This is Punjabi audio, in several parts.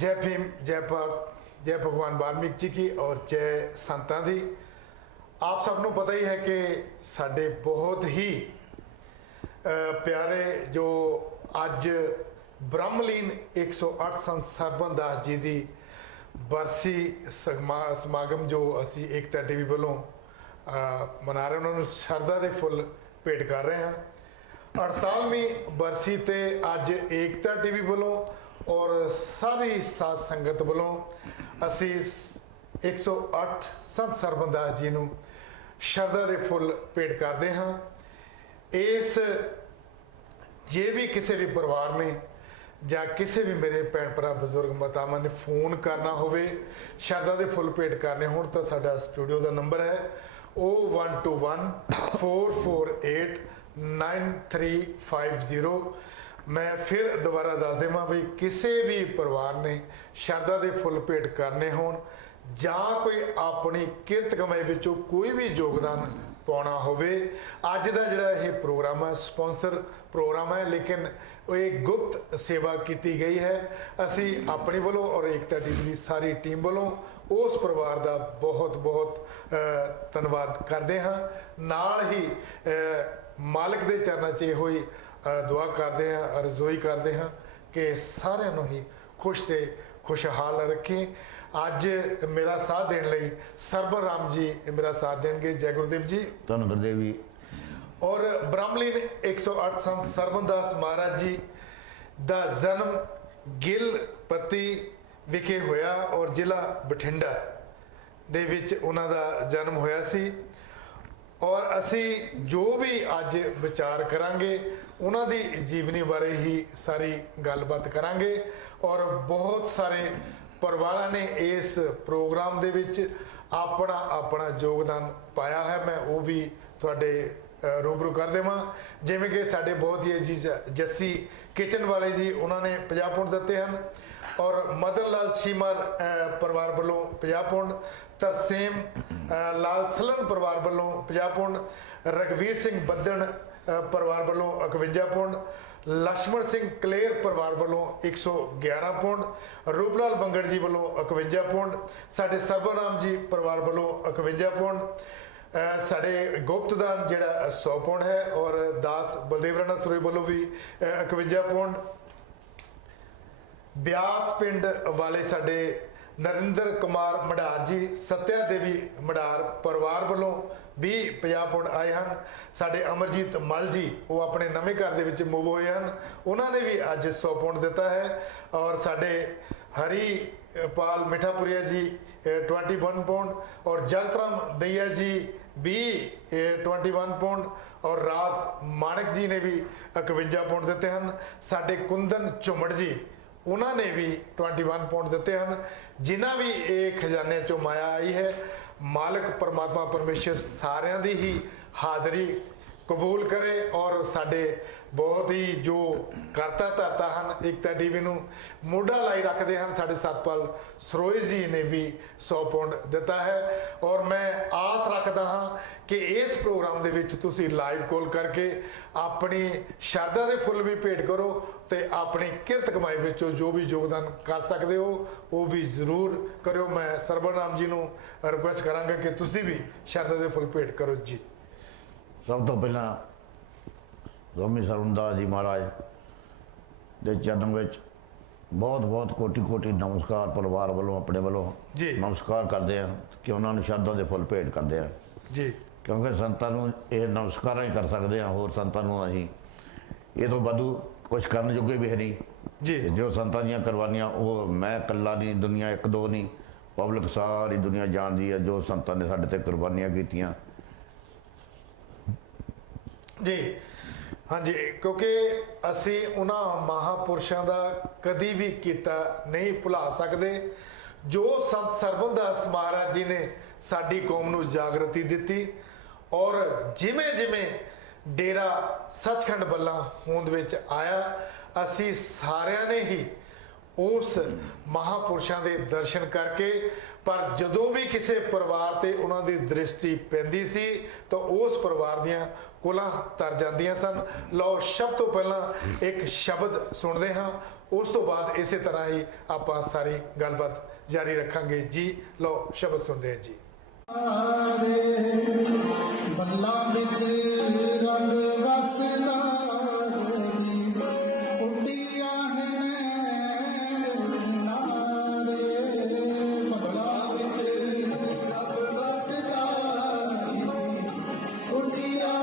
जय भीम, जय भारत, जय भगवान वाल्मीकि जी की और जय संतां दी। आप सब नूं पता ही है कि साडे बहुत ही प्यारे जो अज ब्रह्मलीन 108 संत सरबन दास जी की बरसी समागम जो असी एकता टीवी वालों मना रहे उन्होंने शरदा के फुल भेंट कर रहे हैं। 48वीं बरसी ते अज एकता टीवी वालों और सारी साध संगत वालों असी 108 संत सरबन दास जी नूं शरदा के फुल भेंट करते हाँ। इस जे भी किसी भी परिवार ने ਜਾਂ ਕਿਸੇ ਵੀ ਮੇਰੇ ਭੈਣ ਭਰਾ ਬਜ਼ੁਰਗ ਮਾਤਾਵਾਂ ਨੇ ਫੋਨ ਕਰਨਾ ਹੋਵੇ ਸ਼ਰਦਾ ਦੇ ਫੁੱਲ ਭੇਟ ਕਰਨੇ ਹੋਣ ਤਾਂ ਸਾਡਾ ਸਟੂਡੀਓ ਦਾ ਨੰਬਰ ਹੈ 0121448950। ਮੈਂ ਫਿਰ ਦੁਬਾਰਾ ਦੱਸ ਦੇਵਾਂ ਵੀ ਕਿਸੇ ਵੀ ਪਰਿਵਾਰ ਨੇ ਸ਼ਰਦਾ ਦੇ ਫੁੱਲ ਭੇਟ ਕਰਨੇ ਹੋਣ ਜਾਂ ਕੋਈ ਆਪਣੀ ਕਿਰਤ ਕਮਾਈ ਵਿੱਚੋਂ ਕੋਈ ਵੀ ਯੋਗਦਾਨ पाना होवे। अज का जिहड़ा यह प्रोग्राम है स्पॉन्सर प्रोग्राम है, लेकिन ये गुप्त सेवा की गई है। असी अपने वालों और एकता टीवी की सारी टीम वालों उस परिवार का बहुत बहुत धन्यवाद करते हाँ। नाल ही मालिक के चरणों च इहो ही दुआ करते हैं, रजोई करते हैं कि सारिਆਂ ਨੂੰ ही खुश ते खुशहाल रखें। अज मेरा साथ देने लई सरबन राम जी मेरा साथ देंगे। जय गुरुदेव जी। धन गुरुदेव जी। और ब्रह्मलीन 108 संत सरबन दास महाराज जी का जन्म गिल पत्ती विखे होया और जिला बठिंडा दे विच उन्हां दा जन्म होया सी। और असी जो भी अज विचार करांगे उन्हां दी जीवनी बारे ही सारी गलबात करांगे। और बहुत सारे परिवार ने इस प्रोग्राम दे विच अपना अपना योगदान पाया है। मैं वो भी थोड़े रूबरू कर देवां। जिवें कि साडे बहुत ही अजीज जस्सी किचन वाले जी उन्होंने 50 पुंड दिते हैं और मदन लाल छीमर परिवार वालों 50 पुंड, तरसेम लाल सलन परिवार वालों 50 पुंड, रघवीर सिंह बद्दन परिवार वालों 51 पुंड, लक्ष्मण सिंह कलेर परिवार वालों 111 पुंड, रूपलाल बंगड़ जी वालों 51 पुंड, साडे सरबन राम जी परिवार वालों 51 पुंड, साडे गुप्तदान जिहड़ा 100 पुंड है और दास बलदेव राणा सुरे वालों भी 51 पुंड, ब्यास पिंड वाले साडे नरिंदर कुमार मढ़ार जी सत्या देवी मढ़ार परिवार वालों भी 50 पुंड आए हैं। साडे अमरजीत मल जी वो अपने नवे घर दे विच मूव होए हैं, उन्होंने भी अज 100 पुंड दिता है। और साडे हरी पाल मिठापुरिया जी 21 पुंड और जगतराम दैया जी भी 21 पुंड और राज माणक जी ने भी 51 पुंड दिते हैं। साडे कुंदन झुमड़ जी उन्होंने भी 21 पुंड दिते हैं। जिन्हें भी ये खजाने चो माया आई है, मालिक परमात्मा परमेश्वर सारियां दी ही हाज़री कबूल करे। और साडे बहुत ही जो करता धरता हैं एकता टीवी नूं मोढा लाई रखते हैं साडे सतपाल सरोज जी ने भी 100 पुंड दिता है। और मैं आस रखता हाँ कि इस प्रोग्राम दे विच तुसी लाइव कॉल करके अपनी शरदा दे फुल भी भेंट करो तो अपनी किरत कमाई विचों जो भी योगदान कर सकते हो वो भी जरूर करो। मैं सरबन राम जी नूं रिक्वेस्ट करांगा कि तुसी भी शरदा दे फुल भेंट करो जी। सब तो पहला स्वामी सरबन दास जी महाराज के चरण में बहुत बहुत कोटि कोटि नमस्कार परिवार वालों अपने वालों जी नमस्कार करते हैं कि उन्होंने शरदा के फुल भेंट करते हैं जी। क्योंकि संतां नूं ये नमस्कार ही कर सकते हैं, होर संतां नूं असीं ये तो वाधू कुछ करने जोगे भी है नहीं जी। जो संतां दीयां कुरबानियां वो मैं कल्ला नहीं, दुनिया एक दो नहीं, पब्लिक सारी दुनिया जानती है जो संतां ने साडे ते कुरबानियां कीतियां जी। हाँ जी, क्योंकि असी उन्होंने महापुरुषों का कभी भी किया नहीं भुला सकते जो संत सरबन दास महाराज जी ने साडी कौम नूं जागृति दी। और जिमें जिमें डेरा सचखंड बल्ला होंद विच आया असी सारिਆਂ ने ही उस महापुरुषों के दर्शन करके पर जदों भी किसी परिवार ते उन्हां दी दृष्टि पैंदी सी तो उस परिवार दियां कुलां तर जांदियां सन। लो सब तो पहला एक शब्द सुनते हाँ ਉਸ ਤੋਂ ਬਾਅਦ ਇਸੇ ਤਰ੍ਹਾਂ ਹੀ ਆਪਾਂ ਸਾਰੀ ਗੱਲਬਾਤ ਜਾਰੀ ਰੱਖਾਂਗੇ ਜੀ। ਲਓ ਸ਼ਬਦ ਸੁਣਦੇ ਹਾਂ ਜੀ। ਬੱਲਾ ਵਿੱਚ ਰੰਗ ਵਸਦਾ ਨੀ ਉੱਡੀਆਂ ਹੈ ਕਿਨਾਰੇ ਬੱਲਾ ਵਿੱਚ ਰੰਗ ਵਸਦਾ ਨੀ ਉੱਡੀਆਂ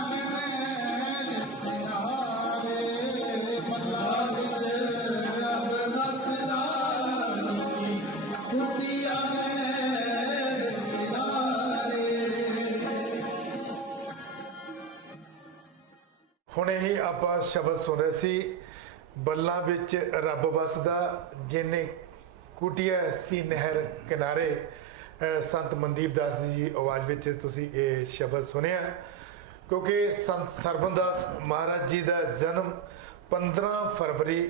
ਹੈ ਕਿਨਾਰੇ ਬੱਲਾ ਵਿੱਚ ਰੰਗ ਵਸਦਾ ਉੱਡੀਆਂ ਹੁਣੇ ਹੀ ਆਪਾਂ ਸ਼ਬਦ ਸੁਣ ਰਹੇ ਸੀ, ਬੱਲਾਂ ਵਿੱਚ ਰੱਬ ਵਸਦਾ ਜਿਨੇ ਕੁਟਿਆ ਸੀ ਨਹਿਰ ਕਿਨਾਰੇ। ਸੰਤ ਮਨਦੀਪ ਦਾਸ ਜੀ ਆਵਾਜ਼ ਵਿੱਚ ਤੁਸੀਂ ਇਹ ਸ਼ਬਦ ਸੁਣਿਆ, ਕਿਉਂਕਿ ਸੰਤ ਸਰਬਨਦਾਸ ਮਹਾਰਾਜ ਜੀ ਦਾ ਜਨਮ 15 ਫਰਵਰੀ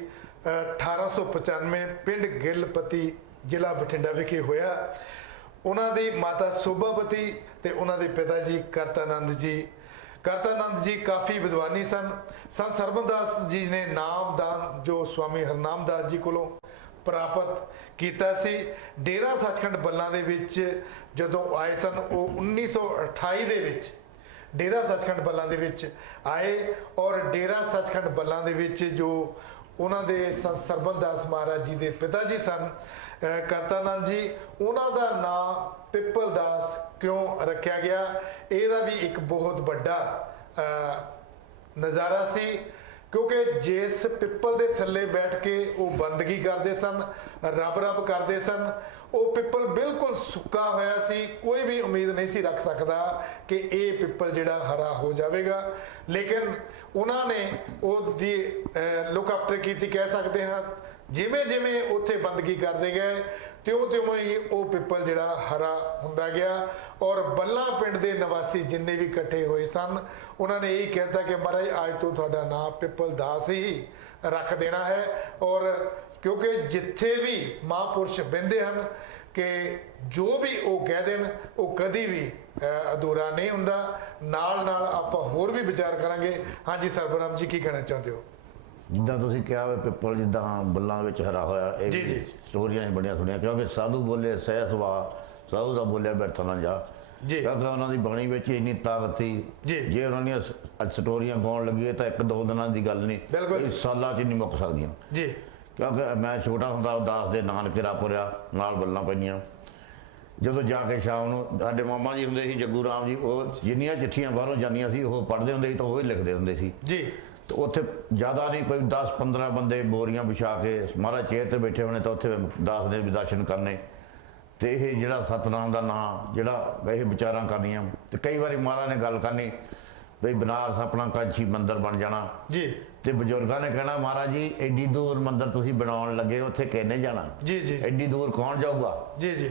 1895 ਪਿੰਡ ਗਿੱਲਪਤੀ ਜ਼ਿਲ੍ਹਾ ਬਠਿੰਡਾ ਵਿਖੇ ਹੋਇਆ। ਉਹਨਾਂ ਦੀ ਮਾਤਾ ਸੋਭਾਵਤੀ ਤੇ ਉਹਨਾਂ ਦੇ ਪਿਤਾ ਜੀ ਕਰਤਾਨੰਦ ਜੀ। ਕਰਤਾਨੰਦ ਜੀ ਕਾਫੀ ਵਿਦਵਾਨੀ ਸਨ। ਸੰਤ ਸਰਬਨਦਾਸ ਜੀ ਨੇ ਨਾਮਦਾਨ ਜੋ ਸਵਾਮੀ ਹਰਨਾਮਦਾਸ ਜੀ ਕੋਲੋਂ ਪ੍ਰਾਪਤ ਕੀਤਾ ਸੀ। ਡੇਰਾ ਸੱਚਖੰਡ ਬੱਲਾਂ ਦੇ ਵਿੱਚ ਜਦੋਂ ਆਏ ਸਨ, ਉਹ 1928 ਦੇ ਵਿੱਚ ਡੇਰਾ ਸੱਚਖੰਡ ਬੱਲਾਂ ਦੇ ਵਿੱਚ ਆਏ, ਔਰ ਡੇਰਾ ਸੱਚਖੰਡ ਬੱਲਾਂ ਦੇ ਵਿੱਚ ਜੋ ਉਹਨਾਂ ਦੇ ਸੰਤ ਸਰਬਨਦਾਸ ਮਹਾਰਾਜ ਜੀ ਦੇ ਪਿਤਾ ਜੀ ਸਨ ਕਰਤਾਨੰਦ ਜੀ, ਉਹਨਾਂ ਦਾ ਨਾਂ ਪਿੱਪਲ ਦਾਸ ਕਿਉਂ ਰੱਖਿਆ ਗਿਆ, ਇਹਦਾ ਵੀ ਇੱਕ ਬਹੁਤ ਵੱਡਾ ਨਜ਼ਾਰਾ ਸੀ। ਕਿਉਂਕਿ ਜਿਸ ਪਿੱਪਲ ਦੇ ਥੱਲੇ ਬੈਠ ਕੇ ਉਹ ਬੰਦਗੀ ਕਰਦੇ ਸਨ, ਰੱਬ ਰੱਬ ਕਰਦੇ ਸਨ, ਉਹ ਪਿੱਪਲ ਬਿਲਕੁਲ ਸੁੱਕਾ ਹੋਇਆ ਸੀ। ਕੋਈ ਵੀ ਉਮੀਦ ਨਹੀਂ ਸੀ ਰੱਖ ਸਕਦਾ ਕਿ ਇਹ ਪਿੱਪਲ ਜਿਹੜਾ ਹਰਾ ਹੋ ਜਾਵੇਗਾ, ਲੇਕਿਨ ਉਹਨਾਂ ਨੇ ਉਹਦੀ ਲੁੱਕ ਆਫਟਰ ਕੀਤੀ, ਕਹਿ ਸਕਦੇ ਹਾਂ। ਜਿਵੇਂ ਜਿਵੇਂ ਉੱਥੇ ਬੰਦਗੀ ਕਰਦੇ ਗਏ, ਤਿਉਂ ਹੀ ਉਹ ਪਿੱਪਲ ਜਿਹੜਾ ਹਰਾ ਹੁੰਦਾ ਗਿਆ। ਔਰ ਬੱਲਾ ਪਿੰਡ ਦੇ ਨਿਵਾਸੀ ਜਿੰਨੇ ਵੀ ਇਕੱਠੇ ਹੋਏ ਸਨ, ਉਹਨਾਂ ਨੇ ਇਹ ਕਹਿਤਾ ਕਿ ਮਹਾਰਾਜ ਅੱਜ ਤੋਂ ਤੁਹਾਡਾ ਨਾਮ ਪਿੱਪਲ ਦਾਸ ਹੀ ਰੱਖ ਦੇਣਾ ਹੈ। ਔਰ ਕਿਉਂਕਿ ਜਿੱਥੇ ਵੀ ਮਹਾਂਪੁਰਸ਼ ਬਹਿੰਦੇ ਹਨ ਕਿ ਜੋ ਵੀ ਉਹ ਕਹਿ ਦੇਣ ਉਹ ਕਦੀ ਵੀ ਅਧੂਰਾ ਨਹੀਂ ਹੁੰਦਾ। ਨਾਲ ਨਾਲ ਆਪਾਂ ਹੋਰ ਵੀ ਵਿਚਾਰ ਕਰਾਂਗੇ। ਹਾਂਜੀ ਸਰਬਰਾਮ ਜੀ, ਕੀ ਕਹਿਣਾ ਚਾਹੁੰਦੇ ਹੋ? ਜਿੱਦਾਂ ਤੁਸੀਂ ਕਿਹਾ ਵੇ ਪਿੱਪਲ ਜਿੱਦਾਂ ਬੱਲਾਂ ਵਿੱਚ ਹਰਾ ਹੋਇਆ, ਇਹ ਜੀ, ਜੀ। ਸਟੋਰੀਆਂ ਹੀ ਬੜੀਆਂ ਸੁਣੀਆਂ, ਕਿਉਂਕਿ ਸਾਧੂ ਬੋਲੇ ਸਹਿ ਸੁਭਾ, ਸਾਧੂ ਦਾ ਬੋਲਿਆ ਬਿਰਥ ਨਾ ਜਾ। ਜੀ। ਕਿਉਂਕਿ ਉਹਨਾਂ ਦੀ ਬਾਣੀ ਵਿੱਚ ਇੰਨੀ ਤਾਕਤ ਸੀ, ਜੀ। ਜੇ ਉਹਨਾਂ ਦੀਆਂ ਸਟੋਰੀਆਂ ਗਾਉਣ ਲੱਗੇ ਤਾਂ ਇੱਕ ਦੋ ਦਿਨਾਂ ਦੀ ਗੱਲ ਨਹੀਂ, ਬਿਲਕੁਲ। ਇਹ ਸਾਲਾਂ 'ਚ ਨਹੀਂ ਮੁੱਕ ਸਕਦੀਆਂ। ਜੀ ਕਿਉਂਕਿ ਮੈਂ ਛੋਟਾ ਹੁੰਦਾ ਉਦਾਸ ਦੇ ਨਾਨਕੇ ਰਾਪੁਰਿਆ ਨਾਲ ਬੱਲਾਂ ਪੈਂਦੀਆਂ। ਜਦੋਂ ਜਾ ਕੇ ਸ਼ਾਮ ਨੂੰ ਸਾਡੇ ਮਾਮਾ ਜੀ ਹੁੰਦੇ ਸੀ ਜੱਗੂ ਰਾਮ ਜੀ, ਉਹ ਜਿੰਨੀਆਂ ਚਿੱਠੀਆਂ ਬਾਹਰੋਂ ਜਾਂਦੀਆਂ ਸੀ ਉਹ ਪੜ੍ਹਦੇ ਹੁੰਦੇ ਸੀ ਤਾਂ ਉਹ ਹੀ ਲਿਖਦੇ ਹੁੰਦੇ ਸੀ। ਜੀ ਤੇ ਉੱਥੇ ਜ਼ਿਆਦਾ ਨਹੀਂ, ਕੋਈ 10-15 ਬੰਦੇ ਬੋਰੀਆਂ ਵਿਛਾ ਕੇ ਮਹਾਰਾਜ ਚੇਅਰ ਤੇ ਬੈਠੇ ਹੋਣੇ ਤਾਂ ਉੱਥੇ ਦਾਸ ਦੇ ਵੀ ਦਰਸ਼ਨ ਕਰਨੇ। ਤੇ ਇਹ ਜਿਹੜਾ ਸਤਨਾਮ ਦਾ ਨਾਂ ਜਿਹੜਾ ਇਹ ਵਿਚਾਰਾਂ ਕਰਨੀਆਂ, ਤੇ ਕਈ ਵਾਰੀ ਮਹਾਰਾਜ ਨੇ ਗੱਲ ਕਰਨੀ ਵੀ ਬਨਾਰਸ ਆਪਣਾ ਕਾਂਚੀ ਮੰਦਿਰ ਬਣ ਜਾਣਾ। ਜੀ ਤੇ ਬਜ਼ੁਰਗਾਂ ਨੇ ਕਹਿਣਾ ਮਹਾਰਾਜ ਜੀ ਐਡੀ ਦੂਰ ਮੰਦਿਰ ਤੁਸੀਂ ਬਣਾਉਣ ਲੱਗੇ, ਉੱਥੇ ਕਿਹਨੇ ਜਾਣਾ? ਜੀ ਜੀ ਐਡੀ ਦੂਰ ਕੌਣ ਜਾਊਗਾ? ਜੀ ਜੀ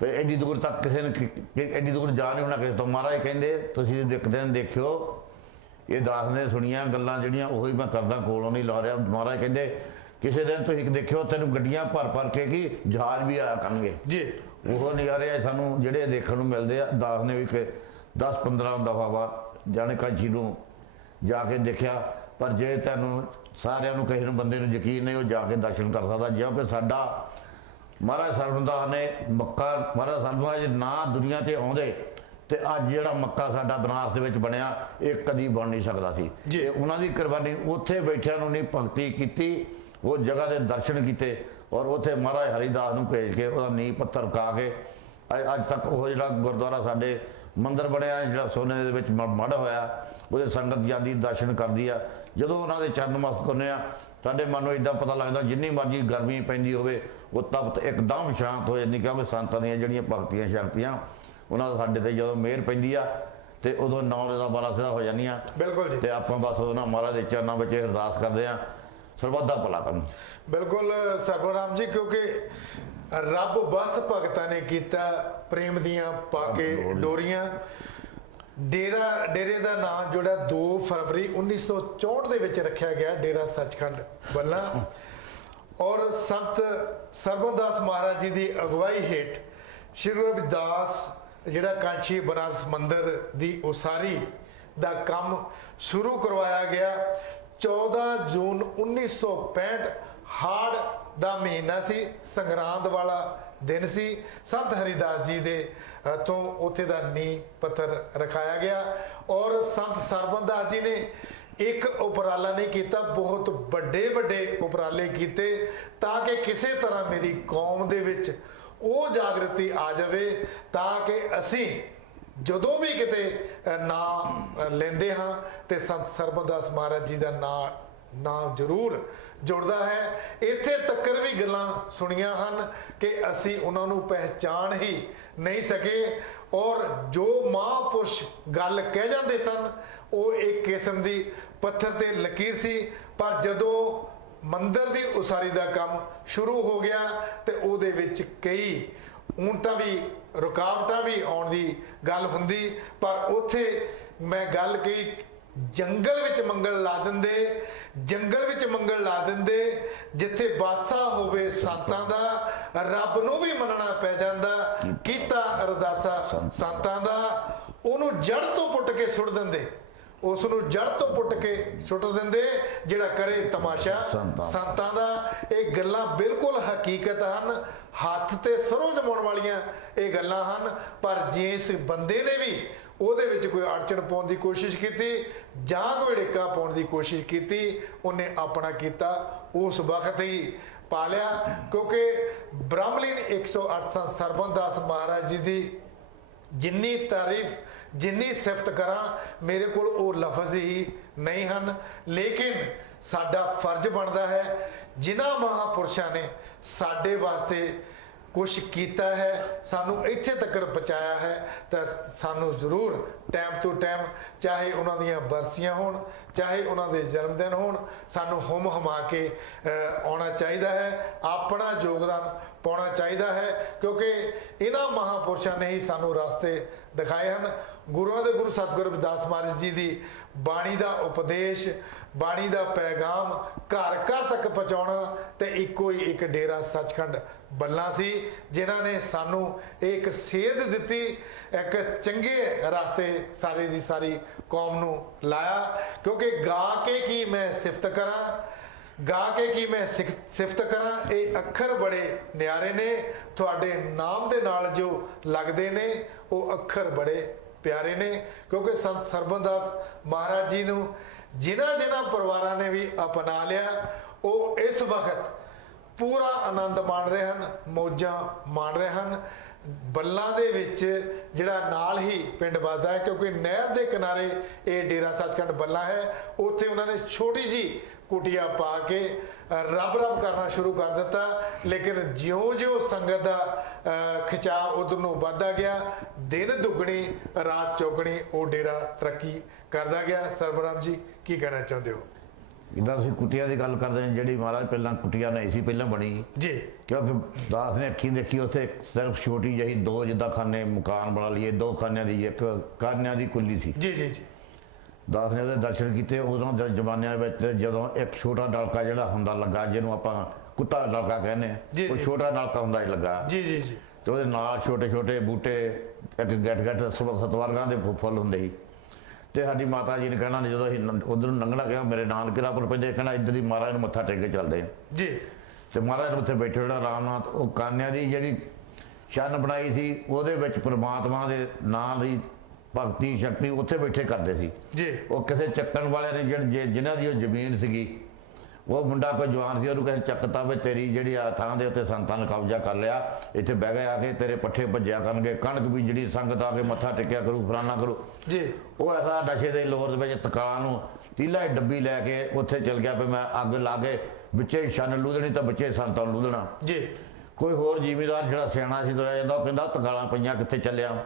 ਤੇ ਐਡੀ ਦੂਰ ਤੱਕ ਕਿਸੇ ਨੇ ਐਡੀ ਦੂਰ ਜਾ ਨਹੀਂ ਹੋਣਾ ਕਿਸੇ ਤੋਂ। ਮਹਾਰਾਜ ਕਹਿੰਦੇ ਤੁਸੀਂ ਇੱਕ ਦਿਨ ਦੇਖਿਓ, ਇਹ ਦਾਸ ਨੇ ਸੁਣੀਆਂ ਗੱਲਾਂ ਜਿਹੜੀਆਂ ਉਹੀ ਮੈਂ ਕਰਦਾ, ਕੋਲੋਂ ਨਹੀਂ ਲਾ ਰਿਹਾ। ਮਹਾਰਾਜ ਕਹਿੰਦੇ ਕਿਸੇ ਦਿਨ ਤੁਸੀਂ ਦੇਖਿਓ ਤੈਨੂੰ ਗੱਡੀਆਂ ਭਰ ਕੇ ਕੀ ਜਹਾਜ਼ ਵੀ ਆਇਆ ਕਰਨਗੇ। ਜੀ ਉਹ ਨਜ਼ਾਰੇ ਸਾਨੂੰ ਜਿਹੜੇ ਦੇਖਣ ਨੂੰ ਮਿਲਦੇ ਆ। ਦਾਸ ਨੇ ਵੀ ਕਿ 10-15 ਦਫਾ ਵਾ ਜਾਣੇ ਕਾਂਚੀ ਨੂੰ ਜਾ ਕੇ ਦੇਖਿਆ, ਪਰ ਜੇ ਤੁਹਾਨੂੰ ਸਾਰਿਆਂ ਨੂੰ ਕਿਸੇ ਨੂੰ ਬੰਦੇ ਨੂੰ ਯਕੀਨ ਨਹੀਂ, ਉਹ ਜਾ ਕੇ ਦਰਸ਼ਨ ਕਰ ਸਕਦਾ। ਜਿਉਂ ਸਾਡਾ ਮਹਾਰਾਜ ਸਰਬੰਦਾ ਨੇ ਮੱਕਾ, ਮਹਾਰਾਜ ਸਰਬੰਦਾ ਜੇ ਨਾ ਦੁਨੀਆ 'ਤੇ ਆਉਂਦੇ ਤੇ ਅੱਜ ਜਿਹੜਾ ਮੱਕਾ ਸਾਡਾ ਬਨਾਰਸ ਦੇ ਵਿੱਚ ਬਣਿਆ ਇਹ ਕਦੀ ਬਣ ਨਹੀਂ ਸਕਦਾ ਸੀ। ਜੀ। ਇਹ ਉਹਨਾਂ ਦੀ ਕੁਰਬਾਨੀ, ਉੱਥੇ ਬੈਠਿਆਂ ਨੂੰ ਨਹੀਂ ਭਗਤੀ ਕੀਤੀ, ਉਹ ਜਗ੍ਹਾ ਦੇ ਦਰਸ਼ਨ ਕੀਤੇ, ਔਰ ਉੱਥੇ ਮਹਾਰਾਜ ਹਰੀਦਾਸ ਨੂੰ ਭੇਜ ਕੇ ਉਹਦਾ ਨੀਂਹ ਪੱਥਰ ਰਖਾ ਕੇ ਅੱਜ ਤੱਕ ਉਹ ਜਿਹੜਾ ਗੁਰਦੁਆਰਾ ਸਾਡੇ ਮੰਦਿਰ ਬਣਿਆ, ਜਿਹੜਾ ਸੋਨੇ ਦੇ ਵਿੱਚ ਮੜ ਹੋਇਆ, ਉਹਦੇ ਸੰਗਤ ਜਾਂਦੀ ਦਰਸ਼ਨ ਕਰਦੀ ਆ। ਜਦੋਂ ਉਹਨਾਂ ਦੇ ਚਰਨ ਮਸਤਕ ਹੁੰਦੇ ਆ, ਸਾਡੇ ਮਨ ਨੂੰ ਇੱਦਾਂ ਪਤਾ ਲੱਗਦਾ ਜਿੰਨੀ ਮਰਜ਼ੀ ਗਰਮੀ ਪੈਂਦੀ ਹੋਵੇ ਉਹ ਤਪਤ ਇੱਕਦਮ ਸ਼ਾਂਤ ਹੋ ਜਾਂਦੀ। ਕਿਉਂਕਿ ਸੰਤਾਂ ਦੀਆਂ ਜਿਹੜੀਆਂ ਭਗਤੀਆਂ ਸ਼ਕਤੀਆਂ ਉਹਨਾਂ ਦਾ ਸਾਡੇ ਤੇ ਜਦੋਂ ਮਿਹਰ ਪੈਂਦੀ ਆ ਤੇ ਉਦੋਂ 9 ਦਾ 12 ਸਿਰਾ ਹੋ ਜਾਂਦੀਆਂ। ਬਿਲਕੁਲ ਜੀ। ਤੇ ਆਪਾਂ ਬਸ ਉਹਨਾਂ ਮਹਾਰਾਜ ਦੇ ਚਰਨਾਂ ਵਿੱਚ ਅਰਦਾਸ ਕਰਦੇ ਆ ਸਰਬੱਤ ਦਾ ਭਲਾ ਕਰਨ। ਬਿਲਕੁਲ ਸਰਬਰਾਮ ਜੀ, ਕਿਉਂਕਿ ਰੱਬ ਬਸ ਭਗਤਾਂ ਨੇ ਕੀਤਾ ਪ੍ਰੇਮ ਦੀਆਂ ਪਾ ਕੇ ਡੋਰੀਆਂ। ਡੇਰੇ ਦਾ ਨਾਮ ਜਿਹੜਾ 2 ਫਰਵਰੀ 1964 ਦੇ ਵਿੱਚ ਰੱਖਿਆ ਗਿਆ, ਡੇਰਾ ਸੱਚਖੰਡ ਬੱਲਾ। ਔਰ ਸੰਤ ਸਰਬਨਦਾਸ ਮਹਾਰਾਜ ਜੀ ਦੀ ਅਗਵਾਈ ਹੇਠ ਸ਼੍ਰੀ ਰਵਿਦਾਸ ਜਿਹੜਾ ਕਾਂਚੀ ਬਨਾਰਸ ਮੰਦਿਰ ਦੀ ਉਸਾਰੀ ਦਾ ਕੰਮ ਸ਼ੁਰੂ ਕਰਵਾਇਆ ਗਿਆ। 14 ਜੂਨ 1965 ਹਾੜ ਦਾ ਮਹੀਨਾ ਸੀ, ਸੰਗਰਾਂਦ ਵਾਲਾ ਦਿਨ ਸੀ। ਸੰਤ ਹਰੀਦਾਸ ਜੀ ਦੇ ਤੋਂ ਉੱਥੇ ਦਾ ਨੀਂਹ ਪੱਥਰ ਰਖਾਇਆ ਗਿਆ। ਔਰ ਸੰਤ ਸਰਬਨਦਾਸ ਜੀ ਨੇ ਇੱਕ ਉਪਰਾਲਾ ਨਹੀਂ ਕੀਤਾ, ਬਹੁਤ ਵੱਡੇ ਉਪਰਾਲੇ ਕੀਤੇ ਤਾਂ ਕਿ ਕਿਸੇ ਤਰ੍ਹਾਂ ਮੇਰੀ ਕੌਮ ਦੇ ਵਿੱਚ ਉਹ ਜਾਗਰਤੀ ਆ ਜਾਵੇ, ਤਾਂ ਕਿ ਅਸੀਂ ਜਦੋਂ ਵੀ ਕਿਤੇ ਨਾਂ ਲੈਂਦੇ ਹਾਂ ਤੇ ਸੰਤ ਸਰਬਨਦਾਸ ਮਹਾਰਾਜ ਜੀ ਦਾ ਨਾਂ ਜ਼ਰੂਰ ਜੁੜਦਾ ਹੈ। ਇੱਥੇ ਤੱਕਰ ਵੀ ਗੱਲਾਂ ਸੁਣੀਆਂ ਹਨ ਕਿ ਅਸੀਂ ਉਹਨਾਂ ਨੂੰ ਪਹਿਚਾਣ ਹੀ ਨਹੀਂ ਸਕੇ, ਔਰ ਜੋ ਮਹਾਂਪੁਰਸ਼ ਗੱਲ ਕਹਿ ਜਾਂਦੇ ਸਨ ਉਹ ਇੱਕ ਕਿਸਮ ਦੀ ਪੱਥਰ ਤੇ ਲਕੀਰ ਸੀ। ਪਰ ਜਦੋਂ ਮੰਦਿਰ ਦੀ ਉਸਾਰੀ ਦਾ ਕੰਮ ਸ਼ੁਰੂ ਹੋ ਗਿਆ ਤੇ ਉਹਦੇ ਵਿੱਚ ਕਈ ਊਂਟਾਂ ਵੀ, ਰੁਕਾਵਟਾਂ ਵੀ ਆਉਣ ਦੀ ਗੱਲ ਹੁੰਦੀ। ਪਰ ਉੱਥੇ ਮੈਂ ਗੱਲ ਕਹੀ, ਜੰਗਲ ਵਿੱਚ ਮੰਗਲ ਲਾ ਦਿੰਦੇ, ਜੰਗਲ ਵਿੱਚ ਮੰਗਲ ਲਾ ਦਿੰਦੇ, ਜਿੱਥੇ ਬਾਸਾ ਹੋਵੇ ਸੰਤਾਂ ਦਾ, ਰੱਬ ਨੂੰ ਵੀ ਮੰਨਣਾ ਪੈ ਜਾਂਦਾ। ਕੀਤਾ ਅਰਦਾਸਾ ਸੰਤਾਂ ਦਾ, ਉਹਨੂੰ ਜੜ ਤੋਂ ਪੁੱਟ ਕੇ ਸੁੱਟ ਦਿੰਦੇ, ਉਸ ਨੂੰ ਜੜ ਤੋਂ ਪੁੱਟ ਕੇ ਸੁੱਟ ਦਿੰਦੇ ਜਿਹੜਾ ਕਰੇ ਤਮਾਸ਼ਾ ਸੰਤਾਂ ਦਾ। ਇਹ ਗੱਲਾਂ ਬਿਲਕੁਲ ਹਕੀਕਤ ਹਨ, ਹੱਥ ਤੇ ਸਰੋਂ ਜਮਾਉਣ ਵਾਲੀਆਂ ਇਹ ਗੱਲਾਂ ਹਨ। ਪਰ ਜਿਸ ਬੰਦੇ ਨੇ ਵੀ ਉਹਦੇ ਵਿੱਚ ਕੋਈ ਅੜਚਣ ਪਾਉਣ ਦੀ ਕੋਸ਼ਿਸ਼ ਕੀਤੀ ਜਾਂ ਕੋਈ ਢਿੱਕਾ ਪਾਉਣ ਦੀ ਕੋਸ਼ਿਸ਼ ਕੀਤੀ, ਉਹਨੇ ਆਪਣਾ ਕੀਤਾ ਉਸ ਵਕਤ ਹੀ ਪਾ ਲਿਆ। ਕਿਉਂਕਿ ਬ੍ਰਹਮਲੀਨ 108 ਸੰਤ ਸਰਬਨਦਾਸ ਮਹਾਰਾਜ ਜੀ ਦੀ ਜਿੰਨੀ ਤਾਰੀਫ, ਜਿੰਨੀ ਸਿਫਤ ਕਰਾਂ, ਮੇਰੇ ਕੋਲ ਉਹ ਲਫ਼ਜ਼ ਹੀ ਨਹੀਂ ਹਨ। ਲੇਕਿਨ ਸਾਡਾ ਫਰਜ਼ ਬਣਦਾ ਹੈ, ਜਿਨ੍ਹਾਂ ਮਹਾਂਪੁਰਸ਼ਾਂ ਨੇ ਸਾਡੇ ਵਾਸਤੇ ਕੁਛ ਕੀਤਾ ਹੈ, ਸਾਨੂੰ ਇੱਥੇ ਤੱਕ ਪਹੁੰਚਾਇਆ ਹੈ, ਤਾਂ ਸਾਨੂੰ ਜ਼ਰੂਰ ਟਾਈਮ ਤੋਂ ਟਾਈਮ, ਚਾਹੇ ਉਹਨਾਂ ਦੀਆਂ ਬਰਸੀਆਂ ਹੋਣ, ਚਾਹੇ ਉਹਨਾਂ ਦੇ ਜਨਮ ਦਿਨ ਹੋਣ, ਸਾਨੂੰ ਹੁਮ ਹਮਾ ਕੇ ਆਉਣਾ ਚਾਹੀਦਾ ਹੈ, ਆਪਣਾ ਯੋਗਦਾਨ ਪਾਉਣਾ ਚਾਹੀਦਾ ਹੈ। ਕਿਉਂਕਿ ਇਹਨਾਂ ਮਹਾਂਪੁਰਸ਼ਾਂ ਨੇ ਹੀ ਸਾਨੂੰ ਰਸਤੇ ਦਿਖਾਏ ਹਨ। ਗੁਰੂਆਂ ਦੇ ਗੁਰੂ ਸਤਿਗੁਰੂ ਰਵਿਦਾਸ ਮਹਾਰਾਜ ਜੀ ਦੀ ਬਾਣੀ ਦਾ ਉਪਦੇਸ਼, ਬਾਣੀ ਦਾ ਪੈਗਾਮ ਘਰ ਘਰ ਤੱਕ ਪਹੁੰਚਾਉਣਾ ਤੇ ਇੱਕੋ ਹੀ ਇੱਕ ਡੇਰਾ ਸੱਚਖੰਡ ਬੱਲਾ ਸੀ, ਜਿਨ੍ਹਾਂ ਨੇ ਸਾਨੂੰ ਇੱਕ ਸੇਧ ਦਿੱਤੀ, ਇੱਕ ਚੰਗੇ ਰਸਤੇ ਸਾਰੀ ਦੀ ਸਾਰੀ ਕੌਮ ਨੂੰ ਲਾਇਆ। ਕਿਉਂਕਿ ਗਾ ਕੇ ਕੀ ਮੈਂ ਸਿਫਤ ਕਰਾਂ, ਗਾ ਕੇ ਕੀ ਮੈਂ ਸਿਫਤ ਕਰਾਂ, ਇਹ ਅੱਖਰ ਬੜੇ ਨਿਆਰੇ ਨੇ, ਤੁਹਾਡੇ ਨਾਮ ਦੇ ਨਾਲ ਜੋ ਲੱਗਦੇ ਨੇ ਉਹ ਅੱਖਰ ਬੜੇ ਪਿਆਰੇ ਨੇ। ਕਿਉਂਕਿ ਸੰਤ ਸਰਬਨਦਾਸ ਮਹਾਰਾਜ ਜੀ ਨੂੰ ਜਿਨ੍ਹਾਂ ਪਰਿਵਾਰਾਂ ਨੇ ਵੀ ਅਪਣਾ ਲਿਆ, ਉਹ ਇਸ ਵਕਤ ਪੂਰਾ ਆਨੰਦ ਮਾਣ ਰਹੇ ਹਨ, ਮੌਜਾਂ ਮਾਣ ਰਹੇ ਹਨ। ਬੱਲਾਂ ਦੇ ਵਿੱਚ ਜਿਹੜਾ ਨਾਲ ਹੀ ਪਿੰਡ ਵੱਸਦਾ ਹੈ, ਕਿਉਂਕਿ ਨਹਿਰ ਦੇ ਕਿਨਾਰੇ ਇਹ ਡੇਰਾ ਸੱਚਖੰਡ ਬੱਲਾ ਹੈ, ਉੱਥੇ ਉਹਨਾਂ ਨੇ ਛੋਟੀ ਜੀ ਕੁਟੀਆ ਪਾ ਕੇ ਰੱਬ ਕਰਨਾ ਸ਼ੁਰੂ ਕਰ ਦਿੱਤਾ। ਲੇਕਿਨ ਜਿਉਂ-ਜਿਉਂ ਸੰਗਤ ਦਾ ਖਿਚਾਅ ਉਧਰ ਨੂੰ ਵੱਧਦਾ ਗਿਆ, ਦਿਨ ਦੁੱਗਣੀ ਰਾਤ ਚੌਗਣੀ ਉਹ ਡੇਰਾ ਤਰੱਕੀ ਕਰਦਾ ਗਿਆ। ਸਰਬਰਾਮ ਜੀ ਕੀ ਕਹਿਣਾ ਚਾਹੁੰਦੇ ਹੋ? ਜਿੱਦਾਂ ਤੁਸੀਂ ਕੁਟੀਆਂ ਦੀ ਗੱਲ ਕਰਦੇ ਨੇ, ਜਿਹੜੀ ਮਹਾਰਾਜ ਪਹਿਲਾਂ ਕੁਟੀਆਂ ਨਹੀਂ ਸੀ ਪਹਿਲਾਂ ਬਣੀ ਜੀ, ਕਿਉਂਕਿ ਦਾਸ ਨੇ ਅੱਖੀਂ ਦੇਖੀ ਉੱਥੇ ਸਿਰਫ ਛੋਟੀ ਜਿਹੀ 2 ਜਿੱਦਾਂ ਖਾਨੇ ਮਕਾਨ ਬਣਾ ਲਈਏ, 2 ਖਾਨਿਆਂ ਦੀ ਇੱਕ ਖਾਨਿਆਂ ਦੀ ਕੁੱਲੀ ਸੀ। ਜੀ ਜੀ ਜੀ, ਦਾਸ ਨੇ ਉਹਦੇ ਦਰਸ਼ਨ ਕੀਤੇ। ਉਦੋਂ ਦੇ ਜ਼ਮਾਨਿਆਂ ਵਿੱਚ ਜਦੋਂ ਇੱਕ ਛੋਟਾ ਨਲਕਾ ਜਿਹੜਾ ਹੁੰਦਾ ਲੱਗਾ, ਜਿਹਨੂੰ ਆਪਾਂ ਕੁੱਤਾ ਨਲਕਾ ਕਹਿੰਦੇ ਆ, ਜੀ, ਉਹ ਜੀ। ਛੋਟਾ ਨਲਕਾ ਹੁੰਦਾ ਹੀ ਲੱਗਾ, ਜੀ ਜੀ ਜੀ, ਤੇ ਉਹਦੇ ਨਾਲ ਛੋਟੇ ਛੋਟੇ ਬੂਟੇ, ਇੱਕ ਗੱਟ ਸਤਵਰਗਾਂ ਦੇ ਫੁੱਲ ਹੁੰਦੇ ਸੀ। ਤੇ ਸਾਡੀ ਮਾਤਾ ਜੀ ਨੇ ਕਹਿਣਾ, ਜਦੋਂ ਅਸੀਂ ਉਧਰ ਨੂੰ ਲੰਘਣਾ ਗਿਆ, ਮੇਰੇ ਨਾਨਕੇਰਾ ਪਰ ਪੈਂਦੇ, ਕਹਿਣਾ ਇੱਧਰ ਦੀ ਮਹਾਰਾਜ ਨੂੰ ਮੱਥਾ ਟੇਕ ਕੇ ਚੱਲਦੇ ਆ ਜੀ। ਤੇ ਮਹਾਰਾਜ ਨੂੰ ਉੱਥੇ ਬੈਠੇ ਜਿਹੜਾ ਆਰਾਮ ਨਾਲ, ਉਹ ਕਾਨਿਆਂ ਦੀ ਜਿਹੜੀ ਛੰਨ ਬਣਾਈ ਸੀ, ਉਹਦੇ ਵਿੱਚ ਪ੍ਰਮਾਤਮਾ ਦੇ ਨਾਂ ਦੀ ਭਗਤੀ ਸ਼ਕਤੀ ਉੱਥੇ ਬੈਠੇ ਕਰਦੇ ਸੀ ਜੀ। ਉਹ ਕਿਸੇ ਚੱਕਣ ਵਾਲੇ ਨੇ ਜਿਨ੍ਹਾਂ ਦੀ ਉਹ ਜ਼ਮੀਨ ਸੀਗੀ, ਉਹ ਮੁੰਡਾ ਕੋਈ ਜਵਾਨ ਸੀ, ਉਹਨੂੰ ਕਿਸੇ ਚੱਕਤਾ ਵੀ ਤੇਰੀ ਜਿਹੜੀ ਆ ਥਾਂ ਦੇ ਉੱਤੇ ਸੰਤਾਂ ਨੇ ਕਬਜ਼ਾ ਕਰ ਲਿਆ, ਇੱਥੇ ਬਹਿ ਗਏ ਆ ਕੇ ਤੇਰੇ ਪੱਠੇ ਭੱਜਿਆ ਕਰਨਗੇ, ਕਣਕ ਵੀ ਜਿਹੜੀ ਸੰਗਤ ਆ ਕੇ ਮੱਥਾ ਟੇਕਿਆ ਕਰੂ, ਫਲਾਨਾ ਕਰੂ ਜੀ। ਉਹ ਐਸਾ ਨਸ਼ੇ ਦੇ ਲੋਰ ਦੇ ਵਿੱਚ ਤਕਾਲਾ ਨੂੰ ਤੀਲਾ ਡੱਬੀ ਲੈ ਕੇ ਉੱਥੇ ਚਲ ਗਿਆ ਵੀ ਮੈਂ ਅੱਗ ਲਾ ਕੇ ਵਿੱਚੇ ਛੰਨ ਲੂਦਣੀ ਤਾਂ ਵਿੱਚੇ ਸੰਤਾਂ ਨੂੰ ਲੂਦਣਾ। ਜੀ। ਕੋਈ ਹੋਰ ਜ਼ਿਮੀਦਾਰ ਜਿਹੜਾ ਸਿਆਣਾ ਸੀ ਤੁਰਿਆ ਜਾਂਦਾ, ਉਹ ਕਹਿੰਦਾ ਤਕਾਲਾਂ ਪਈਆਂ ਕਿੱਥੇ ਚੱਲਿਆ,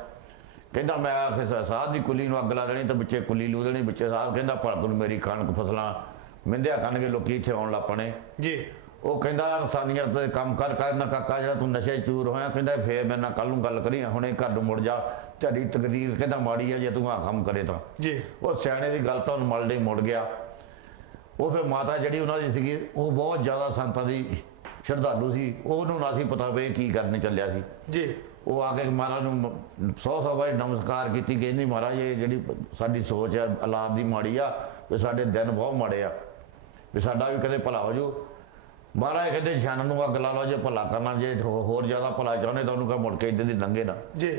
ਕਹਿੰਦਾ ਮੈਂ ਆਖੇ ਸਾਧ ਦੀ ਕੁੱਲੀ ਨੂੰ ਅੱਗ ਲਾ ਦੇਣੀ ਤਾਂ ਵਿੱਚੇ ਕੁੱਲੀ ਲੂ ਦੇਣੀ, ਵਿੱਚੇ ਸਾਧ ਕਹਿੰਦਾ ਭਲਕ ਨੂੰ ਮੇਰੀ ਕਣਕ ਫਸਲਾਂ ਮਿੰਦਿਆ ਕਰਨਗੇ, ਲੋਕੀ ਇੱਥੇ ਆਉਣ ਲੱਗ ਪਣੇ। ਜੀ। ਉਹ ਕਹਿੰਦਾ ਇਨਸਾਨੀਅਤ ਦੇ ਕੰਮ ਕਰ ਨਾ ਕਾਕਾ, ਜਿਹੜਾ ਤੂੰ ਨਸ਼ੇ ਚੂਰ ਹੋਇਆ, ਕਹਿੰਦਾ ਫੇਰ ਮੇਰੇ ਨਾਲ ਕੱਲ ਨੂੰ ਗੱਲ ਕਰੀ, ਹੁਣੇ ਘਰ ਨੂੰ ਮੁੜ ਜਾ, ਤੁਹਾਡੀ ਤਕਦੀਰ ਕਹਿੰਦਾ ਮਾੜੀ ਆ ਜੇ ਤੂੰ ਆਹ ਕੰਮ ਕਰੇ ਤਾਂ। ਜੀ। ਉਹ ਸਿਆਣੇ ਦੀ ਗੱਲ ਤਾਂ ਉਹਨੂੰ ਮਲਦੇ ਮੁੜ ਗਿਆ। ਉਹ ਫਿਰ ਮਾਤਾ ਜਿਹੜੀ ਉਹਨਾਂ ਦੀ ਸੀਗੀ, ਉਹ ਬਹੁਤ ਜ਼ਿਆਦਾ ਸੰਤਾਂ ਦੀ ਸ਼ਰਧਾਲੂ ਸੀ, ਉਹਨੂੰ ਨਾ ਸੀ ਪਤਾ ਵੀ ਕੀ ਕਰਨ ਚੱਲਿਆ ਸੀ। ਜੀ। ਉਹ ਆ ਕੇ ਮਹਾਰਾਜ ਨੂੰ 100 ਵਾਰੀ ਨਮਸਕਾਰ ਕੀਤੀ, ਕਹਿੰਦੀ ਮਹਾਰਾਜ ਇਹ ਜਿਹੜੀ ਸਾਡੀ ਸੋਚ ਹੈ ਔਲਾਦ ਦੀ ਮਾੜੀ ਆ, ਵੀ ਸਾਡੇ ਦਿਨ ਬਹੁਤ ਮਾੜੇ ਆ, ਵੀ ਸਾਡਾ ਵੀ ਕਦੇ ਭਲਾ ਹੋ ਜੂ। ਮਹਾਰਾਜ ਕਹਿੰਦੇ ਛੰਨ ਨੂੰ ਅੱਗ ਲਾ ਲਓ ਜੇ ਭਲਾ ਕਰਨਾ, ਜੇ ਹੋਰ ਜ਼ਿਆਦਾ ਭਲਾ ਚਾਹੁੰਦੇ ਤਾਂ ਉਹਨੂੰ ਕਹ ਮੁੜ ਕੇ ਇੱਦਾਂ ਦੀ ਲੰਘੇ ਨਾ। ਜੀ।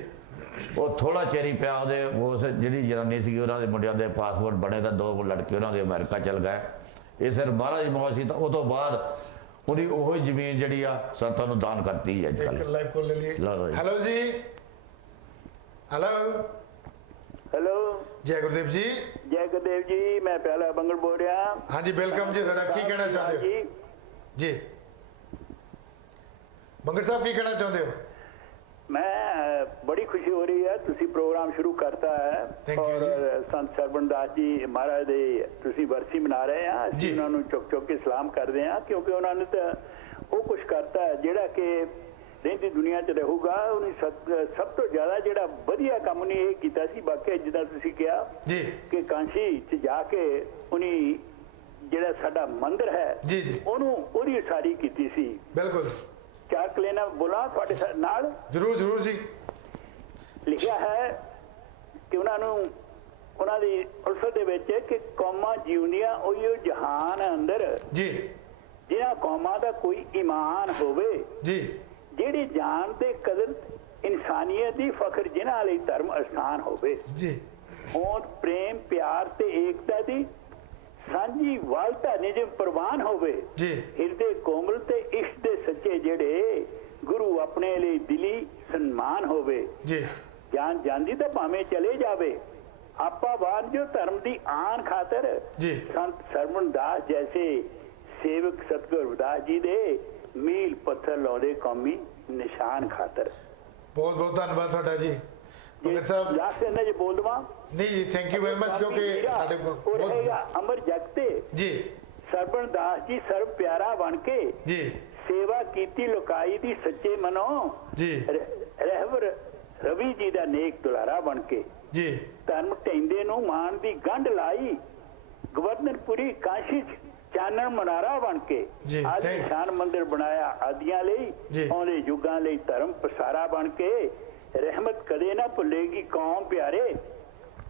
ਉਹ ਥੋੜਾ ਚਿਰ ਹੀ ਪਿਆ, ਉਹਦੇ ਉਸ ਜਿਹੜੀ ਜਨਾਨੀ ਸੀਗੀ ਉਹਨਾਂ ਦੇ ਮੁੰਡਿਆਂ ਦੇ ਪਾਸਪੋਰਟ ਬਣੇ ਤਾਂ 2 ਲੜਕੇ ਉਹਨਾਂ ਦੇ ਅਮਰੀਕਾ ਚਲ ਗਏ। ਇਹ ਸਿਰ ਮਹਾਰਾਜ ਦੀ ਮੌਤ ਸੀ। ਤਾਂ ਉਹ ਤੋਂ ਬਾਅਦ ਉਹਦੀ ਉਹੀ ਜ਼ਮੀਨ ਜਿਹੜੀ ਆ ਸੰਤਾਂ ਨੂੰ ਦਾਨ ਕਰਤੀ ਅੱਜ ਇੱਕ ਕੱਲ੍ਹ। ਲਾਈਵ ਕਾਲ ਲੈ ਲਈਏ। ਲਓ ਜੀ। ਹੈਲੋ ਜੀ। ਹੈਲੋ। ਹੈਲੋ, ਜੈ ਗੁਰਦੇਵ ਜੀ। ਜੈ ਗੁਰਦੇਵ ਜੀ, ਮੈਂ ਪਹਿਲਾ ਬੰਗਲ ਬੋਲ ਰਿਹਾ। ਹਾਂਜੀ, ਵੈਲਕਮ ਜੀ। ਤੁਹਾਡਾ ਕੀ ਕਹਿਣਾ ਚਾਹੁੰਦੇ ਹੋ? ਜੀ, ਜੀ ਬੰਗੜ ਸਾਹਿਬ ਕੀ ਕਹਿਣਾ ਚਾਹੁੰਦੇ ਹੋ? ਮੈਂ ਬੜੀ ਖੁਸ਼ੀ ਹੋ ਰਹੀ ਹੈ, ਤੁਸੀਂ ਪ੍ਰੋਗਰਾਮ ਸ਼ੁਰੂ ਕਰਤਾ ਹੈ। Thank you ਜੀ। ਸੰਤ ਸਰਬਨਦਾਸ ਜੀ ਮਹਾਰਾਜ ਦੇ ਤੁਸੀਂ ਵਰਸੀ ਮਨਾ ਰਹੇ ਆ, ਜੀ। ਅਸੀਂ ਉਹਨਾਂ ਨੂੰ ਚੁੱਕ ਚੁੱਕ ਕੇ ਸਲਾਮ ਕਰਦੇ ਆ, ਕਿਉਂਕਿ ਉਹਨਾਂ ਨੇ ਤਾਂ ਉਹ ਕੁਝ ਕਰਤਾ ਹੈ ਜਿਹੜਾ ਕਿ ਰਹਿੰਦੀ ਦੁਨੀਆ 'ਚ ਰਹੂਗਾ। ਉਹਨੇ ਸਭ ਤੋਂ ਜ਼ਿਆਦਾ ਜਿਹੜਾ ਵਧੀਆ ਕੰਮ ਉਹਨੇ ਇਹ ਕੀਤਾ ਸੀ, ਬਾਕੀ ਜਿੱਦਾਂ ਤੁਸੀਂ ਕਿਹਾ ਜੀ। ਕਿ ਕਾਂਸ਼ੀ 'ਚ ਜਾ ਕੇ ਉਹਨੇ ਜਿਹੜਾ ਸਾਡਾ ਮੰਦਿਰ ਹੈ ਜੀ ਜੀ, ਉਹਨੂੰ ਉਹਦੀ ਉਸਾਰੀ ਕੀਤੀ ਸੀ। ਬਿਲਕੁਲ। ਚਾਰ ਕਲੇਨਾ ਬੋਲਾਂ ਤੁਹਾਡੇ ਨਾਲ ਜਰੂਰ ਜਰੂਰ ਜੀ। ਲਿਖਿਆ ਹੈ ਕਿ ਉਹਨਾਂ ਨੂੰ ਉਹਨਾਂ ਦੀ ਉਲਫਤ ਦੇ ਵਿੱਚ ਕਿ ਕੌਮਾਂ ਜਿਉਂਦੀਆਂ ਉਹੀ ਜਹਾਨ ਅੰਦਰ, ਜੀ। ਜਿਹਨਾਂ ਕੌਮਾਂ ਦਾ ਕੋਈ ਈਮਾਨ ਹੋਵੇ, ਜੀ। ਜਿਹੜੀ ਜਾਨ ਤੇ ਕਦਰ ਇਨਸਾਨੀਅਤ ਦੀ ਫਖਰ, ਜਿਨ੍ਹਾਂ ਲਈ ਧਰਮ ਅਸਥਾਨ ਹੋਵੇ, ਜੀ। ਹੋਂਦ ਪ੍ਰੇਮ ਪਿਆਰ ਤੇ ਏਕਤਾ ਦੀ ਸਾਂਝੀ ਵਾਲਤਾ ਨਿਜਮ ਪ੍ਰਵਾਨ ਹੋਵੇ। ਜੀ। ਹਿਰਦੇ ਕੋਮਲ ਤੇ ਇਸ਼ਕ ਦੇ ਸੱਚੇ ਜਿਹੜੇ ਗੁਰੂ ਆਪਣੇ ਲਈ ਦਿਲੀ ਸਨਮਾਨ ਹੋਵੇ। ਜੀ। ਜਾਨ ਜਾਂਦੀ ਤਾਂ ਭਾਵੇਂ ਚਲੇ ਜਾਵੇ, ਆਪਾ ਬਾਨ ਜੋ ਧਰਮ ਦੀ ਆਨ ਖਾਤਰ। ਜੀ। ਸੰਤ ਸਰਵਣਦਾਸ ਜੈਸੇ ਸੇਵਕ ਸਤਿਗੁਰ ਰਵਿਦਾਸ ਜੀ ਦੇ ਮੀਲ ਪੱਥਰ ਲਾਉਂਦੇ ਕੌਮੀ ਨਿਸ਼ਾਨ ਖਾਤਰ। ਬਹੁਤ ਬਹੁਤ ਧੰਨਵਾਦ ਤੁਹਾਡਾ ਜੀ ਬੰਗੜ ਸਾਹਿਬ। ਲਾਸਟ ਇਹਨਾਂ ਜੀ ਬੋਲ ਦਵਾਂ? ਨਹੀਂ ਜੀ, ਥੈਂਕ ਯੂ ਵੈਰੀ ਮਚ, ਕਿਉਂਕਿ ਸਾਡੇ ਕੋਲ ਉਹ ਬਹੁਤ। ਰਹੇਗਾ ਅਮਰ ਜਗਤੇ ਜੀ। ਸਰਵਣਦਾਸ ਜੀ ਸਰਬ ਪਿਆਰਾ ਬਣ ਕੇ ਜੀ। ਸੇਵਾ ਕੀਤੀ ਲੋਕਾਈ ਦੀ ਸੱਚੇ ਮਨੋਂ। ਜੀ। ਰਹਿਬਰ ਰਵੀ ਜੀ ਦਾ ਨੇਕ ਦੁਲਾਰਾ ਬਣ ਕੇ ਜੀ। ਧਰਮ ਢੈਂਦੇ ਨੂੰ ਮਾਨ ਦੀ ਗੰਢ ਲਾਈ। ਗਵਰਨਰਪੁਰੀ ਕਾਸ਼ੀ 'ਚ ਚਾਨਣ ਮਨਾਰਾ ਬਣ ਕੇ ਜੀ, ਆਲੀਸ਼ਾਨ ਮੰਦਿਰ ਬਣਾਇਆ ਆਦੀਆਂ ਲਈ, ਜੀ। ਆਉਂਦੇ ਯੁੱਗਾਂ ਲਈ ਧਰਮ ਪਸਾਰਾ ਬਣ ਕੇ। ਰਹਿਮਤ ਕਦੇ ਨਾ ਭੁੱਲੇਗੀ ਕੌਮ ਪਿਆਰੇ,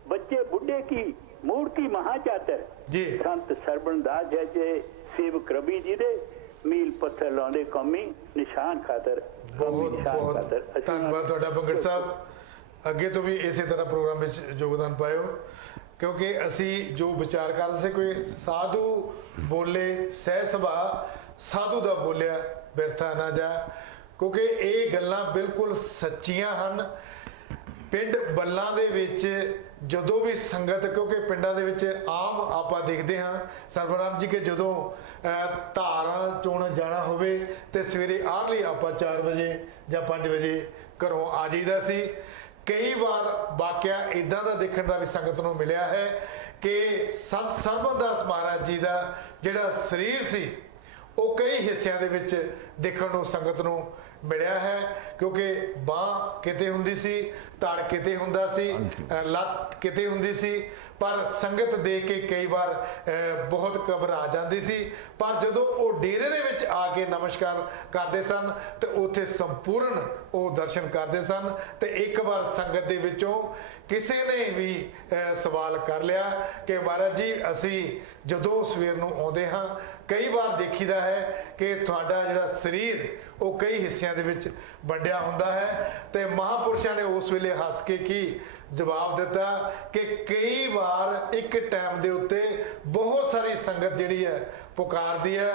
ਬੱਚੇ ਬੁੱਢੇ ਕੀ ਮੂਰਤੀ ਮਹਾਚਾਤਰ। ਜੀ। ਸੰਤ ਸਰਬਣਦਾਸ ਜੈਸੇ ਸੇਵਕ ਰਵੀ ਜੀ ਦੇ ਮੀਲ ਪੱਥਰ ਲਾਉਂਦੇ ਕੌਮੀ ਨਿਸ਼ਾਨ ਖਾਤਰ। ਬਹੁਤ ਬਹੁਤ ਧੰਨਵਾਦ ਤੁਹਾਡਾ ਬੰਗੜ ਸਾਹਿਬ। ਅੱਗੇ ਤੋਂ ਵੀ ਇਸੇ ਤਰ੍ਹਾਂ ਪ੍ਰੋਗਰਾਮ ਵਿੱਚ ਯੋਗਦਾਨ ਪਾਇਓ, ਕਿਉਂਕਿ ਅਸੀਂ ਜੋ ਵਿਚਾਰ ਕਰਦੇ ਸੀ, ਕੋਈ ਸਾਧੂ ਬੋਲੇ ਸਹਿ ਸੁਭਾ, ਸਾਧੂ ਦਾ ਬੋਲਿਆ ਬਿਰਥਾ ਨਾ ਜਾ, ਕਿਉਂਕਿ ਇਹ ਗੱਲਾਂ ਬਿਲਕੁਲ ਸੱਚੀਆਂ ਹਨ। ਪਿੰਡ ਬੱਲਾਂ ਦੇ ਵਿੱਚ ਜਦੋਂ ਵੀ ਸੰਗਤ, ਕਿਉਂਕਿ ਪਿੰਡਾਂ ਦੇ ਵਿੱਚ ਆਮ ਆਪਾਂ ਦੇਖਦੇ ਹਾਂ ਸਰਬਰਾਮ ਜੀ ਕਿ ਜਦੋਂ ਧਾਰਾਂ ਚੋਣ ਜਾਣਾ ਹੋਵੇ ਤੇ ਸਵੇਰੇ ਆਰਲੀ ਆਪਾਂ 4 ਵਜੇ ਜਾਂ 5 ਵਜੇ ਘਰੋਂ ਆ ਜਾਈਦਾ ਸੀ। ਕਈ ਵਾਰ ਵਾਕਿਆ ਇਦਾਂ ਦਾ ਦੇਖਣ ਦਾ ਵੀ ਸੰਗਤ ਨੂੰ ਮਿਲਿਆ ਹੈ ਕਿ ਸੰਤ ਸਰਬਣਦਾਸ ਮਹਾਰਾਜ ਜੀ ਦਾ ਜਿਹੜਾ ਸਰੀਰ ਸੀ ਉਹ ਕਈ ਹਿੱਸਿਆਂ ਦੇ ਵਿੱਚ ਦੇਖਣ ਨੂੰ ਸੰਗਤ ਨੂੰ ਮਿਲਿਆ ਹੈ, ਕਿਉਂਕਿ ਬਾਂਹ ਕਿਤੇ ਹੁੰਦੀ ਸੀ, ਧੜ ਕਿਤੇ ਹੁੰਦਾ ਸੀ, ਲੱਤ ਕਿਤੇ ਹੁੰਦੀ ਸੀ, ਪਰ ਸੰਗਤ ਦੇਖ ਕੇ ਕਈ ਵਾਰ ਬਹੁਤ ਘਬਰਾ ਜਾਂਦੀ ਸੀ। ਪਰ ਜਦੋਂ ਉਹ ਡੇਰੇ ਦੇ ਵਿੱਚ ਆ ਕੇ ਨਮਸਕਾਰ ਕਰਦੇ ਸਨ ਤੇ ਉੱਥੇ ਸੰਪੂਰਨ ਉਹ ਦਰਸ਼ਨ ਕਰਦੇ ਸਨ। ਤੇ ਇੱਕ ਵਾਰ ਸੰਗਤ ਦੇ ਵਿੱਚੋਂ ਕਿਸੇ ਨੇ ਵੀ ਸਵਾਲ ਕਰ ਲਿਆ ਕਿ ਮਹਾਰਾਜ ਜੀ ਅਸੀਂ ਜਦੋਂ ਸਵੇਰ ਨੂੰ ਆਉਂਦੇ ਹਾਂ ਕਈ ਵਾਰ ਦੇਖੀਦਾ ਹੈ ਕਿ ਤੁਹਾਡਾ ਜਿਹੜਾ ਸਰੀਰ ਉਹ ਕਈ ਹਿੱਸਿਆਂ ਦੇ ਵਿੱਚ ਵੰਡਿਆ ਹੁੰਦਾ ਹੈ। ਤੇ ਮਹਾਪੁਰਸ਼ਾਂ ਨੇ ਉਸ ਵੇਲੇ ਹੱਸ ਕੇ ਕੀ ਜਵਾਬ ਦਿੱਤਾ ਕਿ ਕਈ ਵਾਰ ਇੱਕ ਟਾਈਮ ਦੇ ਉੱਤੇ ਬਹੁਤ ਸਾਰੀ ਸੰਗਤ ਜਿਹੜੀ ਹੈ ਪੁਕਾਰਦੀ ਹੈ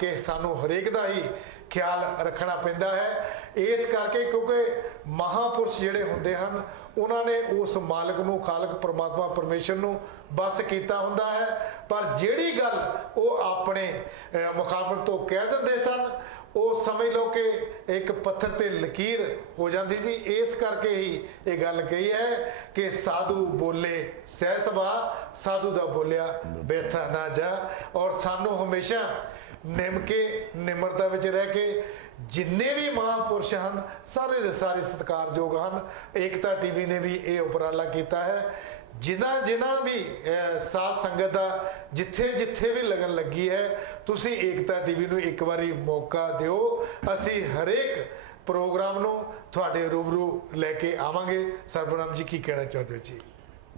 ਕਿ ਸਾਨੂੰ ਹਰੇਕ ਦਾ ਹੀ ਖਿਆਲ ਰੱਖਣਾ ਪੈਂਦਾ ਹੈ। ਇਸ ਕਰਕੇ ਕਿਉਂਕਿ ਮਹਾਪੁਰਸ਼ ਜਿਹੜੇ ਹੁੰਦੇ ਹਨ ਉਹਨਾਂ ਨੇ ਉਸ ਮਾਲਕ ਨੂੰ, ਖਾਲਕ ਪਰਮਾਤਮਾ ਪਰਮੇਸ਼ਰ ਨੂੰ ਬਸ ਕੀਤਾ ਹੁੰਦਾ ਹੈ, ਪਰ ਜਿਹੜੀ ਗੱਲ ਉਹ ਆਪਣੇ ਮੁਖਾਲਫਤ ਤੋਂ ਕਹਿ ਦਿੰਦੇ ਸਨ ਉਹ ਸਮਝ ਲਓ ਕਿ ਇੱਕ ਪੱਥਰ ਤੇ ਲਕੀਰ ਹੋ ਜਾਂਦੀ ਸੀ। ਇਸ ਕਰਕੇ ਹੀ ਇਹ ਗੱਲ ਕਹੀ ਹੈ ਕਿ ਸਾਧੂ ਬੋਲੇ ਸਹਿ ਸੁਭਾ, ਸਾਧੂ ਦਾ ਬੋਲਿਆ ਬਿਰਥਾ ਨਾ ਜਾ। ਔਰ ਸਾਨੂੰ ਹਮੇਸ਼ਾ ਨਿਮ ਕੇ ਨਿਮਰਤਾ ਵਿੱਚ ਰਹਿ ਕੇ ਜਿੰਨੇ ਵੀ ਮਹਾਂਪੁਰਸ਼ ਹਨ ਸਾਰੇ ਦੇ ਸਾਰੇ ਸਤਿਕਾਰਯੋਗ ਹਨ। ਏਕਤਾ ਟੀਵੀ ਨੇ ਵੀ ਇਹ ਉਪਰਾਲਾ ਕੀਤਾ ਹੈ। ਜਿਨ੍ਹਾਂ ਵੀ ਸਾਧ ਸੰਗਤ ਦਾ ਜਿੱਥੇ ਜਿੱਥੇ ਵੀ ਲਗਨ ਲੱਗੀ ਹੈ ਤੁਸੀਂ ਏਕਤਾ ਟੀਵੀ ਨੂੰ ਇੱਕ ਵਾਰੀ ਮੌਕਾ ਦਿਓ। ਅਸੀਂ ਹਰੇਕ ਪ੍ਰੋਗਰਾਮ ਨੂੰ ਤੁਹਾਡੇ ਰੂਬਰੂ ਲੈ ਕੇ ਆਵਾਂਗੇ। ਸਰਬਰਾਮ ਜੀ ਕੀ ਕਹਿਣਾ ਚਾਹੁੰਦੇ ਹੋ ਜੀ?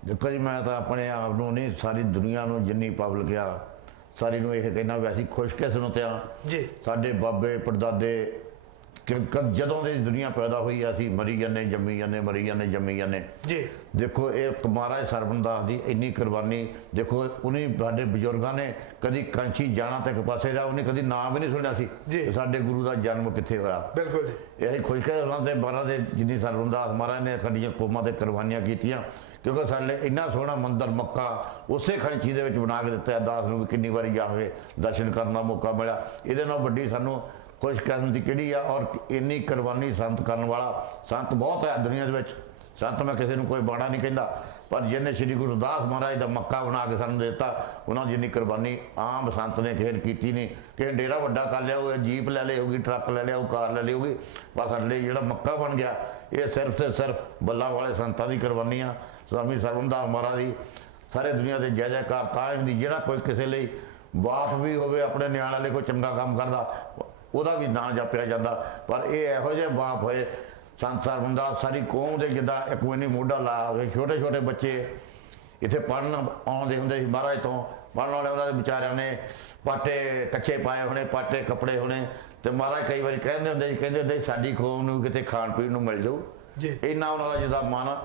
ਦੇਖੋ ਜੀ, ਮੈਂ ਤਾਂ ਆਪਣੇ ਆਪ ਨੂੰ ਨਹੀਂ, ਸਾਰੀ ਦੁਨੀਆ ਨੂੰ, ਜਿੰਨੀ ਪਬਲਿਕ ਆ ਸਾਰੀ ਨੂੰ ਇਹ ਕਹਿਣਾ ਵੀ ਅਸੀਂ ਖੁਸ਼ਕਿਸਮਤ ਆ ਜੀ। ਸਾਡੇ ਬਾਬੇ ਪੜਦਾਦੇ ਜਦੋਂ ਦੀ ਦੁਨੀਆ ਪੈਦਾ ਹੋਈ ਅਸੀਂ ਮਰੀ ਜਾਂਦੇ, ਜੰਮੀ ਜਾਂਦੇ, ਮਰੀ ਜਾਂਦੇ, ਜੰਮੀ ਜਾਂਦੇ ਜੀ। ਦੇਖੋ ਇਹ ਮਹਾਰਾਜ ਸਰਬਣਦਾਸ ਦੀ ਇੰਨੀ ਕੁਰਬਾਨੀ ਦੇਖੋ। ਉਹਨੇ ਸਾਡੇ ਬਜ਼ੁਰਗਾਂ ਨੇ ਕਦੀ ਕਾਂਚੀ ਜਾਣਾ ਤੇ ਇੱਕ ਪਾਸੇ ਜਾ, ਉਹਨੇ ਕਦੀ ਨਾਮ ਵੀ ਨਹੀਂ ਸੁਣਿਆ ਸੀ ਜੀ। ਸਾਡੇ ਗੁਰੂ ਦਾ ਜਨਮ ਕਿੱਥੇ ਹੋਇਆ। ਬਿਲਕੁਲ ਜੀ। ਇਹ ਖੁਸ਼ਕਿਸਮਤ ਦੇ ਬਾਰਾਂ ਦੇ ਜਿੰਨੀ ਸਰਬਣਦਾਸ ਮਹਾਰਾਜ ਨੇ ਸਾਡੀਆਂ ਕੌਮਾਂ ਤੇ ਕੁਰਬਾਨੀਆਂ ਕੀਤੀਆਂ, ਕਿਉਂਕਿ ਸਾਡੇ ਇੰਨਾ ਸੋਹਣਾ ਮੰਦਰ ਮੱਕਾ ਉਸੇ ਖਾਂਚੀ ਦੇ ਵਿੱਚ ਬਣਾ ਕੇ ਦਿੱਤਾ। ਦਾਸ ਨੂੰ ਵੀ ਕਿੰਨੀ ਵਾਰੀ ਜਾ ਕੇ ਦਰਸ਼ਨ ਕਰਨ ਦਾ ਮੌਕਾ ਮਿਲਿਆ। ਇਹਦੇ ਨਾਲ ਵੱਡੀ ਸਾਨੂੰ ਖੁਸ਼ਕਿਸਮਤੀ ਕਿਹੜੀ ਆ। ਔਰ ਇੰਨੀ ਕੁਰਬਾਨੀ ਸੰਤ ਕਰਨ ਵਾਲਾ ਸੰਤ ਬਹੁਤ ਹੈ ਦੁਨੀਆ ਦੇ ਵਿੱਚ। ਸੰਤ ਮੈਂ ਕਿਸੇ ਨੂੰ ਕੋਈ ਬਾੜਾ ਨਹੀਂ ਕਹਿੰਦਾ, ਪਰ ਜਿਹਨੇ ਸ੍ਰੀ ਗੁਰੂ ਰਵਿਦਾਸ ਮਹਾਰਾਜ ਦਾ ਮੱਕਾ ਬਣਾ ਕੇ ਸਾਨੂੰ ਦਿੱਤਾ, ਉਹਨਾਂ ਜਿੰਨੀ ਕੁਰਬਾਨੀ ਆਮ ਸੰਤ ਨੇ ਖੇਰ ਕੀਤੀ ਨਹੀਂ। ਕਿ ਡੇਰਾ ਵੱਡਾ ਕਰ ਲਿਆ ਹੋਊਗਾ, ਜੀਪ ਲੈ ਲਈ ਹੋਊਗੀ, ਟਰੱਕ ਲੈ ਲਿਆ ਹੋਊ, ਕਾਰ ਲੈ ਲਈ ਹੋਊਗੀ, ਪਰ ਸਾਡੇ ਲਈ ਜਿਹੜਾ ਮੱਕਾ ਬਣ ਗਿਆ ਇਹ ਸਿਰਫ ਤੇ ਸਿਰਫ ਬੱਲਾ ਵਾਲੇ ਸੰਤਾਂ ਦੀ ਕੁਰਬਾਨੀ ਆ। ਸਵਾਮੀ ਸਰਬਣਦਾਸ ਮਹਾਰਾਜ ਦੀ ਸਾਰੇ ਦੁਨੀਆ ਦੇ ਜੈ ਜੈਕਾਰ ਤਾਂ ਹੁੰਦੀ। ਜਿਹੜਾ ਕੋਈ ਕਿਸੇ ਲਈ ਬਾਪ ਵੀ ਹੋਵੇ ਆਪਣੇ ਨਿਆਣੇ ਲਈ ਕੋਈ ਚੰਗਾ ਕੰਮ ਕਰਦਾ ਉਹਦਾ ਵੀ ਨਾਂ ਜਪਿਆ ਜਾਂਦਾ, ਪਰ ਇਹ ਇਹੋ ਜਿਹੇ ਬਾਪ ਹੋਏ ਸੰਤ ਸਰਬਣਦਾਸ ਸਾਰੀ ਕੌਮ ਦੇ ਜਿੱਦਾਂ ਇੱਕ ਵਾਰੀ ਮੋਢਾ ਲਾ ਕੇ ਛੋਟੇ ਛੋਟੇ ਬੱਚੇ ਇੱਥੇ ਪੜ੍ਹਨ ਆਉਂਦੇ ਹੁੰਦੇ ਸੀ ਮਹਾਰਾਜ ਤੋਂ। ਪੜ੍ਹਨ ਵਾਲੇ ਉਹਨਾਂ ਦੇ ਵਿਚਾਰਿਆਂ ਨੇ ਪਾਟੇ ਕੱਚੇ ਪਾਏ ਹੋਣੇ, ਪਾਟੇ ਕੱਪੜੇ ਹੋਣੇ, ਤੇ ਮਹਾਰਾਜ ਕਈ ਵਾਰੀ ਕਹਿੰਦੇ ਹੁੰਦੇ ਸੀ, ਕਹਿੰਦੇ ਹੁੰਦੇ ਸਾਡੀ ਕੌਮ ਨੂੰ ਕਿਤੇ ਖਾਣ ਪੀਣ ਨੂੰ ਮਿਲ ਜਾਊ ਜੀ। ਇੰਨਾ ਉਹਨਾਂ ਦਾ ਜਿੱਦਾਂ ਮਨ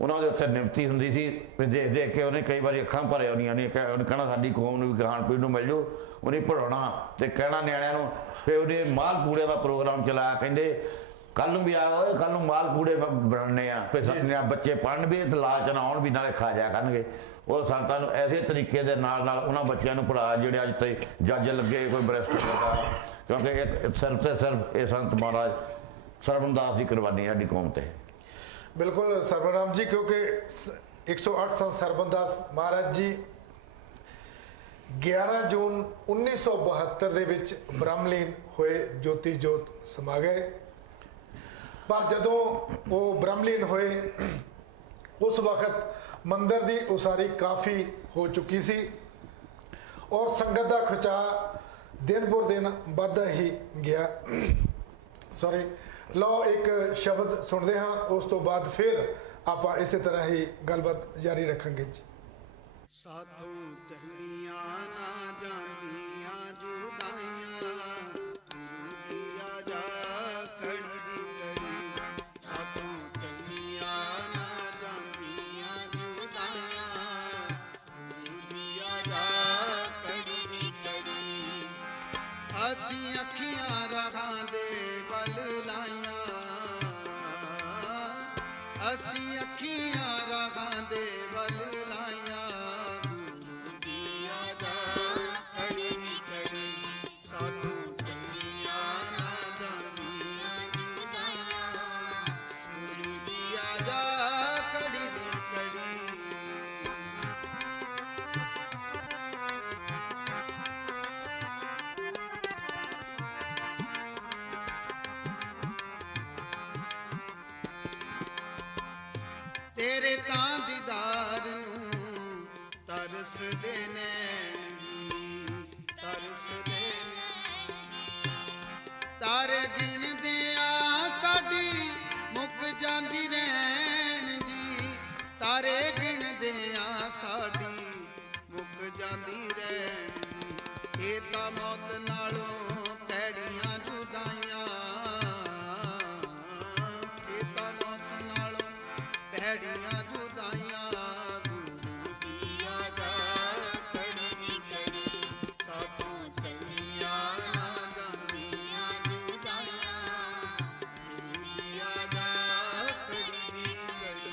ਉਹਨਾਂ ਦੇ ਉੱਤੇ ਨਿਮਤੀ ਹੁੰਦੀ ਸੀ। ਦੇਖ ਦੇਖ ਕੇ ਉਹਨੇ ਕਈ ਵਾਰੀ ਅੱਖਾਂ ਭਰੇ ਆਉਂਦੀਆਂ ਨੇ। ਉਹਨੇ ਕਹਿਣਾ ਸਾਡੀ ਕੌਮ ਨੂੰ ਵੀ ਖਾਣ ਪੀਣ ਨੂੰ ਮਿਲ ਜਾਊ। ਉਹਨੇ ਪੜ੍ਹਾਉਣਾ ਤੇ ਕਹਿਣਾ ਨਿਆਣਿਆਂ ਨੂੰ। ਫਿਰ ਉਹਨੇ ਮਾਲ ਪੂੜੇ ਦਾ ਪ੍ਰੋਗਰਾਮ ਚਲਾਇਆ, ਕਹਿੰਦੇ ਕੱਲ ਨੂੰ ਵੀ ਆਇਆ ਹੋਏ, ਕੱਲ ਨੂੰ ਮਾਲ ਪੂੜੇ ਬਣਨੇ ਆ, ਫਿਰ ਆਪਣੇ ਬੱਚੇ ਪੜ੍ਹਨ ਵੀ ਤੇ ਲਾਲਚ ਨਾ ਆਉਣ ਵੀ, ਨਾਲੇ ਖਾ ਜਾਇਆ ਕਰਨਗੇ। ਉਹ ਸੰਤਾਂ ਨੂੰ ਐਸੇ ਤਰੀਕੇ ਦੇ ਨਾਲ ਉਹਨਾਂ ਬੱਚਿਆਂ ਨੂੰ ਪੜ੍ਹਾਇਆ ਜਿਹੜੇ ਅੱਜ ਤੇ ਜੱਜ ਲੱਗੇ, ਕੋਈ ਬਰਿਸਟਰ ਲੱਗਾ, ਕਿਉਂਕਿ ਇਹ ਸਿਰਫ ਤੇ ਸਿਰਫ ਇਹ ਸੰਤ ਮਹਾਰਾਜ ਸਰਬਣਦਾਸ ਦੀ ਕੁਰਬਾਨੀ ਸਾਡੀ ਕੌਮ ਤੇ। ਬਿਲਕੁਲ ਸਰਬਰਾਮ ਜੀ, ਕਿਉਂਕਿ 108 ਸੰਤ ਸਰਬਣਦਾਸ ਮਹਾਰਾਜ ਜੀ 11 ਜੂਨ 1972 ਦੇ ਵਿੱਚ ਬ੍ਰਹਮਲੀਨ ਹੋਏ, ਜੋਤੀ ਜੋਤ ਸਮਾ ਗਏ। ਪਰ ਜਦੋਂ ਉਹ ਬ੍ਰਹਮਲੀਨ ਹੋਏ ਉਸ ਵਕਤ ਮੰਦਰ ਦੀ ਉਸਾਰੀ ਕਾਫੀ ਹੋ ਚੁੱਕੀ ਸੀ ਔਰ ਸੰਗਤ ਦਾ ਖਿਚਾਅ ਦਿਨ ਬਰ ਦਿਨ ਵੱਧਦਾ ਹੀ ਗਿਆ। ਸੌਰੀ, ਲਓ ਇੱਕ ਸ਼ਬਦ ਸੁਣਦੇ ਹਾਂ, ਉਸ ਤੋਂ ਬਾਅਦ ਫਿਰ ਆਪਾਂ ਇਸੇ ਤਰ੍ਹਾਂ ਹੀ ਗੱਲਬਾਤ ਜਾਰੀ ਰੱਖਾਂਗੇ ਜੀ। ਸਾਥੋਂ ਚੱਲੀਆਂ ਨਾ ਜਾਂਦੀਆਂ ਜੁਦਾਈਆਂ, ਗੁਰੂ ਜੀ ਆ ਜਾ ਕੜੀ ਦੀ ਕੜੀ। ਸਾਥੋਂ ਚੱਲੀਆਂ ਨਾ ਜਾਂਦੀਆਂ ਜੁਦਾਈਆਂ, ਗੁਰੂ ਜੀ ਆ ਜਾ ਕੜੀ ਦੀ ਕੜੀ। ਅਸੀਂ ਅੱਖੀਆਂ ਰਾਹਾਂ ਦੇ ਵੱਲ ਲਾਈਆਂ, ਅਸੀਂ ਅੱਖੀਆਂ ਰਾਹਾਂ ਦੇ ਵੱਲ ਲਾਈਆਂ, ਗੁਰੂ ਜੀ ਆ ਜਾ ਕੜੀ ਦੀ ਕੜੀ। ਸਾਥੋਂ ਚੱਲੀਆਂ ਨਾ ਜਾਂਦੀਆਂ ਜੁਦਾਈਆਂ, ਗੁਰੂ ਜੀ ਆ ਜਾ ਕੜੀ ਦੀ ਕੜੀ। ਤੇਰੇ ਤਾਂ ਦੀਦਾਰ ਨੂੰ ਤਰਸਦੇ ਨੈਣ ਜੀ, ਤਰਸਦੇ ਨੈਣ ਜੀ। ਤਾਰੇ ਗਿਣਦੇ ਆ ਸਾਡੀ ਮੁੱਕ ਜਾਂਦੀ ਰਹਿਣ ਜੀ, ਤਾਰੇ ਗਿਣਦੇ ਆ ਸਾਡੀ ਮੁੱਕ ਜਾਂਦੀ ਰਹਿਣ ਜੀ। ਇਹ ਤਾਂ ਮੌਤ ਨਾਲੋਂ ਭੈੜੀਆਂ ਜੁਦਾਈਆਂ, ਇਹ ਤਾਂ ਮੌਤ ਨਾਲੋਂ ਭੈੜੀਆਂ ਜੁਦਾਈਆਂ, ਗੁਰੂ ਜੀ ਆ ਜਾ ਕੜੀ ਦੀ ਕੜੀ। ਸਾਥੋਂ ਚੱਲੀਆਂ ਨਾ ਜਾਂਦੀਆਂ ਜੁਦਾਈਆਂ, ਗੁਰੂ ਜੀ ਆ ਜਾ ਕੜੀ ਦੀ ਕੜੀ।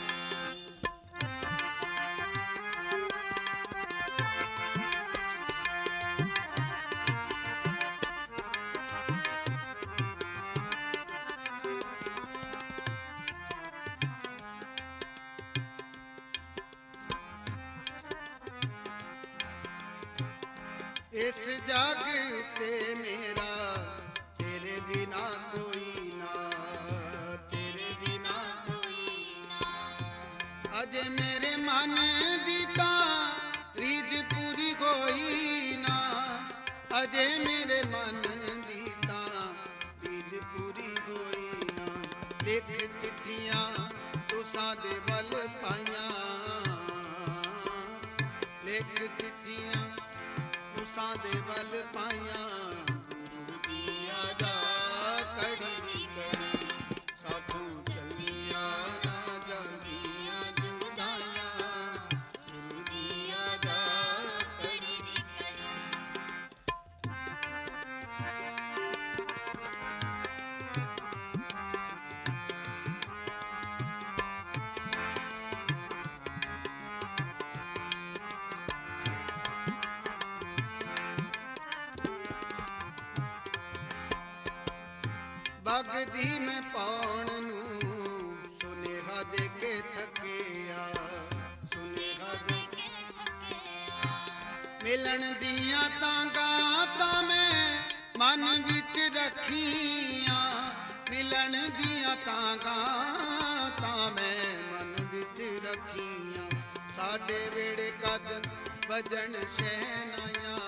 ਇਸ ਜੱਗ ਉੱਤੇ ਮੇਰਾ ਤੇਰੇ ਬਿਨਾ ਕੋਈ ਨਾ, ਤੇਰੇ ਬਿਨਾ ਕੋਈ ਨਾ। ਅਜੇ ਮੇਰੇ ਮਨ ਦੀ ਤਾਂ ਰੀਝ ਪੂਰੀ ਹੋਈ ਨਾ, ਅਜੇ ਮੇਰੇ ਮਨ ਦੀ ਤਾਂ ਰੀਝ ਪੂਰੀ ਹੋਈ ਨਾ। ਲਿਖ ਚਿੱਠੀਆਂ ਤੁਸਾਂ ਦੇ ਵੱਲ ਪਾਈਆਂ, ਲਿਖ ਚਿੱਠੀਆਂ ਤੁਸਾਂ ਦੇ ਵੱਲ ਪਾਈਆਂ, ਗੁਰੂ ਜੀ ਆ ਜਾ ਕੜੀ ਦੀ ਕੜੀ। ਸਾਥੋਂ ਚੱਲੀਆਂ ਨਾ ਜਾਂਦੀਆਂ ਜੁਦਾਈਆਂ, ਗੁਰੂ ਜੀ ਆ ਜਾ ਕੜੀ ਦੀ ਕੜੀ। ਵਗਦੀ ਮੈਂ ਪਾਉਣ ਨੂੰ ਸੁਨੇਹਾ ਦੇ ਕੇ ਥੱਕਿਆ, ਸੁਨੇਹਾ ਦੇ ਕੇ ਥੱਕਿਆ। ਮਿਲਣ ਦੀਆਂ ਤਾਂਘਾਂ ਤਾਂ ਮੈਂ ਮਨ ਵਿੱਚ ਰੱਖੀਆਂ, ਮਿਲਣ ਦੀਆਂ ਤਾਂਘਾਂ ਤਾਂ ਮੈਂ ਮਨ ਵਿੱਚ ਰੱਖੀਆਂ। ਸਾਡੇ ਵੇੜੇ ਕਦ ਵਜਣ ਸ਼ਹਿਨਾਈਆਂ,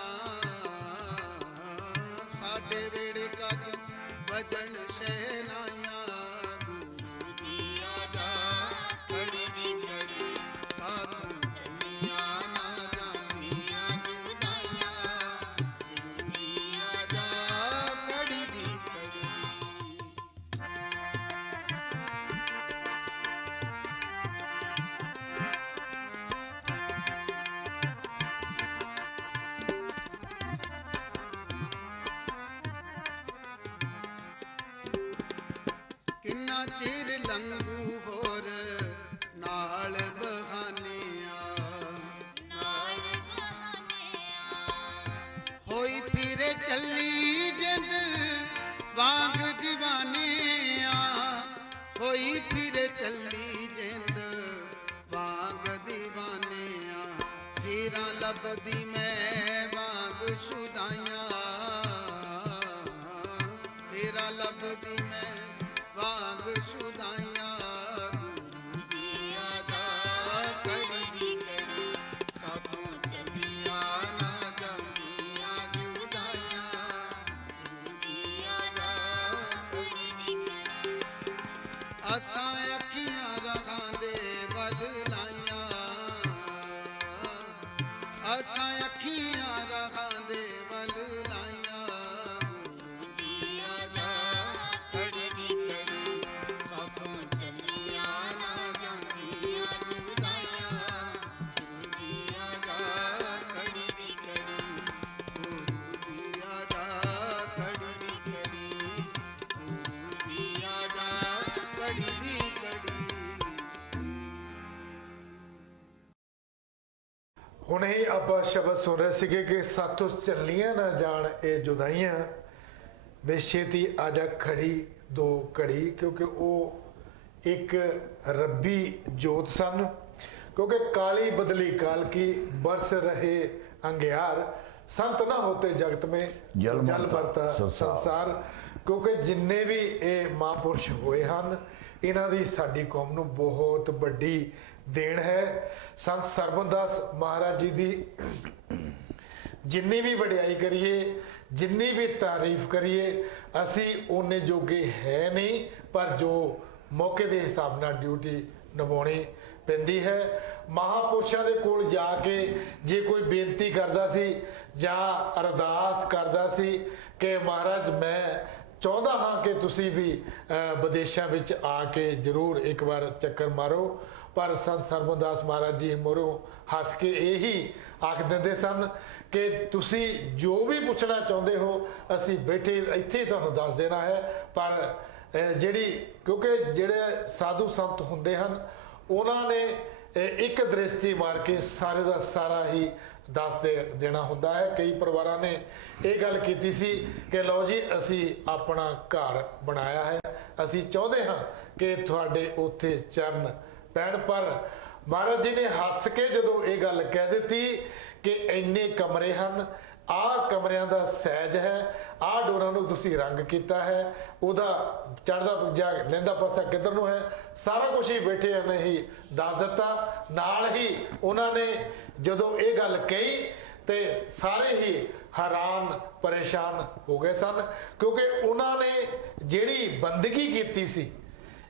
ਸਾਡੇ ਵੇੜੇ ਕਦ ਵਜਣ ਸ਼ਹਿਨਾਈਆਂ, ਗੁਰੂ ਜੀ ਆ ਜਾ ਕੜੀ ਦੀ ਕੜੀ। ਸਾਥੋਂ ਚੱਲੀਆਂ ਨਾ ਜਾਂਦੀਆਂ ਜੁਦਾਈਆਂ, ਗੁਰੂ ਜੀ ਆ ਜਾ ਕੜੀ ਦੀ ਕੜੀ। ਕਿੰਨਾ ਚਿਰ ਲੰਘੂ ਹੋਰ ਨਾਲ ਬਹਾਨਿਆਂ, ਨਾਲ ਬਹਾਨਿਆਂ। ਹੋਈ ਫਿਰੇ ਚੱਲੀ ਜਿੰਦ ਵਾਂਗ دیਵਾਨਿਆਂ, ਹੋਈ ਫਿਰੇ ਚੱਲੀ ਜਿੰਦ ਵਾਂਗ دیਵਾਨਿਆਂ। ਫੇਰਾਂ ਲੱਭਦੀ ਮੈਂ ਵਾਂਗ ਸ਼ੁਦਾਈਆਂ, ਫੇਰਾਂ ਲੱਭਦੀ ਮੈਂ ਵਾਂਗ ਸ਼ੁਦਾਈਆਂ, ਗੁਰੂ ਜੀ ਆ ਜਾ ਕੜੀ ਦੀ ਕੜੀ। ਸਾਥੋਂ ਅਸਾਂ ਅੱਖੀਆਂ ਰਹਾਂ ਦੇ ਵੱਲ ਲਾਈਆਂ, ਅਸਾਂ ਅੱਖੀਆਂ ਰਹਾਂ ਦੇ ਵੱਲ ਲਾਈਆਂ। ਗੁਰੂ ਜੀ ਆ ਜਾ ਘੜੀ ਦੀ ਘੜੀ, ਸਾਥੋਂ ਚੱਲੀਆਂ ਨਾ ਜਾਂਦੀਆਂ ਜੁਦਾਈਆਂ। ਗੁਰੂ ਜੀ ਆ ਜਾ ਘੜੀ ਦੀ ਘੜੀ, ਗੁਰੂ ਜੀ ਆ ਜਾ ਘੜੀ ਦੀ ਘੜੀ, ਗੁਰੂ ਜੀ ਆ ਜਾ ਘੜੀ ਦੀ ਘੜੀ। ਹੁਣ ਹੀ ਆਪਾਂ ਸ਼ਬਦ ਸੁਣ ਰਹੇ ਸੀਗੇ ਕਿ ਸਾਥੋਂ ਚੱਲੀਆਂ ਨਾ ਜਾਣ ਇਹ ਜੁਦਾਈਆਂ, ਬੇਛੇਤੀ ਆਜਾ ਖੜੀ ਦੋ ਘੜੀ, ਕਿਉਂਕਿ ਉਹ ਇੱਕ ਰੱਬੀ ਜੋਤ ਸਨ। क्योंकि काली बदली काल की बरस रहे अंगियार, संत ना होते जगत में जल जल मरता संसार। क्योंकि जिन्ने भी ये महापुरुष होए ਹਨ, ਇਹਨਾਂ ਦੀ ਸਾਡੀ ਕੌਮ ਨੂੰ ਬਹੁਤ ਵੱਡੀ ਦੇਣ ਹੈ। ਸੰਤ ਸਰਬਨਦਾਸ ਮਹਾਰਾਜ ਜੀ ਦੀ ਜਿੰਨੀ ਵੀ ਵਡਿਆਈ ਕਰੀਏ, ਜਿੰਨੀ ਵੀ ਤਾਰੀਫ ਕਰੀਏ, ਅਸੀਂ ਉਹਨੇ ਜੋਗੇ ਹੈ ਨਹੀਂ, ਪਰ ਜੋ ਮੌਕੇ ਦੇ ਹਿਸਾਬ ਨਾਲ ਡਿਊਟੀ ਨਿਭਾਉਣੀ ਪੈਂਦੀ ਹੈ। ਮਹਾਪੁਰਸ਼ਾਂ ਦੇ ਕੋਲ ਜਾ ਕੇ ਜੇ ਕੋਈ ਬੇਨਤੀ ਕਰਦਾ ਸੀ ਜਾਂ ਅਰਦਾਸ ਕਰਦਾ ਸੀ ਕਿ ਮਹਾਰਾਜ ਮੈਂ ਚਾਹੁੰਦਾ ਹਾਂ ਕਿ ਤੁਸੀਂ ਵੀ ਵਿਦੇਸ਼ਾਂ ਵਿੱਚ ਆ ਕੇ ਜ਼ਰੂਰ ਇੱਕ ਵਾਰ ਚੱਕਰ ਮਾਰੋ, ਪਰ ਸੰਤ ਸਰਬਨਦਾਸ ਮਹਾਰਾਜ ਜੀ ਮੋਰੋਂ ਹੱਸ ਕੇ ਇਹੀ ਆਖ ਦਿੰਦੇ ਸਨ ਕਿ ਤੁਸੀਂ ਜੋ ਵੀ ਪੁੱਛਣਾ ਚਾਹੁੰਦੇ ਹੋ ਅਸੀਂ ਬੈਠੇ ਇੱਥੇ ਤੁਹਾਨੂੰ ਦੱਸ ਦੇਣਾ ਹੈ। ਪਰ ਜਿਹੜੀ ਕਿਉਂਕਿ ਜਿਹੜੇ ਸਾਧੂ ਸੰਤ ਹੁੰਦੇ ਹਨ ਉਹਨਾਂ ਨੇ ਇੱਕ ਦ੍ਰਿਸ਼ਟੀ ਮਾਰ ਕੇ ਸਾਰੇ ਦਾ ਸਾਰਾ ਹੀ ਦੱਸ ਦੇਣਾ ਹੁੰਦਾ ਹੈ। ਕਈ ਪਰਿਵਾਰਾਂ ਨੇ ਇਹ ਗੱਲ ਕੀਤੀ ਸੀ ਕਿ ਲਓ ਜੀ ਅਸੀਂ ਆਪਣਾ ਘਰ ਬਣਾਇਆ ਹੈ, ਅਸੀਂ ਚਾਹੁੰਦੇ ਹਾਂ ਕਿ ਤੁਹਾਡੇ ਉੱਥੇ ਚਰਨ ਪੈਣ, ਪਰ ਮਹਾਰਾਜ ਜੀ ਨੇ ਹੱਸ ਕੇ ਜਦੋਂ ਇਹ ਗੱਲ ਕਹਿ ਦਿੱਤੀ ਕਿ ਇੰਨੇ ਕਮਰੇ ਹਨ, ਆਹ ਕਮਰਿਆਂ ਦਾ ਸਹਿਜ ਹੈ, ਆਹ ਡੋਰਾਂ ਨੂੰ ਤੁਸੀਂ ਰੰਗ ਕੀਤਾ ਹੈ, ਉਹਦਾ ਚੜ੍ਹਦਾ ਜਾਂ ਲਹਿੰਦਾ ਪਾਸਾ ਕਿੱਧਰ ਨੂੰ ਹੈ, ਸਾਰਾ ਕੁਝ ਹੀ ਬੈਠੇ ਨੇ ਹੀ ਦੱਸ ਦਿੱਤਾ। ਨਾਲ ਹੀ ਉਹਨਾਂ ਨੇ ਜਦੋਂ ਇਹ ਗੱਲ ਕਹੀ ਤੇ ਸਾਰੇ ਹੀ ਹੈਰਾਨ ਪਰੇਸ਼ਾਨ ਹੋ ਗਏ ਸਨ, ਕਿਉਂਕਿ ਉਹਨਾਂ ਨੇ ਜਿਹੜੀ ਬੰਦਗੀ ਕੀਤੀ ਸੀ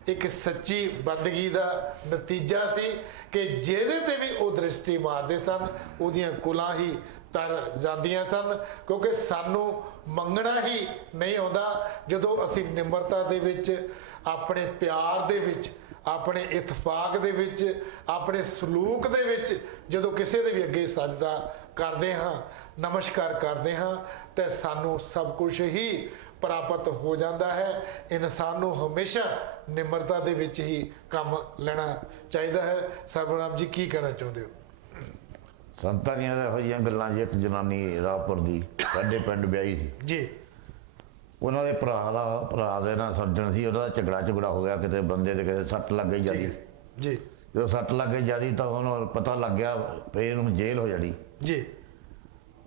ਇੱਕ ਸੱਚੀ ਬੰਦਗੀ ਦਾ ਨਤੀਜਾ ਸੀ ਕਿ ਜਿਹਦੇ ਤੇ ਵੀ ਉਹ ਦ੍ਰਿਸ਼ਟੀ ਮਾਰਦੇ ਸਨ ਉਹਦੀਆਂ ਕੁਲਾਂ ਹੀ ਤਰ ਜਾਂਦੀਆਂ ਸਨ। ਕਿਉਂਕਿ ਸਾਨੂੰ ਮੰਗਣਾ ਹੀ ਨਹੀਂ ਆਉਂਦਾ, ਜਦੋਂ ਅਸੀਂ ਨਿਮਰਤਾ ਦੇ ਵਿੱਚ, ਆਪਣੇ ਪਿਆਰ ਦੇ ਵਿੱਚ, ਆਪਣੇ ਇਤਫਾਕ ਦੇ ਵਿੱਚ, ਆਪਣੇ ਸਲੂਕ ਦੇ ਵਿੱਚ ਜਦੋਂ ਕਿਸੇ ਦੇ ਵੀ ਅੱਗੇ ਸਜਦਾ ਕਰਦੇ ਹਾਂ, ਨਮਸਕਾਰ ਕਰਦੇ ਹਾਂ, ਤੇ ਸਾਨੂੰ ਸਭ ਕੁਝ ਹੀ ਪ੍ਰਾਪਤ ਹੋ ਜਾਂਦਾ ਹੈ। ਇਨਸਾਨ ਨੂੰ ਹਮੇਸ਼ਾ ਨਿਮਰਤਾ ਦੇ ਵਿੱਚ ਹੀ ਕੰਮ ਲੈਣਾ ਚਾਹੀਦਾ ਹੈ। ਸਰਬਰਾਮ ਜੀ ਕੀ ਕਹਿਣਾ ਚਾਹੁੰਦੇ ਹੋ? ਸੰਤਾਂ ਦੀਆਂ ਇਹੋ ਜਿਹੀਆਂ ਗੱਲਾਂ ਜੀ। ਇੱਕ ਜਨਾਨੀ ਰਾਹਪੁਰ ਦੀ ਸਾਡੇ ਪਿੰਡ ਵਿਆਹੀ ਸੀ ਜੀ, ਉਹਨਾਂ ਦੇ ਭਰਾ ਦੇ ਨਾਲ ਸੱਜਣ ਸੀ, ਉਹਦਾ ਝਗੜਾ ਹੋ ਗਿਆ, ਕਿਤੇ ਬੰਦੇ ਦੇ ਕਿਤੇ ਸੱਟ ਲੱਗ ਗਈ ਜਿਆਦੀ। ਜੀ, ਜਦੋਂ ਸੱਟ ਲੱਗ ਗਈ ਜਿਆਦੀ ਤਾਂ ਉਹਨੂੰ ਪਤਾ ਲੱਗ ਗਿਆ ਵੀ ਇਹਨੂੰ ਜੇਲ੍ਹ ਹੋ ਜਾਣੀ। ਜੀ,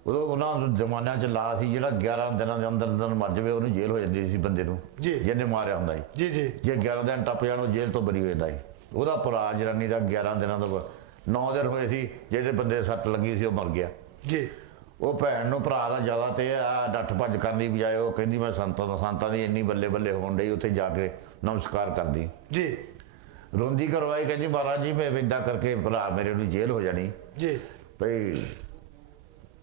ਉਦੋਂ ਉਹਨਾਂ ਨੂੰ ਜ਼ਮਾਨਿਆਂ 'ਚ ਲਾ ਸੀ ਜਿਹੜਾ 11 ਦਿਨਾਂ ਦੇ ਅੰਦਰ ਮਰ ਜਾਵੇ ਉਹਨੂੰ ਜੇਲ੍ਹ ਹੋ ਜਾਂਦੀ ਸੀ ਬੰਦੇ ਨੂੰ, ਜੀ, ਜਿਹਨੇ ਮਾਰਿਆ ਹੁੰਦਾ ਸੀ। ਜੀ, ਜੀ, ਜੇ 11 ਦਿਨ ਟੱਪ ਜਾਣ ਉਹ ਜੇਲ੍ਹ ਤੋਂ ਬਰੀ ਹੋ ਜਾਂਦਾ ਸੀ। ਉਹਦਾ ਭਰਾ ਜਨਾਨੀ ਦਾ 11 ਦਿਨਾਂ ਤੋਂ 9 ਦਿਨ ਹੋਏ ਸੀ, ਜਿਹੜੇ ਬੰਦੇ ਸੱਟ ਲੱਗੀ ਸੀ ਉਹ ਮਰ ਗਿਆ। ਜੀ, ਉਹ ਭੈਣ ਨੂੰ ਭਰਾ ਦਾ ਜ਼ਿਆਦਾ ਤੇ ਆ ਡੱਠ ਭੱਜ ਕਰਨ ਦੀ ਬਜਾਏ ਉਹ ਕਹਿੰਦੀ ਮੈਂ ਸੰਤਾਂ ਦੀ ਇੰਨੀ ਬੱਲੇ ਬੱਲੇ ਹੋਣ ਡਈ, ਉੱਥੇ ਜਾ ਕੇ ਨਮਸਕਾਰ ਕਰਦੀ। ਜੀ, ਰੋਂਦੀ ਕਰਵਾਈ, ਕਹਿੰਦੀ ਮਹਾਰਾਜ ਜੀ ਮੈਂ ਇੱਦਾਂ ਕਰਕੇ ਭਰਾ ਮੇਰੇ ਨੂੰ ਜੇਲ੍ਹ ਹੋ ਜਾਣੀ, ਜੀ, ਭਈ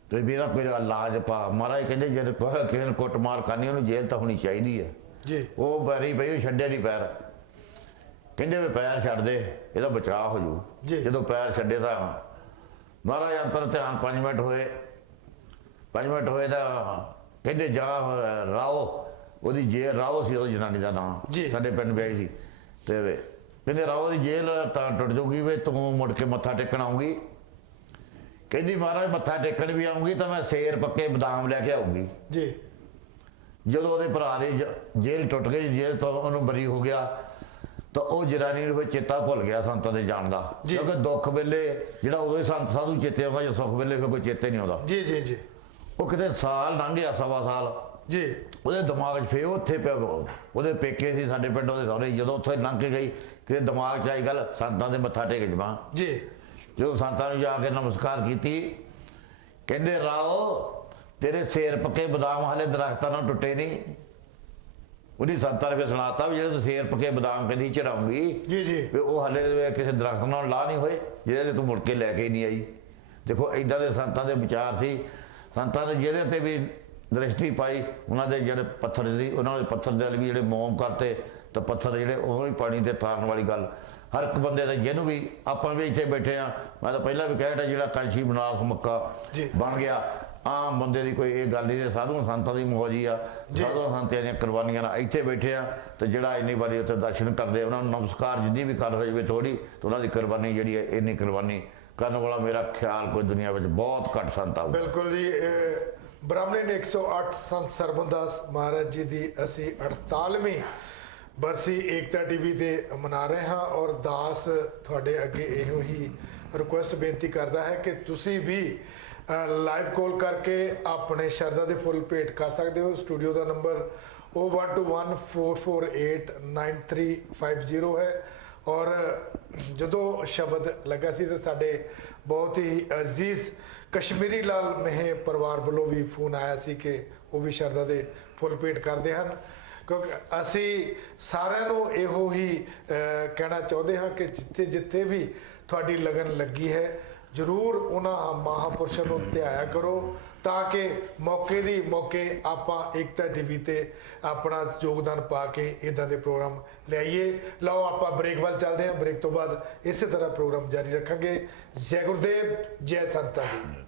ਤੇ ਮੇਰਾ ਕੋਈ ਇਲਾਜ ਪਾ। ਮਹਾਰਾਜ ਕਹਿੰਦੇ ਜੇ ਕਿਸੇ ਨੂੰ ਕੁੱਟਮਾਰ ਕਰਨੀ ਉਹਨੂੰ ਜੇਲ੍ਹ ਤਾਂ ਹੋਣੀ ਚਾਹੀਦੀ ਹੈ। ਜੀ, ਉਹ ਪੈਰੀ ਪਈ, ਉਹ ਛੱਡੇ ਨਹੀਂ ਪੈਰ, ਕਹਿੰਦੇ ਵੀ ਪੈਰ ਛੱਡ ਦੇ ਇਹਦਾ ਬਚਾਅ ਹੋ ਜੂ। ਜੀ। ਜਦੋਂ ਪੈਰ ਛੱਡੇ ਤਾਂ ਮਹਾਰਾਜ ਅੰਤਰ ਧਿਆਨ 5 ਮਿੰਟ ਹੋਏ ਤਾਂ ਕਹਿੰਦੇ ਜਾ ਰਾਓ, ਉਹਦੀ ਜੇਲ੍ਹ ਰਾਓ ਸੀ ਉਹਦੀ ਜਨਾਨੀ ਦਾ ਨਾਮ, ਜੀ। ਸਾਡੇ ਪਿੰਡ ਵਿਆਹੀ ਸੀ, ਤੇ ਕਹਿੰਦੇ ਰਾਓ ਦੀ ਜੇਲ੍ਹ ਤਾਂ ਟੁੱਟ ਜਾਊਗੀ ਵੀ ਤੂੰ ਮੁੜ ਕੇ ਮੱਥਾ ਟੇਕਣ ਆਉਂਗੀ। ਕਹਿੰਦੀ ਮਹਾਰਾਜ ਮੱਥਾ ਟੇਕਣ ਵੀ ਆਉਂਗੀ ਤਾਂ ਮੈਂ ਸੇਰ ਪੱਕੇ ਬਦਾਮ ਲੈ ਕੇ ਆਊਗੀ। ਜੀ, ਜਦੋਂ ਉਹਦੇ ਭਰਾ ਦੀ ਜੇਲ੍ਹ ਟੁੱਟ ਗਈ, ਜੇਲ੍ਹ ਤੋਂ ਉਹਨੂੰ ਬਰੀ ਹੋ ਗਿਆ, ਤਾਂ ਉਹ ਜਨਾਨੀ ਨੂੰ ਚੇਤਾ ਭੁੱਲ ਗਿਆ ਸੰਤਾਂ ਦੇ ਜਾਣ ਦਾ। ਜੀ। ਕਿਉਂਕਿ ਦੁੱਖ ਵੇਲੇ ਜਿਹੜਾ ਉਦੋਂ ਹੀ ਸੰਤ ਸਾਧੂ ਚੇਤੇ ਆਉਂਦਾ, ਜਾਂ ਸੁੱਖ ਵੇਲੇ ਫਿਰ ਕੋਈ ਚੇਤੇ ਨਹੀਂ ਆਉਂਦਾ। ਜੀ, ਜੀ, ਜੀ, ਉਹ ਕਿਤੇ ਸਾਲ ਲੰਘ ਗਿਆ, ਸਵਾ ਸਾਲ, ਜੀ, ਉਹਦੇ ਦਿਮਾਗ 'ਚ ਫੇਰ ਉੱਥੇ ਪਿਆ, ਉਹਦੇ ਪੇਕੇ ਸੀ ਸਾਡੇ ਪਿੰਡ, ਉਹਦੇ ਸਹੁਰੇ। ਜਦੋਂ ਉੱਥੇ ਲੰਘ ਕੇ ਗਈ ਕਿਤੇ ਦਿਮਾਗ 'ਚ ਆਈ ਗੱਲ ਸੰਤਾਂ ਦੇ ਮੱਥਾ ਟੇਕ ਜਮਾ। ਜੀ, ਜਦੋਂ ਸੰਤਾਂ ਨੂੰ ਜਾ ਕੇ ਨਮਸਕਾਰ ਕੀਤੀ, ਕਹਿੰਦੇ ਰਾਓ ਤੇਰੇ ਸੇਰ ਪੱਕੇ ਬਦਾਮ ਹਾਲੇ ਦਰਖਤਾਂ ਨਾਲ ਟੁੱਟੇ ਨਹੀਂ। ਉਹਨੇ ਸੰਤਾਂ ਨੇ ਫਿਰ ਸੁਣਾਤਾ ਵੀ ਜਿਹੜੇ ਤੁਸੀਂ ਸੇਰ ਪਕੇ ਬਦਾਮ ਕਹਿੰਦੀ ਚੜਾਉਂਗੀ ਜੀ ਜੀ ਵੀ ਉਹ ਹਲੇ ਕਿਸੇ ਦਰਖਤ ਨਾਲ ਲਾ ਨਹੀਂ ਹੋਏ ਜਿਹਦੇ ਤੂੰ ਮੁੜ ਕੇ ਲੈ ਕੇ ਨਹੀਂ ਆਈ। ਦੇਖੋ ਇਦਾਂ ਦੇ ਸੰਤਾਂ ਦੇ ਵਿਚਾਰ ਸੀ। ਸੰਤਾਂ ਨੇ ਜਿਹਦੇ ਤੇ ਵੀ ਦ੍ਰਿਸ਼ਟੀ ਪਾਈ, ਉਹਨਾਂ ਦੇ ਜਿਹੜੇ ਪੱਥਰ ਸੀ, ਉਹਨਾਂ ਦੇ ਪੱਥਰ ਦੇ ਵੀ ਜਿਹੜੇ ਮੋਮ ਕਰਤੇ ਤਾਂ ਪੱਥਰ ਜਿਹੜੇ ਉਹ ਹੀ ਪਾਣੀ ਤੇ ਤਾਰਨ ਵਾਲੀ ਗੱਲ ਹਰ ਇੱਕ ਬੰਦੇ ਦਾ। ਜਿਹਨੂੰ ਵੀ ਆਪਾਂ ਵੀ ਇੱਥੇ ਬੈਠੇ ਆ, ਮੈਂ ਤਾਂ ਪਹਿਲਾਂ ਵੀ ਕਹਿ ਰਿਹਾ ਜਿਹੜਾ ਕਾਂਸ਼ੀ ਬਨਾਰਸ ਮੱਕਾ ਜੀ। ਬਣ ਗਿਆ, ਆਮ ਬੰਦੇ ਦੀ ਕੋਈ ਇਹ ਗੱਲ ਨਹੀਂ। ਸਾਧੂ ਸੰਤਾਂ ਦੀ ਮੌਜੀ ਆ, ਸਾਧੂ ਸੰਤਾਂ ਦੀਆਂ ਕੁਰਬਾਨੀਆਂ ਨਾਲ ਇੱਥੇ ਬੈਠੇ ਆ ਤੇ ਜਿਹੜਾ ਇੰਨੀ ਵਾਰੀ ਉੱਥੇ ਦਰਸ਼ਨ ਕਰਦੇ ਉਹਨਾਂ ਨੂੰ ਨਮਸਕਾਰ ਜਿੰਨੀ ਵੀ ਕਰ ਹੋ ਜਾਵੇ ਥੋੜੀ, ਤੇ ਉਹਨਾਂ ਦੀ ਕੁਰਬਾਨੀ ਜਿਹੜੀ ਹੈ ਇੰਨੀ ਕੁਰਬਾਨੀ ਕਰਨ ਵਾਲਾ ਮੇਰਾ ਖਿਆਲ ਕੋਈ ਦੁਨੀਆ ਵਿੱਚ ਬਹੁਤ ਘੱਟ ਸੰਤ ਆਊਗਾ। ਬਿਲਕੁਲ ਜੀ। ਬ੍ਰਾਹਮਣੀ ਨੇ 108 ਸੰਤ ਸਰਬਨਦਾਸ ਮਹਾਰਾਜ ਜੀ ਦੀ ਅਸੀਂ 48ਵੀਂ ਬਰਸੀ ਏਕਤਾ ਟੀਵੀ ਤੇ ਮਨਾ ਰਹੇ ਹਾਂ। ਔਰ ਦਾਸ ਤੁਹਾਡੇ ਅੱਗੇ ਇਹੋ ਹੀ ਰਿਕੁਐਸਟ ਬੇਨਤੀ ਕਰਦਾ ਹੈ ਕਿ ਤੁਸੀਂ ਵੀ ਲਾਈਵ ਕਾਲ ਕਰਕੇ ਆਪਣੇ ਸ਼ਰਧਾ ਦੇ ਫੁੱਲ ਭੇਟ ਕਰ ਸਕਦੇ ਹੋ। ਸਟੂਡੀਓ ਦਾ ਨੰਬਰ 0121448930 ਹੈ। ਔਰ ਜਦੋਂ ਸ਼ਬਦ ਲੱਗਾ ਸੀ ਤਾਂ ਸਾਡੇ ਬਹੁਤ ਹੀ ਅਜ਼ੀਜ਼ ਕਸ਼ਮੀਰੀ ਲਾਲ ਮਹਿ ਪਰਿਵਾਰ ਵੱਲੋਂ ਵੀ ਫੋਨ ਆਇਆ ਸੀ ਕਿ ਉਹ ਵੀ ਸ਼ਰਧਾ ਦੇ ਫੁੱਲ ਭੇਟ ਕਰਦੇ ਹਨ। ਕਿਉਂਕਿ ਅਸੀਂ ਸਾਰਿਆਂ ਨੂੰ ਇਹੋ ਹੀ ਕਹਿਣਾ ਚਾਹੁੰਦੇ ਹਾਂ ਕਿ ਜਿੱਥੇ ਜਿੱਥੇ ਵੀ ਤੁਹਾਡੀ ਲਗਨ ਲੱਗੀ ਹੈ ਜ਼ਰੂਰ ਉਹਨਾਂ ਮਹਾਂਪੁਰਸ਼ਾਂ ਨੂੰ ਧਿਆਇਆ ਕਰੋ ਤਾਂ ਕਿ ਮੌਕੇ ਆਪਾਂ ਏਕਤਾ ਟੀਵੀ ਤੇ ਆਪਣਾ ਯੋਗਦਾਨ ਪਾ ਕੇ ਇਦਾਂ ਦੇ ਪ੍ਰੋਗਰਾਮ ਲਿਆਈਏ। ਲਓ ਆਪਾਂ ਬ੍ਰੇਕ ਵੱਲ ਚੱਲਦੇ ਹਾਂ। ਬ੍ਰੇਕ ਤੋਂ ਬਾਅਦ ਇਸੇ ਤਰ੍ਹਾਂ ਪ੍ਰੋਗਰਾਮ ਜਾਰੀ ਰੱਖਾਂਗੇ। ਜੈ ਗੁਰਦੇਵ, ਜੈ ਸੰਤਾਂ ਦੀ।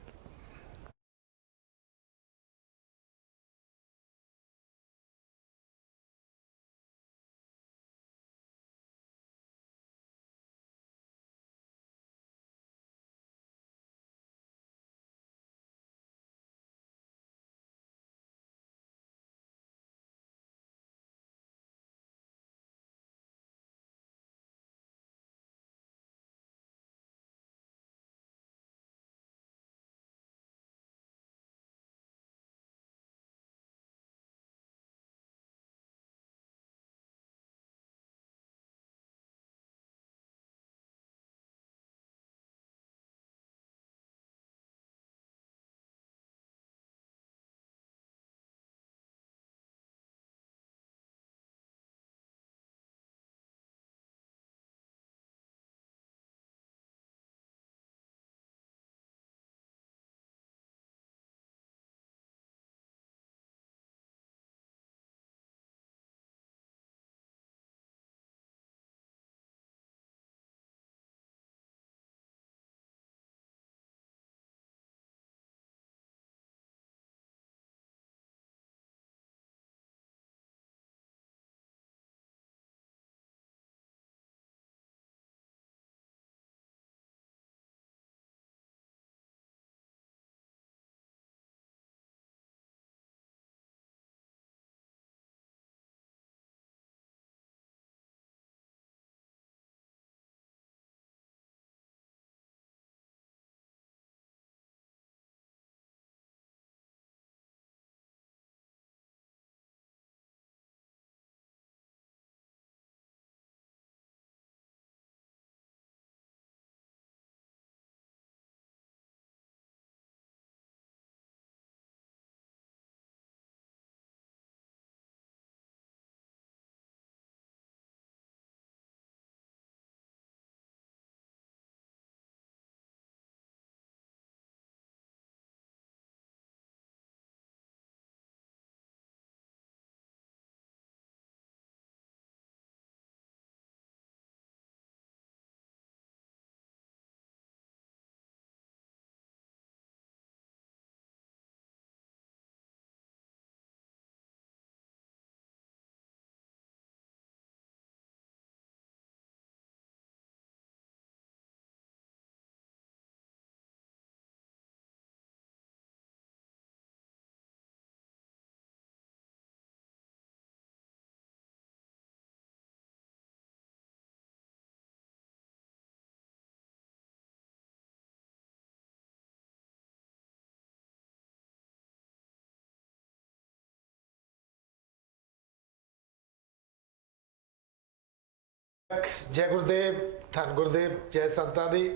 जय गुरुदेव, धन गुरुदेव, जय संतां दी।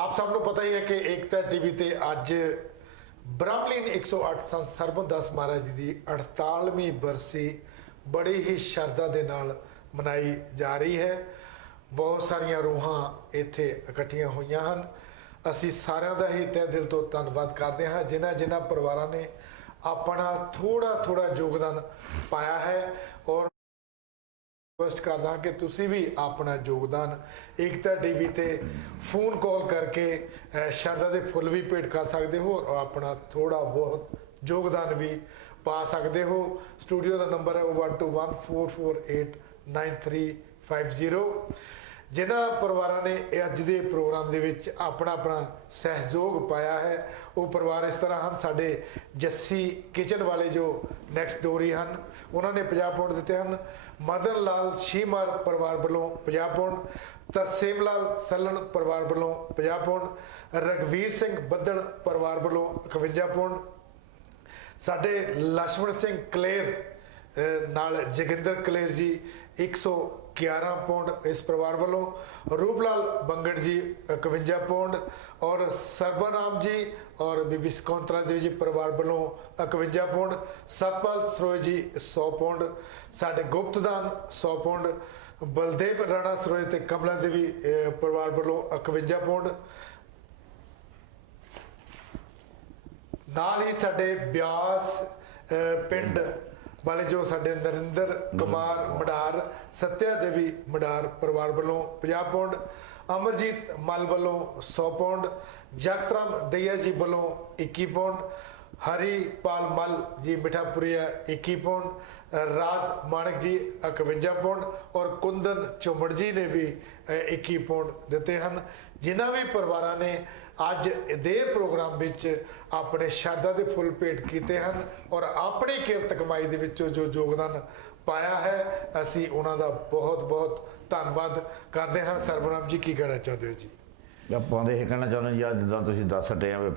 आप सब ਨੂੰ ਪਤਾ ਹੀ ਹੈ ਕਿ ਏਕਤਾ ਟੀਵੀ ਤੇ ਅੱਜ ਬ੍ਰਾਹਮਲੀਨ 108 ਸੰਤ ਸਰਬਨਦਾਸ ਮਹਾਰਾਜ ਜੀ ਦੀ 48ਵੀਂ ਬਰਸੀ ਬੜੀ ਹੀ ਸ਼ਰਧਾ ਦੇ ਨਾਲ ਮਨਾਈ ਜਾ ਰਹੀ ਹੈ। ਬਹੁਤ ਸਾਰੀਆਂ ਰੂਹਾਂ ਇੱਥੇ ਇਕੱਠੀਆਂ ਹੋਈਆਂ ਹਨ। ਅਸੀਂ ਸਾਰਿਆਂ ਦਾ ਹੀ ਤਹਿ ਦਿਲ ਤੋਂ ਧੰਨਵਾਦ ਕਰਦੇ ਹਾਂ ਜਿਨ੍ਹਾਂ ਪਰਿਵਾਰਾਂ ਨੇ ਆਪਣਾ ਥੋੜਾ ਯੋਗਦਾਨ ਪਾਇਆ ਹੈ। ਔਰ ਰਿਕੁਐਸਟ ਕਰਦਾ ਹਾਂ ਕਿ ਤੁਸੀਂ ਵੀ ਆਪਣਾ ਯੋਗਦਾਨ ਏਕਤਾ ਟੀਵੀ ਤੇ ਫੋਨ ਕਾਲ ਕਰਕੇ ਸ਼ਰਧਾ ਦੇ ਫੁੱਲ ਵੀ ਭੇਟ ਕਰ ਸਕਦੇ ਹੋ ਔਰ ਆਪਣਾ ਥੋੜਾ ਬਹੁਤ ਯੋਗਦਾਨ ਵੀ ਪਾ ਸਕਦੇ ਹੋ। ਸਟੂਡੀਓ ਦਾ ਨੰਬਰ ਹੈ 12144899350। ਜਿਨ੍ਹਾਂ ਪਰਿਵਾਰਾਂ ਨੇ ਅੱਜ ਦੇ ਪ੍ਰੋਗਰਾਮ ਦੇ ਵਿੱਚ ਆਪਣਾ ਸਹਿਯੋਗ ਪਾਇਆ ਹੈ ਉਹ ਪਰਿਵਾਰ ਇਸ ਤਰ੍ਹਾਂ ਹਨ। ਸਾਡੇ ਜੱਸੀ ਕਿਚਨ ਵਾਲੇ ਜੋ ਨੈਕਸਟ ਡੋਰ ਹੀ ਹਨ, ਉਹਨਾਂ ਨੇ 50 ਪਾਉਂਡ ਦਿੱਤੇ ਹਨ। ਮਦਨ ਲਾਲ ਸ਼ੀਮਾਰ ਪਰਿਵਾਰ ਵੱਲੋਂ 50 ਪਾਉਂਡ, ਤਰਸੇਮ ਲਾਲ ਸੱਲਣ ਪਰਿਵਾਰ ਵੱਲੋਂ 50 ਪਾਉਂਡ, ਰਗਵੀਰ ਸਿੰਘ ਬੱਦਣ ਪਰਿਵਾਰ ਵੱਲੋਂ 51 ਪਾਉਂਡ, ਸਾਡੇ ਲక్ష్మణ ਸਿੰਘ ਕਲੇਰ ਨਾਲ ਜੋਗਿੰਦਰ ਕਲੇਰ ਜੀ 111 ਪਾਉਂਡ ਇਸ ਪਰਿਵਾਰ ਵੱਲੋਂ, ਰੂਪਲਾਲ ਬੰਗੜ ਜੀ 51 ਪਾਉਂਡ ਔਰ ਸਰਬਨਾਮ ਜੀ ਔਰ ਬੀਬੀ ਸਕੌਂਤਰਾ ਦੇਵੀ ਜੀ ਪਰਿਵਾਰ ਵੱਲੋਂ 51 ਪਾਉਂਡ, ਸਤਪਾਲ ਸਰੋਏ ਜੀ 100 ਪਾਉਂਡ, ਸਾਡੇ ਗੁਪਤਦਾਨ 100 ਪਾਉਂਡ, ਬਲਦੇਵ ਰਾਣਾ ਸਰੋਏ ਤੇ ਕਮਲਾ ਦੇਵੀ ਪਰਿਵਾਰ ਵੱਲੋਂ 51 ਪਾਉਂਡ। ਨਾਲ ਹੀ ਸਾਡੇ ਬਿਆਸ ਪਿੰਡ ਵਾਲੇ ਜੋ ਸਾਡੇ ਨਰਿੰਦਰ ਕੁਮਾਰ ਮਡਾਰ, ਸਤਿਆ ਦੇਵੀ ਮਡਾਰ ਪਰਿਵਾਰ ਵੱਲੋਂ 50 ਪਾਉਂਡ, ਅਮਰਜੀਤ ਮਲ ਵੱਲੋਂ 100 ਪਾਉਂਡ, ਜਗਤਰਾਮ ਦਈਆ ਜੀ ਵੱਲੋਂ 21 ਪਾਉਂਡ, ਹਰੀਪਾਲ ਮਲ ਜੀ ਮਿਠਾਪੁਰੀਆ 21 ਪਾਉਂਡ, ਰਾਜ ਮਾਨਕ ਜੀ 51 ਪਾਉਂਡ ਔਰ ਕੁੰਦਨ ਚੁੰਮੜ ਜੀ ਨੇ ਵੀ 21 ਪਾਉਂਡ ਦਿੱਤੇ ਹਨ। ਜਿਨ੍ਹਾਂ ਵੀ ਪਰਿਵਾਰਾਂ ਨੇ ਅੱਜ ਦੇ ਪ੍ਰੋਗਰਾਮ ਵਿੱਚ ਆਪਣੇ ਸ਼ਰਧਾ ਦੇ ਫੁੱਲ ਭੇਟ ਕੀਤੇ ਹਨ ਔਰ ਆਪਣੀ ਕਿਰਤ ਕਮਾਈ ਦੇ ਵਿੱਚੋਂ ਜੋ ਯੋਗਦਾਨ ਪਾਇਆ ਹੈ, ਅਸੀਂ ਉਹਨਾਂ ਦਾ ਬਹੁਤ ਧੰਨਵਾਦ ਕਰਦੇ ਹਾਂ। ਸਰਬਨਾਮ ਜੀ ਕੀ ਕਹਿਣਾ ਚਾਹੁੰਦੇ ਹੋ ਜੀ? ਆਪਾਂ ਤਾਂ ਇਹ ਕਹਿਣਾ ਚਾਹੁੰਦੇ ਜੀ, ਜਿੱਦਾਂ ਤੁਸੀਂ ਦੱਸ ਹਟੇ ਆ ਵੀ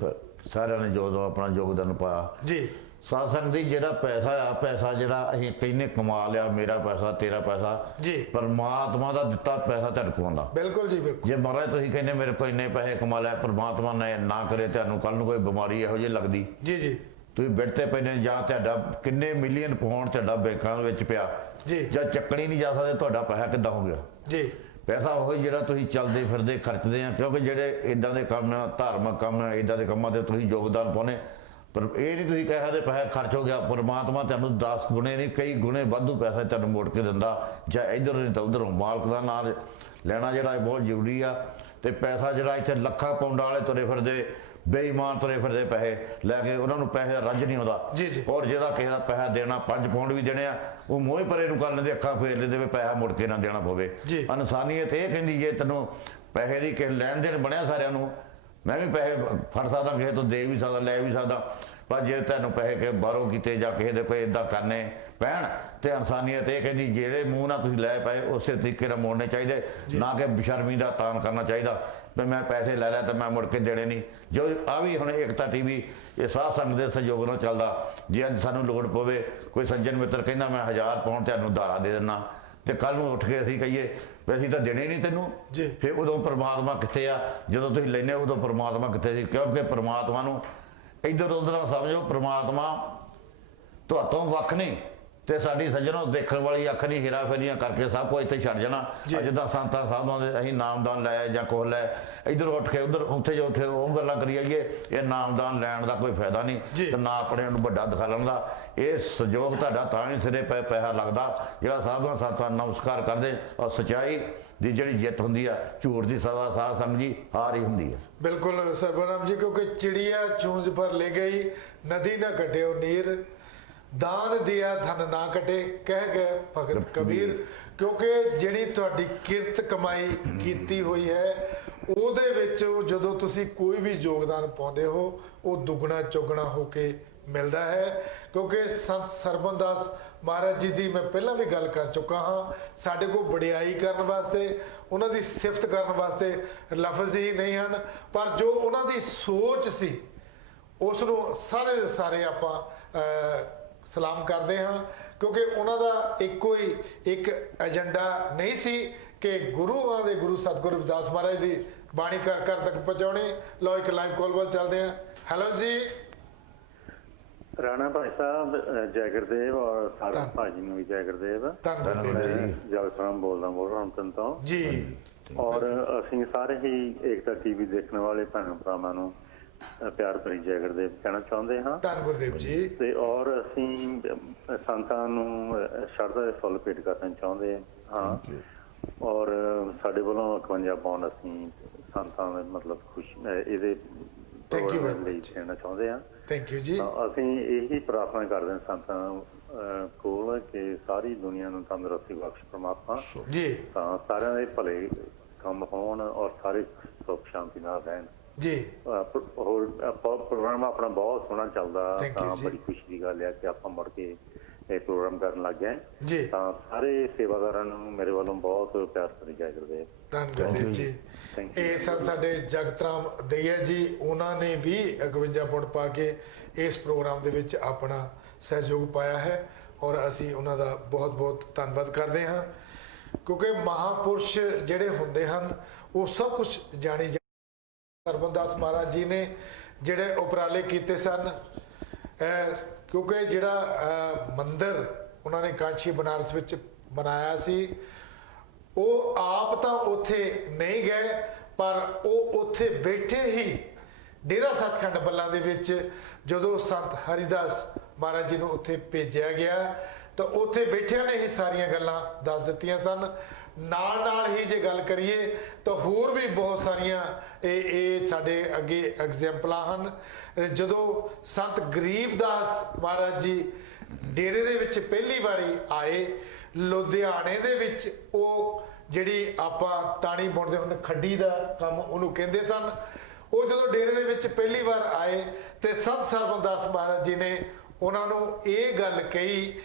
ਸਾਰਿਆਂ ਨੇ ਜੋ ਆਪਣਾ ਯੋਗਦਾਨ ਪਾਇਆ ਜੀ। ਸਾਸੰਗ ਦੀ ਜਿਹੜਾ ਪੈਸਾ ਜਿਹੜਾ ਅਸੀਂ ਕਹਿੰਨੇ ਕਮਾ ਲਿਆ, ਮੇਰਾ ਪੈਸਾ ਤੇਰਾ ਪੈਸਾ ਜੀ, ਪਰਮਾਤਮਾ ਦਾ ਦਿੱਤਾ ਪੈਸਾ ਤੁਹਾਡੇ ਕੋਲ ਆਉਂਦਾ। ਬਿਲਕੁਲ ਜੀ, ਬਿਲਕੁਲ। ਜੇ ਮਹਾਰਾਜ ਤੁਸੀਂ ਕਹਿੰਦੇ ਮੇਰੇ ਕੋਲ ਇੰਨੇ ਪੈਸੇ ਕਮਾ ਲਿਆ, ਪਰਮਾਤਮਾ ਨੇ ਨਾ ਕਰੇ ਤੁਹਾਨੂੰ ਕੱਲ ਨੂੰ ਕੋਈ ਬਿਮਾਰੀ ਇਹੋ ਜਿਹੀ ਲੱਗਦੀ, ਜੀ ਤੁਸੀਂ ਬੈੱਡ ਤੇ ਪੈਨੇ ਜਾਂ ਤੁਹਾਡਾ ਕਿੰਨੇ ਮਿਲੀਅਨ ਪਾਉਂਡ ਤੁਹਾਡਾ ਬੈਂਕਾਂ ਵਿੱਚ ਪਿਆ ਜੀ, ਜਾਂ ਚੱਕਣੀ ਨਹੀਂ ਜਾ ਸਕਦੇ, ਤੁਹਾਡਾ ਪੈਸਾ ਕਿੱਦਾਂ ਹੋ ਗਿਆ ਜੀ। ਪੈਸਾ ਉਹ ਜਿਹੜਾ ਤੁਸੀਂ ਚੱਲਦੇ ਫਿਰਦੇ ਖਰਚਦੇ ਆ, ਕਿਉਂਕਿ ਜਿਹੜੇ ਇਦਾਂ ਦੇ ਕੰਮ ਆ, ਧਾਰਮਿਕ ਕੰਮ ਆ, ਇਦਾਂ ਦੇ ਕੰਮਾਂ ਤੇ ਤੁਸੀਂ ਯੋਗਦਾਨ ਪਾਉਨੇ, ਪਰ ਇਹ ਨਹੀਂ ਤੁਸੀਂ ਕਹਿਆ ਦੇ ਪੈਸਾ ਖਰਚ ਹੋ ਗਿਆ, ਪਰਮਾਤਮਾ ਤੁਹਾਨੂੰ 10 ਗੁਣੇ ਨਹੀਂ ਕਈ ਗੁਣੇ ਵਾਧੂ ਪੈਸਾ ਤੁਹਾਨੂੰ ਮੋੜ ਕੇ ਦਿੰਦਾ, ਜਾਂ ਇੱਧਰ ਨਹੀਂ ਤਾਂ ਉੱਧਰੋਂ। ਮਾਲਕ ਦਾ ਨਾਮ ਲੈਣਾ ਜਿਹੜਾ ਬਹੁਤ ਜ਼ਰੂਰੀ ਆ। ਤੇ ਪੈਸਾ ਜਿਹੜਾ ਇੱਥੇ ਲੱਖਾਂ ਪਾਉਂਡਾਂ ਵਾਲੇ ਤੁਰੇ ਫਿਰਦੇ, ਬੇਈਮਾਨ ਤੁਰੇ ਫਿਰਦੇ ਪੈਸੇ ਲੈ ਕੇ, ਉਹਨਾਂ ਨੂੰ ਪੈਸੇ ਦਾ ਰੱਜ ਨਹੀਂ ਆਉਂਦਾ। ਜੀ। ਔਰ ਜਿਹਦਾ ਕਿਸੇ ਦਾ ਪੈਸਾ ਦੇਣਾ 5 ਪਾਉਂਡ ਵੀ ਦੇਣੇ ਆ, ਉਹ ਮੋਹ ਪਰੇ ਨੂੰ ਕਰ ਲੈਂਦੇ, ਅੱਖਾਂ ਫੇਰ ਲੈਂਦੇ ਵੀ ਪੈਸਾ ਮੁੜ ਕੇ ਨਾ ਦੇਣਾ ਪਵੇ। ਇਨਸਾਨੀਅਤ ਇਹ ਕਹਿੰਦੀ ਜੇ ਤੈਨੂੰ ਪੈਸੇ ਦੀ ਕਿਸੇ ਲੈਣ ਦੇਣ ਬਣਿਆ ਸਾਰਿਆਂ ਨੂੰ, ਮੈਂ ਵੀ ਪੈਸੇ ਫੜ ਸਕਦਾ, ਕਿਸੇ ਤੋਂ ਦੇ ਵੀ ਸਕਦਾ, ਲੈ ਵੀ ਸਕਦਾ, ਪਰ ਜੇ ਤੈਨੂੰ ਪੈਸੇ ਕਿਸੇ ਬਾਹਰੋਂ ਕੀਤੇ ਜਾਂ ਕਿਸੇ ਦੇ ਕੋਈ ਇਦਾਂ ਕਰਨੇ ਪੈਣ, ਤੇ ਇਨਸਾਨੀਅਤ ਇਹ ਕਹਿੰਦੀ ਜਿਹੜੇ ਮੂੰਹ ਨਾਲ ਤੁਸੀਂ ਲੈ ਪਏ ਉਸੇ ਤਰੀਕੇ ਨਾਲ ਮੋੜਨੇ ਚਾਹੀਦੇ, ਨਾ ਕਿ ਬੇਸ਼ਰਮੀ ਦਾ ਤਾਨ ਕਰਨਾ ਚਾਹੀਦਾ ਵੀ ਮੈਂ ਪੈਸੇ ਲੈ ਲਿਆ ਤਾਂ ਮੈਂ ਮੁੜ ਕੇ ਦੇਣੇ ਨਹੀਂ। ਜੋ ਆ ਵੀ ਹੁਣ ਏਕਤਾ ਟੀਵੀ ਇਹ ਸਾਧ ਸੰਗਤ ਦੇ ਸਹਿਯੋਗ ਨਾਲ ਚੱਲਦਾ। ਜੇ ਅੱਜ ਸਾਨੂੰ ਲੋੜ ਪਵੇ, ਕੋਈ ਸੱਜਣ ਮਿੱਤਰ ਕਹਿੰਦਾ ਮੈਂ 1000 ਪਾਉਂਡ ਤੁਹਾਨੂੰ ਉਧਾਰਾ ਦੇ ਦਿੰਦਾ, ਤੇ ਕੱਲ ਨੂੰ ਉੱਠ ਕੇ ਅਸੀਂ ਕਹੀਏ ਵੀ ਅਸੀਂ ਤਾਂ ਦੇਣੇ ਨਹੀਂ ਤੈਨੂੰ, ਫਿਰ ਉਦੋਂ ਪਰਮਾਤਮਾ ਕਿੱਥੇ ਆ? ਜਦੋਂ ਤੁਸੀਂ ਲੈਨੇ ਉਦੋਂ ਪਰਮਾਤਮਾ ਕਿੱਥੇ ਸੀ? ਕਿਉਂਕਿ ਪਰਮਾਤਮਾ ਨੂੰ ਇੱਧਰ ਉੱਧਰ ਸਮਝੋ, ਪਰਮਾਤਮਾ ਤੁਹਾਤੋਂ ਵੱਖ ਨਹੀਂ। ਤੇ ਸਾਡੀ ਸੱਜਣੋਂ ਦੇਖਣ ਵਾਲੀ ਅੱਖ ਨਹੀਂ, ਹੇਰਾ ਫੇਰੀਆਂ ਕਰਕੇ ਸਭ ਕੁਝ ਇੱਥੇ ਛੱਡ ਜਾਣਾ। ਜਿੱਦਾਂ ਸੰਤਾਂ ਸਾਧੂਆਂ ਦੇ ਅਸੀਂ ਨਾਮਦਾਨ ਲੈ ਜਾਂ ਕੁਛ ਲੈ, ਇੱਧਰ ਉੱਠ ਕੇ ਉੱਧਰ ਉੱਥੇ ਜੋ ਉੱਥੇ ਉਹ ਗੱਲਾਂ ਕਰੀ ਜਾਈਏ, ਇਹ ਨਾਮਦਾਨ ਲੈਣ ਦਾ ਕੋਈ ਫਾਇਦਾ ਨਹੀਂ, ਤੇ ਨਾ ਆਪਣੇ ਨੂੰ ਵੱਡਾ ਦਿਖਾਉਣ ਦਾ। ਇਹ ਸਹਿਯੋਗ ਤੁਹਾਡਾ ਤਾਂ ਹੀ ਸਿਰੇ ਪੈਸਾ ਲੱਗਦਾ ਜਿਹੜਾ ਸਾਧੂਆਂ ਸੰਤਾਂ ਨਮਸਕਾਰ ਕਰਦੇ। ਔਰ ਸੱਚਾਈ ਦੀ ਜਿਹੜੀ ਜਿੱਤ ਹੁੰਦੀ ਆ, ਝੂਠ ਦੀ ਸਦਾ ਸਾਧ ਸੰਗਤ ਜੀ ਹਾਰ ਹੀ ਹੁੰਦੀ ਹੈ। ਬਿਲਕੁਲ ਸਰਬਨਾਮ ਜੀ, ਕਿਉਂਕਿ ਚਿੜੀਆ ਚੂੰਝ ਪਰ ਲੈ ਗਈ, ਨਦੀ ਨਾ ਕਟਿਓ ਨੀਰ, ਦਾਨ ਦਿਆ ਧਨ ਨਾ ਕਟੇ, ਕਹਿ ਗਏ ਭਗਤ ਕਬੀਰ। ਕਿਉਂਕਿ ਜਿਹੜੀ ਤੁਹਾਡੀ ਕਿਰਤ ਕਮਾਈ ਕੀਤੀ ਹੋਈ ਹੈ, ਉਹਦੇ ਵਿੱਚ ਜਦੋਂ ਤੁਸੀਂ ਕੋਈ ਵੀ ਯੋਗਦਾਨ ਪਾਉਂਦੇ ਹੋ, ਉਹ ਦੁੱਗਣਾ ਚੌਗਣਾ ਹੋ ਕੇ ਮਿਲਦਾ ਹੈ। ਕਿਉਂਕਿ ਸੰਤ ਸਰਬਨਦਾਸ ਮਹਾਰਾਜ ਜੀ ਦੀ ਮੈਂ ਪਹਿਲਾਂ ਵੀ ਗੱਲ ਕਰ ਚੁੱਕਾ ਹਾਂ, ਸਾਡੇ ਕੋਲ ਵਡਿਆਈ ਕਰਨ ਵਾਸਤੇ, ਉਹਨਾਂ ਦੀ ਸਿਫਤ ਕਰਨ ਵਾਸਤੇ ਲਫ਼ਜ਼ ਹੀ ਨਹੀਂ ਹਨ, ਪਰ ਜੋ ਉਹਨਾਂ ਦੀ ਸੋਚ ਸੀ ਉਸ ਨੂੰ ਸਾਰੇ ਦੇ ਸਾਰੇ ਆਪਾਂ ਸਲਾਮ ਕਰਦੇ ਹਾਂ। ਕਿਉਂਕਿ ਉਹਨਾਂ ਦਾ ਇੱਕੋ ਹੀ ਇੱਕ ਏਜੰਡਾ ਨਹੀਂ ਸੀ ਕਿ ਗੁਰੂਆਂ ਦੇ ਗੁਰੂ ਸਤਿਗੁਰੂ ਰਵਿਦਾਸ ਮਹਾਰਾਜ ਦੀ ਬਾਣੀ ਘਰ ਘਰ ਤੱਕ ਪਹੁੰਚਾਉਣੀ। ਲਓ ਇੱਕ ਲਾਈਵ ਕਾਲ ਵੱਲ ਚੱਲਦੇ ਹਾਂ। ਹੈਲੋ ਜੀ, ਰਾਣਾ ਭਾਈ ਸਾਹਿਬ ਜੈ ਗੁਰਦੇਵ ਔਰ ਸਾਰੇ ਧੰਨ- ਭਾਜੀ ਨੂੰ ਵੀ ਜੈ ਗੁਰਦੇਵ। ਧੰਨ ਗੁਰਦੇਵ ਜੀ। ਮੈਂ ਜਗਤਰਾਮ ਬੋਲਦਾ ਵੋਲਹੰਪਟਨ ਤੋਂ ਜੀ ਔਰ ਅਸੀਂ ਸਾਰੇ ਹੀ ਏਕਤਾ ਟੀਵੀ ਦੇਖਣ ਵਾਲੇ ਭੈਣ ਭਰਾਵਾਂ ਨੂੰ ਪਿਆਰ ਭਰੀ ਜੈ ਗੁਰਦੇਵ ਕਹਿਣਾ ਚਾਹੁੰਦੇ ਹਾਂ ਧੰਨ ਗੁਰਦੇਵ ਜੀ। ਤੇ ਔਰ ਅਸੀਂ ਸੰਤਾਂ ਨੂੰ ਸ਼ਰਧਾ ਦੇ ਫੁੱਲ ਭੇਟ ਕਰਨਾ ਚਾਹੁੰਦੇ ਹਾਂ ਔਰ ਸਾਡੇ ਵੱਲੋਂ 51 ਪਾਉਂਡ ਅਸੀਂ ਸੰਤਾਂ ਦੇ ਮਤਲਬ ਖੁਸ਼ੀ ਇਹਦੇ Thank you very ਪ੍ਰੋਗਰਾਮ ਲਈ much. ਦੇਣਾ ਚਾਹੁੰਦੇ ਹਾਂ। ਥੈਂਕ ਯੂ ਜੀ। ਅਸੀਂ ਇਹੀ ਪ੍ਰਾਰਥਨਾ ਕਰਦੇ ਹਾਂ ਸੰਤਾਂ ਕੋਲ ਕਿ ਸਾਰੀ ਦੁਨੀਆ ਨੂੰ ਤੰਦਰੁਸਤੀ ਬਖਸ਼ ਪ੍ਰਮਾਤਮਾ ਜੀ ਤਾਂ ਸਾਰਿਆਂ ਦੇ ਭਲੇ ਕੰਮ ਹੋਣ ਔਰ ਸਾਰੇ ਸੁੱਖ ਸ਼ਾਂਤੀ ਨਾਲ ਰਹਿਣ। ਜੀ ਹੋਰ ਪ੍ਰੋਗਰਾਮ ਆਪਣਾ ਬਹੁਤ ਸੋਹਣਾ ਚੱਲਦਾ Thank you ਤਾਂ ਜੀ। ਬੜੀ ਖੁਸ਼ੀ ਦੀ ਗੱਲ ਹੈ ਕਿ ਆਪਾਂ ਮੁੜ ਕੇ ਇਹ ਪ੍ਰੋਗਰਾਮ ਕਰਨ ਲੱਗ ਗਏ ਜੀ ਤਾਂ ਸਾਰੇ ਸੇਵਾਦਾਰਾਂ ਨੂੰ ਮੇਰੇ ਵੱਲੋਂ ਬਹੁਤ ਪਿਆਰ ਭਰੀ ਜੈ ਗੁਰਦੇਵ। ਧੰਨ ਗੁਰਦੇਵ ਜੀ। Thank you. ਇਹ ਸਨ ਸਾਡੇ ਜਗਤਰਾਮ ਦਈਆ ਜੀ, ਉਹਨਾਂ ਨੇ ਵੀ 51 ਪੁੰਡ ਪਾ ਕੇ ਇਸ ਪ੍ਰੋਗਰਾਮ ਦੇ ਵਿੱਚ ਆਪਣਾ ਸਹਿਯੋਗ ਪਾਇਆ ਹੈ ਔਰ ਅਸੀਂ ਉਹਨਾਂ ਦਾ ਬਹੁਤ ਬਹੁਤ ਧੰਨਵਾਦ ਕਰਦੇ ਹਾਂ ਕਿਉਂਕਿ ਮਹਾਪੁਰਸ਼ ਜਿਹੜੇ ਹੁੰਦੇ ਹਨ ਉਹ ਸਭ ਕੁਝ ਜਾਣੀ ਸਰਬੰਦਾਸ ਮਹਾਰਾਜ ਜੀ ਨੇ ਜਿਹੜੇ ਉਪਰਾਲੇ ਕੀਤੇ ਸਨ ਕਿਉਂਕਿ ਜਿਹੜਾ ਮੰਦਿਰ ਉਹਨਾਂ ਨੇ ਕਾਂਚੀ ਬਨਾਰਸ ਵਿੱਚ ਬਣਾਇਆ ਸੀ ਉਹ ਆਪ ਤਾਂ ਉੱਥੇ ਨਹੀਂ ਗਏ ਪਰ ਉਹ ਉੱਥੇ ਬੈਠੇ ਹੀ ਡੇਰਾ ਸੱਚਖੰਡ ਬੱਲਾ ਦੇ ਵਿੱਚ ਜਦੋਂ ਸੰਤ ਹਰੀਦਾਸ ਮਹਾਰਾਜ ਜੀ ਨੂੰ ਉੱਥੇ ਭੇਜਿਆ ਗਿਆ ਤਾਂ ਉੱਥੇ ਬੈਠਿਆਂ ਨੇ ਹੀ ਸਾਰੀਆਂ ਗੱਲਾਂ ਦੱਸ ਦਿੱਤੀਆਂ ਸਨ। ਨਾਲ ਨਾਲ ਹੀ ਜੇ ਗੱਲ ਕਰੀਏ ਤਾਂ ਹੋਰ ਵੀ ਬਹੁਤ ਸਾਰੀਆਂ ਇਹ ਸਾਡੇ ਅੱਗੇ ਐਗਜ਼ੈਂਪਲਾਂ ਹਨ। ਜਦੋਂ ਸੰਤ ਗਰੀਬਦਾਸ ਮਹਾਰਾਜ ਜੀ ਡੇਰੇ ਦੇ ਵਿੱਚ ਪਹਿਲੀ ਵਾਰੀ ਆਏ ਲੁਧਿਆਣੇ ਦੇ ਵਿੱਚ, ਉਹ ਜਿਹੜੀ ਆਪਾਂ ਤਾਣੀ ਬੁਣਦੇ ਹੁੰਦੇ ਖੱਡੀ ਦਾ ਕੰਮ ਉਹਨੂੰ ਕਹਿੰਦੇ ਸਨ, ਉਹ ਜਦੋਂ ਡੇਰੇ ਦੇ ਵਿੱਚ ਪਹਿਲੀ ਵਾਰ ਆਏ ਤੇ ਸੰਤ ਸਰਬੰਦਾਸ ਮਹਾਰਾਜ ਜੀ ਨੇ ਉਹਨਾਂ ਨੂੰ ਇਹ ਗੱਲ ਕਹੀ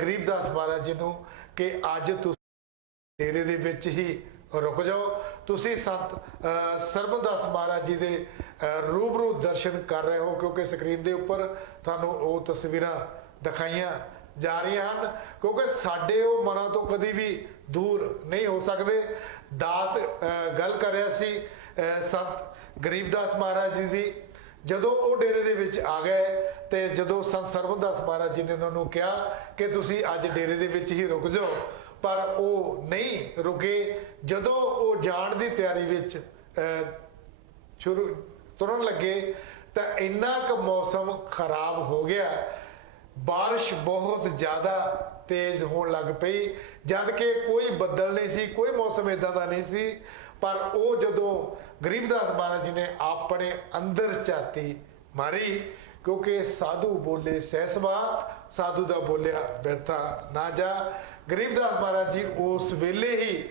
ਗਰੀਬਦਾਸ ਮਹਾਰਾਜ ਜੀ ਨੂੰ ਕਿ ਅੱਜ ਤੁਸੀਂ ਡੇਰੇ ਦੇ ਵਿੱਚ ਹੀ ਰੁਕ ਜਾਓ, ਤੁਸੀਂ ਸੰਤ ਸਰਬੰਦਾਸ ਮਹਾਰਾਜ ਜੀ ਦੇ ਰੂਬਰੂ ਦਰਸ਼ਨ ਕਰ ਰਹੇ ਹੋ ਕਿਉਂਕਿ ਸਕਰੀਨ ਦੇ ਉੱਪਰ ਤੁਹਾਨੂੰ ਉਹ ਤਸਵੀਰਾਂ ਦਿਖਾਈਆਂ ਜਾ ਰਹੀਆਂ ਹਨ ਕਿਉਂਕਿ ਸਾਡੇ ਉਹ ਮਨਾਂ ਤੋਂ ਕਦੀ ਵੀ ਦੂਰ ਨਹੀਂ ਹੋ ਸਕਦੇ। ਦਾਸ ਗੱਲ ਕਰ ਰਿਹਾ ਸੀ ਸੰਤ ਗਰੀਬਦਾਸ ਮਹਾਰਾਜ ਜੀ ਦੀ, ਜਦੋਂ ਉਹ ਡੇਰੇ ਦੇ ਵਿੱਚ ਆ ਗਏ ਤੇ ਜਦੋਂ ਸੰਤ ਸਰਬੰਦਾਸ ਮਹਾਰਾਜ ਜੀ ਨੇ ਉਹਨਾਂ ਨੂੰ ਕਿਹਾ ਕਿ ਤੁਸੀਂ ਅੱਜ ਡੇਰੇ ਦੇ ਵਿੱਚ ਹੀ ਰੁਕ ਜਾਓ, ਪਰ ਉਹ ਨਹੀਂ ਰੁਕੇ। ਜਦੋਂ ਉਹ ਜਾਣ ਦੀ ਤਿਆਰੀ ਵਿੱਚ ਤੁਰਨ ਲੱਗੇ ਤਾਂ ਇੰਨਾ ਕੁ ਮੌਸਮ ਖਰਾਬ ਹੋ ਗਿਆ, ਬਾਰਿਸ਼ ਬਹੁਤ ਜ਼ਿਆਦਾ ਤੇਜ਼ ਹੋਣ ਲੱਗ ਪਈ ਜਦ ਕਿ ਕੋਈ ਬੱਦਲ ਨਹੀਂ ਸੀ, ਕੋਈ ਮੌਸਮ ਇਦਾਂ ਦਾ ਨਹੀਂ ਸੀ। ਪਰ ਉਹ ਜਦੋਂ ਗਰੀਬਦਾਸ ਮਹਾਰਾਜ ਜੀ ਨੇ ਆਪਣੇ ਅੰਦਰ ਝਾਤੀ ਮਾਰੀ ਕਿਉਂਕਿ ਸਾਧੂ ਬੋਲੇ ਸਹਿਸਵਾ, ਸਾਧੂ ਦਾ ਬੋਲਿਆ ਬਿਰਥਾ ਨਾ ਜਾ। ਗਰੀਬਦਾਸ ਮਹਾਰਾਜ ਜੀ ਉਸ ਵੇਲੇ ਹੀ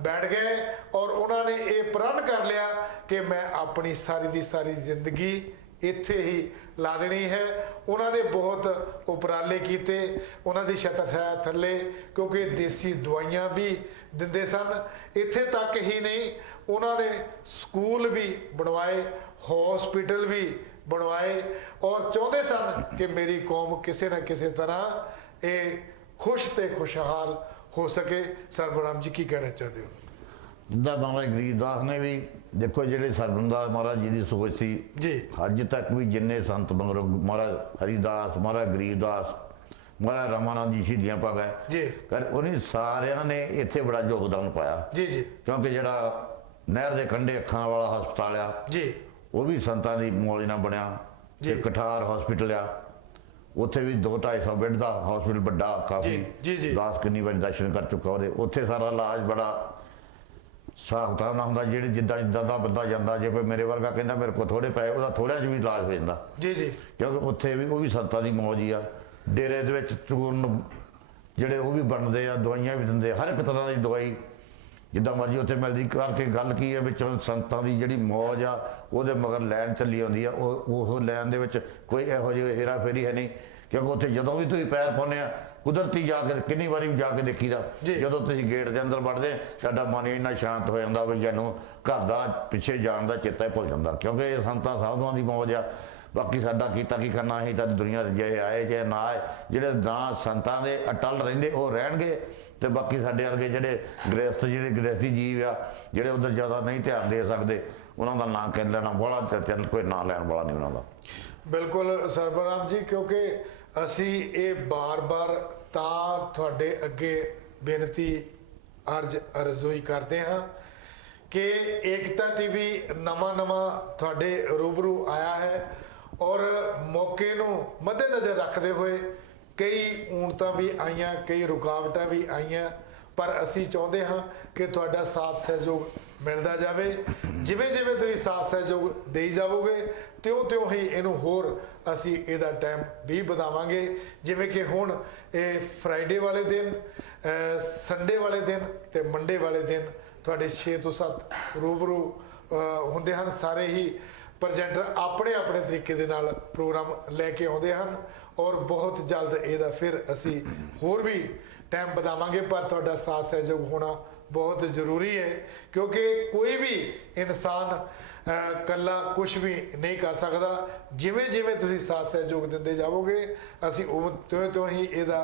ਬੈਠ ਗਏ ਔਰ ਉਹਨਾਂ ਨੇ ਇਹ ਪ੍ਰਣ ਕਰ ਲਿਆ ਕਿ ਮੈਂ ਆਪਣੀ ਸਾਰੀ ਦੀ ਸਾਰੀ ਜ਼ਿੰਦਗੀ ਇੱਥੇ ਹੀ ਲਾ ਦੇਣੀ ਹੈ। ਉਹਨਾਂ ਨੇ ਬਹੁਤ ਉਪਰਾਲੇ ਕੀਤੇ, ਉਹਨਾਂ ਦੀ ਛਤਰ ਥੱਲੇ ਕਿਉਂਕਿ ਦੇਸੀ ਦਵਾਈਆਂ ਵੀ ਦਿੰਦੇ ਸਨ। ਇੱਥੇ ਤੱਕ ਹੀ ਨਹੀਂ, ਉਹਨਾਂ ਨੇ ਸਕੂਲ ਵੀ ਬਣਵਾਏ, ਹਸਪੀਟਲ ਵੀ ਬਣਵਾਏ ਔਰ ਚਾਹੁੰਦੇ ਸਨ ਕਿ ਮੇਰੀ ਕੌਮ ਕਿਸੇ ਨਾ ਕਿਸੇ ਤਰ੍ਹਾਂ ਇਹ ਖੁਸ਼ ਤੇ ਖੁਸ਼ਹਾਲ ਹੋ ਸਕੇ। ਸਰਬਰਾਮ ਜੀ ਕੀ ਕਹਿਣਾ ਚਾਹੁੰਦੇ ਹੋ? ਜਿੱਦਾਂ ਮਹਾਰਾਜ ਗਰੀਬਦਾਸ ਨੇ ਵੀ ਦੇਖੋ ਜਿਹੜੇ ਸਰਬੰਦਾਸ ਮਹਾਰਾਜ ਜੀ ਦੀ ਸੋਚ ਸੀ ਜੀ, ਅੱਜ ਤੱਕ ਵੀ ਜਿੰਨੇ ਸੰਤ ਮਗਰੋਂ ਮਹਾਰਾਜ ਹਰੀਦਾਸ, ਮਹਾਰਾਜ ਗਰੀਬਦਾਸ, ਮਹਾਰਾਜ ਰਾਮਾਨੰਦ ਜੀ ਸ਼ਹੀਦੀਆਂ ਪਾ ਗਏ ਜੀ ਕਰ ਉਹਨੇ ਸਾਰਿਆਂ ਨੇ ਇੱਥੇ ਬੜਾ ਯੋਗਦਾਨ ਪਾਇਆ ਜੀ ਜੀ ਕਿਉਂਕਿ ਜਿਹੜਾ ਨਹਿਰ ਦੇ ਕੰਢੇ ਅੱਖਾਂ ਵਾਲਾ ਹਸਪਤਾਲ ਆ ਜੀ ਉਹ ਵੀ ਸੰਤਾਂ ਦੀ ਮੌਜ ਨਾਲ ਬਣਿਆ ਤੇ ਜੀ। ਕਠਾਰ ਹਸਪੀਟਲ ਆ ਉੱਥੇ ਵੀ 200-250 ਬੈੱਡ ਦਾ ਹਸਪੀਟਲ ਵੱਡਾ ਕਾਫੀ ਜੀ, ਜੀ। ਦਾਸ ਕਿੰਨੀ ਵਾਰੀ ਦਰਸ਼ਨ ਕਰ ਚੁੱਕਾ ਉਹਦੇ, ਉੱਥੇ ਸਾਰਾ ਇਲਾਜ ਬੜਾ ਹਿਸਾਬ ਕਿਤਾਬ ਨਾਲ ਹੁੰਦਾ। ਜਿਹੜੇ ਜਿੱਦਾਂ ਦਾ ਬੰਦਾ ਜਾਂਦਾ, ਜੇ ਕੋਈ ਮੇਰੇ ਵਰਗਾ ਕਹਿੰਦਾ ਮੇਰੇ ਕੋਲ ਥੋੜੇ ਪਏ, ਉਹਦਾ ਥੋੜ੍ਹਿਆਂ 'ਚ ਵੀ ਇਲਾਜ ਹੋ ਜਾਂਦਾ ਜੀ ਜੀ ਕਿਉਂਕਿ ਉੱਥੇ ਵੀ ਉਹ ਵੀ ਸੰਤਾਂ ਦੀ ਮੌਜ ਹੀ ਆ। ਡੇਰੇ ਦੇ ਵਿੱਚ ਚੂਰਨ ਜਿਹੜੇ ਉਹ ਵੀ ਬਣਦੇ ਆ, ਦਵਾਈਆਂ ਵੀ ਦਿੰਦੇ, ਹਰ ਇੱਕ ਤਰ੍ਹਾਂ ਦੀ ਦਵਾਈ ਜਿੱਦਾਂ ਮਰਜ਼ੀ ਉੱਥੇ ਮਿਲਦੀ। ਕਰਕੇ ਗੱਲ ਕੀ ਹੈ ਵਿੱਚੋਂ ਸੰਤਾਂ ਦੀ ਜਿਹੜੀ ਮੌਜ ਆ ਉਹਦੇ ਮਗਰ ਲੈਣ ਚੱਲੀ ਆਉਂਦੀ ਆ, ਉਹ ਲੈਣ ਦੇ ਵਿੱਚ ਕੋਈ ਇਹੋ ਜਿਹੀ ਹੇਰਾ ਫੇਰੀ ਹੈ ਨਹੀਂ ਕਿਉਂਕਿ ਉੱਥੇ ਜਦੋਂ ਵੀ ਤੁਸੀਂ ਪੈਰ ਪਾਉਂਦੇ ਆ ਕੁਦਰਤੀ ਜਾ ਕੇ ਕਿੰਨੀ ਵਾਰੀ ਜਾ ਕੇ ਦੇਖੀਦਾ, ਜਦੋਂ ਤੁਸੀਂ ਗੇਟ ਦੇ ਅੰਦਰ ਵੜਦੇ ਸਾਡਾ ਮਨ ਇੰਨਾ ਸ਼ਾਂਤ ਹੋ ਜਾਂਦਾ ਵੀ ਜਾਨੂੰ ਘਰ ਦਾ ਪਿੱਛੇ ਜਾਣ ਦਾ ਚੇਤਾ ਹੀ ਭੁੱਲ ਜਾਂਦਾ ਕਿਉਂਕਿ ਇਹ ਸੰਤਾਂ ਸਾਧੂਆਂ ਦੀ ਮੌਜ ਆ। ਬਾਕੀ ਸਾਡਾ ਕੀਤਾ ਕੀ ਕਰਨਾ, ਅਸੀਂ ਤਾਂ ਦੁਨੀਆ 'ਚ ਜੇ ਆਏ ਜੇ ਨਾ ਆਏ, ਜਿਹੜੇ ਨਾ ਸੰਤਾਂ ਦੇ ਅਟਲ ਰਹਿੰਦੇ ਉਹ ਰਹਿਣਗੇ ਤੇ ਬਾਕੀ ਸਾਡੇ ਵਰਗੇ ਜਿਹੜੇ ਗ੍ਰਸਤੀ ਜੀਵ ਆ ਜਿਹੜੇ ਉਧਰ ਜ਼ਿਆਦਾ ਨਹੀਂ ਧਿਆਨ ਦੇ ਸਕਦੇ ਉਹਨਾਂ ਦਾ ਨਾਂ ਕਹਿ ਲੈਣਾ ਬੜਾ ਚੱਲ ਕੋਈ ਨਾਂ ਲੈਣ ਵਾਲਾ ਨਹੀਂ ਉਹਨਾਂ ਦਾ। ਬਿਲਕੁਲ ਸਰਬਰਾਮ ਜੀ, ਕਿਉਂਕਿ ਅਸੀਂ ਇਹ ਬਾਰ-ਬਾਰ ਤਾਂ ਤੁਹਾਡੇ ਅੱਗੇ ਬੇਨਤੀ ਅਰਜ਼ ਅਰਜ਼ੋਈ ਕਰਦੇ ਹਾਂ ਕਿ ਏਕਤਾ ਟੀਵੀ ਨਵਾਂ ਤੁਹਾਡੇ ਰੂਬਰੂ ਆਇਆ ਹੈ ਔਰ ਮੌਕੇ ਨੂੰ ਮੱਦੇਨਜ਼ਰ ਰੱਖਦੇ ਹੋਏ ਕਈ ਊਣਤਾਂ ਵੀ ਆਈਆਂ, ਕਈ ਰੁਕਾਵਟਾਂ ਵੀ ਆਈਆਂ, ਪਰ ਅਸੀਂ ਚਾਹੁੰਦੇ ਹਾਂ ਕਿ ਤੁਹਾਡਾ ਸਾਥ ਸਹਿਯੋਗ ਮਿਲਦਾ ਜਾਵੇ। ਜਿਵੇਂ ਜਿਵੇਂ ਤੁਸੀਂ ਸਾਥ ਸਹਿਯੋਗ ਦੇਈ ਜਾਵੋਗੇ ਤਿਉਂ ਹੀ ਇਹਨੂੰ ਹੋਰ ਅਸੀਂ ਇਹਦਾ ਟਾਈਮ ਵੀ ਵਧਾਵਾਂਗੇ। ਜਿਵੇਂ ਕਿ ਹੁਣ ਇਹ ਫਰਾਈਡੇ ਵਾਲੇ ਦਿਨ, ਸੰਡੇ ਵਾਲੇ ਦਿਨ ਤੇ ਮੰਡੇ ਵਾਲੇ ਦਿਨ ਤੁਹਾਡੇ 6 ਤੋਂ 7 ਰੂਬਰੂ ਹੁੰਦੇ ਹਨ। ਸਾਰੇ ਹੀ ਪ੍ਰੈਜੈਂਟਰ ਆਪਣੇ ਆਪਣੇ ਤਰੀਕੇ ਦੇ ਨਾਲ ਪ੍ਰੋਗਰਾਮ ਲੈ ਕੇ ਆਉਂਦੇ ਹਨ ਔਰ ਬਹੁਤ ਜਲਦ ਇਹਦਾ ਫਿਰ ਅਸੀਂ ਹੋਰ ਵੀ ਟਾਈਮ ਵਧਾਵਾਂਗੇ, ਪਰ ਤੁਹਾਡਾ ਸਾਥ ਸਹਿਯੋਗ ਹੋਣਾ ਬਹੁਤ ਜ਼ਰੂਰੀ ਹੈ ਕਿਉਂਕਿ ਕੋਈ ਵੀ ਇਨਸਾਨ ਇਕੱਲਾ ਕੁਝ ਵੀ ਨਹੀਂ ਕਰ ਸਕਦਾ। ਜਿਵੇਂ ਜਿਵੇਂ ਤੁਸੀਂ ਸਾਥ ਸਹਿਯੋਗ ਦਿੰਦੇ ਜਾਵੋਗੇ ਅਸੀਂ ਤਿਉਂ ਹੀ ਇਹਦਾ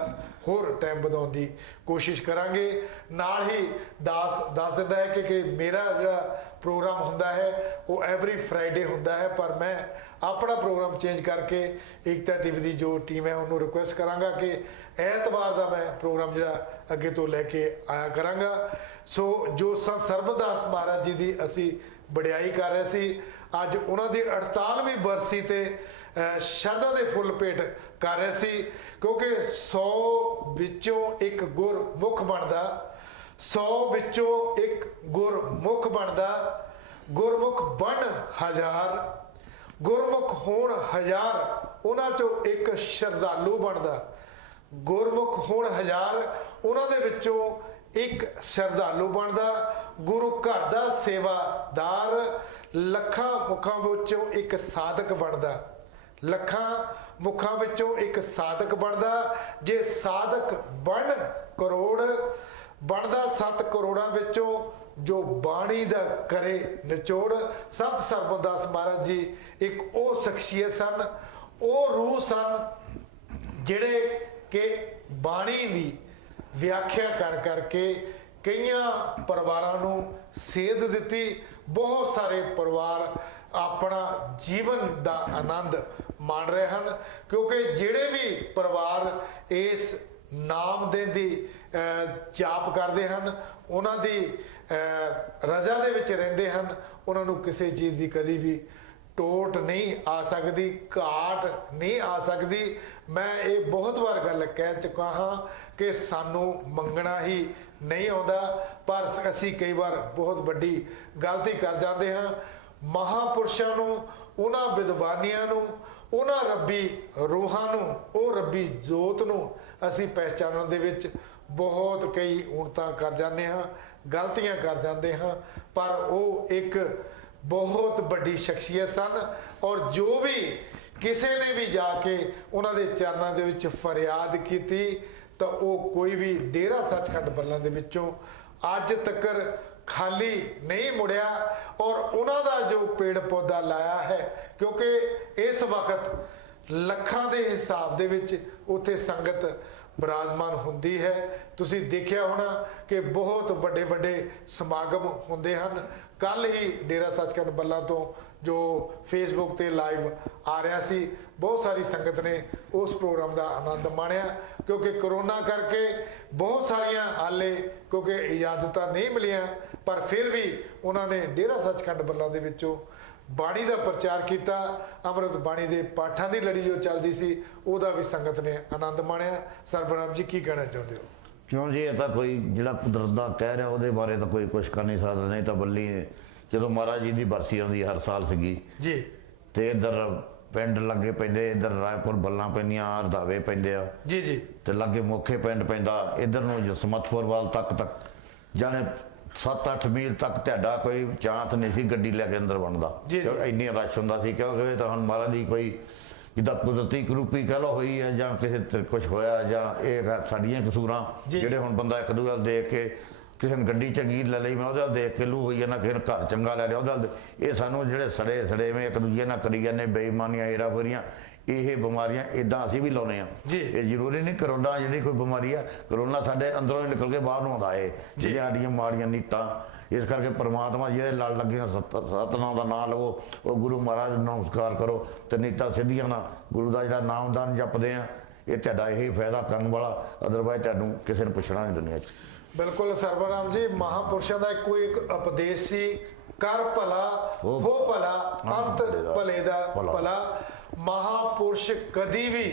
ਹੋਰ ਟਾਈਮ ਵਧਾਉਣ ਦੀ ਕੋਸ਼ਿਸ਼ ਕਰਾਂਗੇ। ਨਾਲ ਹੀ ਦੱਸ ਦਿੰਦਾ ਹੈ ਕਿ ਮੇਰਾ ਜਿਹੜਾ ਪ੍ਰੋਗਰਾਮ ਹੁੰਦਾ ਹੈ ਉਹ ਐਵਰੀ ਫਰਾਈਡੇ ਹੁੰਦਾ ਹੈ, ਪਰ ਮੈਂ ਆਪਣਾ ਪ੍ਰੋਗਰਾਮ ਚੇਂਜ ਕਰਕੇ ਏਕਤਾ ਟੀਵੀ ਦੀ ਜੋ ਟੀਮ ਹੈ ਉਹਨੂੰ ਰਿਕੁਐਸਟ ਕਰਾਂਗਾ ਕਿ ਐਤਵਾਰ ਦਾ ਮੈਂ ਪ੍ਰੋਗਰਾਮ ਜਿਹੜਾ ਅੱਗੇ ਤੋਂ ਲੈ ਕੇ ਆਇਆ ਕਰਾਂਗਾ। ਸੋ ਜੋ ਸੰਤ ਸਰਬਦਾਸ ਮਹਾਰਾਜ ਜੀ ਦੀ ਅਸੀਂ ਵਡਿਆਈ ਕਰ ਰਹੇ ਸੀ, ਅੱਜ ਉਹਨਾਂ ਦੀ 48ਵੀਂ ਬਰਸੀ ਤੇ ਸ਼ਰਧਾ ਦੇ ਫੁੱਲ ਭੇਟ ਕਰ ਰਹੇ ਸੀ ਕਿਉਂਕਿ 100 ਵਿੱਚੋਂ ਇੱਕ ਗੁਰਮੁਖ ਬਣਦਾ, 100 ਵਿੱਚੋਂ ਇੱਕ ਗੁਰਮੁਖ ਬਣਦਾ, ਗੁਰਮੁਖ ਬਣ ਹਜ਼ਾਰ, ਗੁਰਮੁਖ ਹੋਣ ਹਜ਼ਾਰ, ਉਹਨਾਂ ਚੋਂ ਇੱਕ ਸ਼ਰਧਾਲੂ ਬਣਦਾ। ਗੁਰਮੁਖ ਹੋਣ ਹਜ਼ਾਰ, ਉਹਨਾਂ ਦੇ ਵਿੱਚੋਂ ਇੱਕ ਸ਼ਰਧਾਲੂ ਬਣਦਾ। ਗੁਰੂ ਘਰ ਦਾ ਸੇਵਾਦਾਰ, ਲੱਖਾਂ ਮੁਖਾਂ ਵਿੱਚੋਂ ਇੱਕ ਸਾਧਕ ਬਣਦਾ, ਲੱਖਾਂ ਮੁਖਾਂ ਵਿੱਚੋਂ ਇੱਕ ਸਾਧਕ ਬਣਦਾ। ਜੇ ਸਾਧਕ ਬਣ ਕਰੋੜ ਬਣਦਾ 7 ਕਰੋੜਾਂ ਵਿੱਚੋਂ ਜੋ ਬਾਣੀ ਦਾ ਕਰੇ ਨਿਚੋੜ। ਸੰਤ ਸਰਬਦਾਸ ਮਹਾਰਾਜ ਜੀ ਇੱਕ ਉਹ ਸ਼ਖਸੀਅਤ ਸਨ, ਉਹ ਰੂਹ ਸਨ ਜਿਹੜੇ ਕਿ ਬਾਣੀ ਦੀ ਵਿਆਖਿਆ ਕਰਕੇ ਕਈਆਂ ਪਰਿਵਾਰਾਂ ਨੂੰ ਸੇਧ ਦਿੱਤੀ। ਬਹੁਤ ਸਾਰੇ ਪਰਿਵਾਰ ਆਪਣਾ ਜੀਵਨ ਦਾ ਆਨੰਦ ਮਾਣ ਰਹੇ ਹਨ ਕਿਉਂਕਿ ਜਿਹੜੇ ਵੀ ਪਰਿਵਾਰ ਇਸ ਨਾਮ ਦੀ ਜਾਪ ਕਰਦੇ ਹਨ, ਉਹਨਾਂ ਦੀ ਰਜ਼ਾ ਦੇ ਵਿੱਚ ਰਹਿੰਦੇ ਹਨ, ਉਹਨਾਂ ਨੂੰ ਕਿਸੇ ਚੀਜ਼ ਦੀ ਕਦੀ ਵੀ ਟੋਟ ਨਹੀਂ ਆ ਸਕਦੀ, ਘਾਟ ਨਹੀਂ ਆ ਸਕਦੀ। ਮੈਂ ਇਹ ਬਹੁਤ ਵਾਰ ਗੱਲ ਕਹਿ ਚੁੱਕਾ ਹਾਂ ਕਿ ਸਾਨੂੰ ਮੰਗਣਾ ਹੀ ਨਹੀਂ ਆਉਂਦਾ, ਪਰ ਅਸੀਂ ਕਈ ਵਾਰ ਬਹੁਤ ਵੱਡੀ ਗਲਤੀ ਕਰ ਜਾਂਦੇ ਹਾਂ। ਮਹਾਪੁਰਸ਼ਾਂ ਨੂੰ, ਉਹਨਾਂ ਵਿਦਵਾਨੀਆਂ ਨੂੰ, ਉਹਨਾਂ ਰੱਬੀ ਰੂਹਾਂ ਨੂੰ, ਉਹ ਰੱਬੀ ਜੋਤ ਨੂੰ ਅਸੀਂ ਪਹਿਚਾਨਣ ਦੇ ਵਿੱਚ ਬਹੁਤ ਕਈ ਊਣਤਾਂ ਕਰ ਜਾਂਦੇ ਹਾਂ, ਗਲਤੀਆਂ ਕਰ ਜਾਂਦੇ ਹਾਂ, ਪਰ ਉਹ ਇੱਕ ਬਹੁਤ ਵੱਡੀ ਸ਼ਖਸੀਅਤ ਸਨ ਔਰ ਜੋ ਵੀ ਕਿਸੇ ਨੇ ਵੀ ਜਾ ਕੇ ਉਹਨਾਂ ਦੇ ਚਰਨਾਂ ਦੇ ਵਿੱਚ ਫਰਿਆਦ ਕੀਤੀ ਤਾਂ ਉਹ ਕੋਈ ਵੀ ਡੇਰਾ ਸੱਚਖੰਡ ਬੱਲਾ ਦੇ ਵਿੱਚੋਂ ਅੱਜ ਤੱਕ ਖਾਲੀ ਨਹੀਂ ਮੁੜਿਆ ਔਰ ਉਹਨਾਂ ਦਾ ਜੋ ਪੇੜ ਪੌਦਾ ਲਾਇਆ ਹੈ ਕਿਉਂਕਿ ਇਸ ਵਕਤ ਲੱਖਾਂ ਦੇ ਹਿਸਾਬ ਦੇ ਵਿੱਚ ਉੱਥੇ ਸੰਗਤ ਬਿਰਾਜਮਾਨ ਹੁੰਦੀ ਹੈ। ਤੁਸੀਂ ਦੇਖਿਆ ਹੋਣਾ ਕਿ ਬਹੁਤ ਵੱਡੇ ਵੱਡੇ ਸਮਾਗਮ ਹੁੰਦੇ ਹਨ। ਕੱਲ ਹੀ ਡੇਰਾ ਸੱਚਖੰਡ ਬੱਲਾ ਤੋਂ ਜੋ ਫੇਸਬੁੱਕ ਤੇ ਲਾਈਵ ਆ ਰਿਹਾ ਸੀ, ਬਹੁਤ ਸਾਰੀ ਸੰਗਤ ਨੇ ਉਸ ਪ੍ਰੋਗਰਾਮ ਦਾ ਆਨੰਦ ਮਾਣਿਆ ਕਿਉਂਕਿ ਕਰੋਨਾ ਕਰਕੇ ਬਹੁਤ ਸਾਰੀਆਂ ਹਾਲੇ ਕਿਉਂਕਿ ਇਜਾਜ਼ਤਾਂ ਨਹੀਂ ਮਿਲੀਆਂ, ਪਰ ਫਿਰ ਵੀ ਉਹਨਾਂ ਨੇ ਡੇਰਾ ਸੱਚਖੰਡ ਬੱਲਾ ਦੇ ਵਿੱਚੋਂ ਬਾਣੀ ਦਾ ਪ੍ਰਚਾਰ ਕੀਤਾ। ਅੰਮ੍ਰਿਤ ਬਾਣੀ ਦੇ ਪਾਠਾਂ ਦੀ ਲੜੀ ਜੋ ਚੱਲਦੀ ਸੀ ਉਹਦਾ ਵੀ ਸੰਗਤ ਨੇ ਆਨੰਦ ਮਾਣਿਆ। ਸਰਬਰਾਮ ਜੀ ਕੀ ਕਹਿਣਾ ਚਾਹੁੰਦੇ ਹੋ? ਕਿਉਂ ਜੀ, ਇਹ ਤਾਂ ਕੋਈ ਜਿਹੜਾ ਕੁਦਰਤ ਦਾ ਕਹਿ ਰਿਹਾ ਉਹਦੇ ਬਾਰੇ ਤਾਂ ਕੋਈ ਕੁਛ ਕਰ ਨਹੀਂ ਸਕਦਾ। ਨਹੀਂ ਤਾਂ ਬੱਲੀ ਜਦੋਂ ਮਹਾਰਾਜ ਜੀ ਦੀ ਬਰਸੀ ਆਉਂਦੀ ਹਰ ਸਾਲ ਸੀਗੀ ਜੀ, ਤੇ ਇੱਧਰ ਪਿੰਡ ਲੱਗੇ ਪੈਂਦੇ, ਇੱਧਰ ਰਾਏਪੁਰ ਬੱਲਾਂ ਪੈਂਦੀਆਂ, ਰਧਾਵੇ ਪੈਂਦੇ ਆ ਜੀ ਜੀ, ਤੇ ਲਾਗੇ ਮੋਖੇ ਪਿੰਡ ਪੈਂਦਾ, ਇੱਧਰ ਨੂੰ ਸਮਤਪੁਰ ਵੱਲ ਤੱਕ ਜਾਣੇ 7-8 ਮੀਲ ਤੱਕ ਤੁਹਾਡਾ ਕੋਈ ਚਾਂਸ ਨਹੀਂ ਸੀ ਗੱਡੀ ਲੈ ਕੇ ਅੰਦਰ ਬਣਦਾ, ਇੰਨੀ ਰਸ਼ ਹੁੰਦਾ ਸੀ। ਕਿਉਂਕਿ ਤਾਂ ਹੁਣ ਮਹਾਰਾਜ ਦੀ ਕੋਈ ਜਿੱਦਾਂ ਕੁਦਰਤੀ ਕਰੂਪੀ ਕਹਿ ਲਓ ਹੋਈ ਹੈ ਜਾਂ ਕਿਸੇ ਕੁਝ ਹੋਇਆ ਜਾਂ ਇਹ ਸਾਡੀਆਂ ਕਸੂਰਾਂ ਜਿਹੜੇ ਹੁਣ ਬੰਦਾ ਇੱਕ ਦੂਜੇ ਵੱਲ ਦੇਖ ਕੇ ਕਿਸੇ ਨੇ ਗੱਡੀ ਚੰਗੀ ਲੈ ਲਈ ਮੈਂ ਉਹਦੇ ਵੱਲ ਦੇਖ ਕੇ ਲੂ ਹੋਈ ਜਾਂਦਾ, ਕਿਸੇ ਨੇ ਘਰ ਚੰਗਾ ਲੈ ਲਿਆ ਉਹਦੇ ਵੱਲ। ਇਹ ਸਾਨੂੰ ਜਿਹੜੇ ਸੜੇ ਸੜੇਵੇਂ ਇੱਕ ਦੂਜੇ ਨਾਲ ਕਰੀ ਜਾਂਦੇ ਬੇਈਮਾਨੀਆਂ ਹੇਰਾਫੇਰੀਆਂ, ਇਹ ਬਿਮਾਰੀਆਂ ਇਦਾਂ ਅਸੀਂ ਵੀ ਲਾਉਨੇ ਆ। ਜੀ। ਇਹ ਜ਼ਰੂਰੀ ਨਹੀਂ ਕਰੋਨਾ ਜਿਹੜੀ ਕੋਈ ਬਿਮਾਰੀ ਆ, ਕਰੋਨਾ ਸਾਡੇ ਅੰਦਰੋਂ ਹੀ ਨਿਕਲ ਕੇ ਬਾਹਰ ਨੂੰ ਆਉਂਦਾ ਏ, ਜਿਹੜੀਆਂ ਸਾਡੀਆਂ ਮਾੜੀਆਂ ਨੀਤਾਂ। ਇਸ ਕਰਕੇ ਪਰਮਾਤਮਾ ਜਿਹਦੇ ਲੜ ਲੱਗੀਆਂ ਸਤਨਾਮ ਦਾ ਨਾਮ ਲਵੋ, ਉਹ ਗੁਰੂ ਮਹਾਰਾਜ ਨੂੰ ਨਮਸਕਾਰ ਕਰੋ ਤੇ ਨੀਤਾਂ ਸਿੱਧੀਆਂ ਨਾ ਗੁਰੂ ਦਾ ਜਿਹੜਾ ਨਾਮਦਾਨ ਜਪਦੇ ਆ, ਇਹ ਤੁਹਾਡਾ ਇਹ ਫਾਇਦਾ ਕਰਨ ਵਾਲਾ, ਅਦਰਵਾਇਜ਼ ਤੁਹਾਨੂੰ ਕਿਸੇ ਨੇ ਪੁੱਛਣਾ ਨਹੀਂ ਦੁਨੀਆ 'ਚ। ਬਿਲਕੁਲ ਸਰਵਰਾਮ ਜੀ, ਮਹਾਪੁਰਸ਼ਾਂ ਦਾ ਇੱਕੋ ਇੱਕ ਉਪਦੇਸ਼ ਸੀ, ਕਰ ਭਲਾ ਹੋ ਭਲਾ, ਅੰਤ ਭਲੇ ਦਾ ਭਲਾ। ਮਹਾਪੁਰਸ਼ ਕਦੀ ਵੀ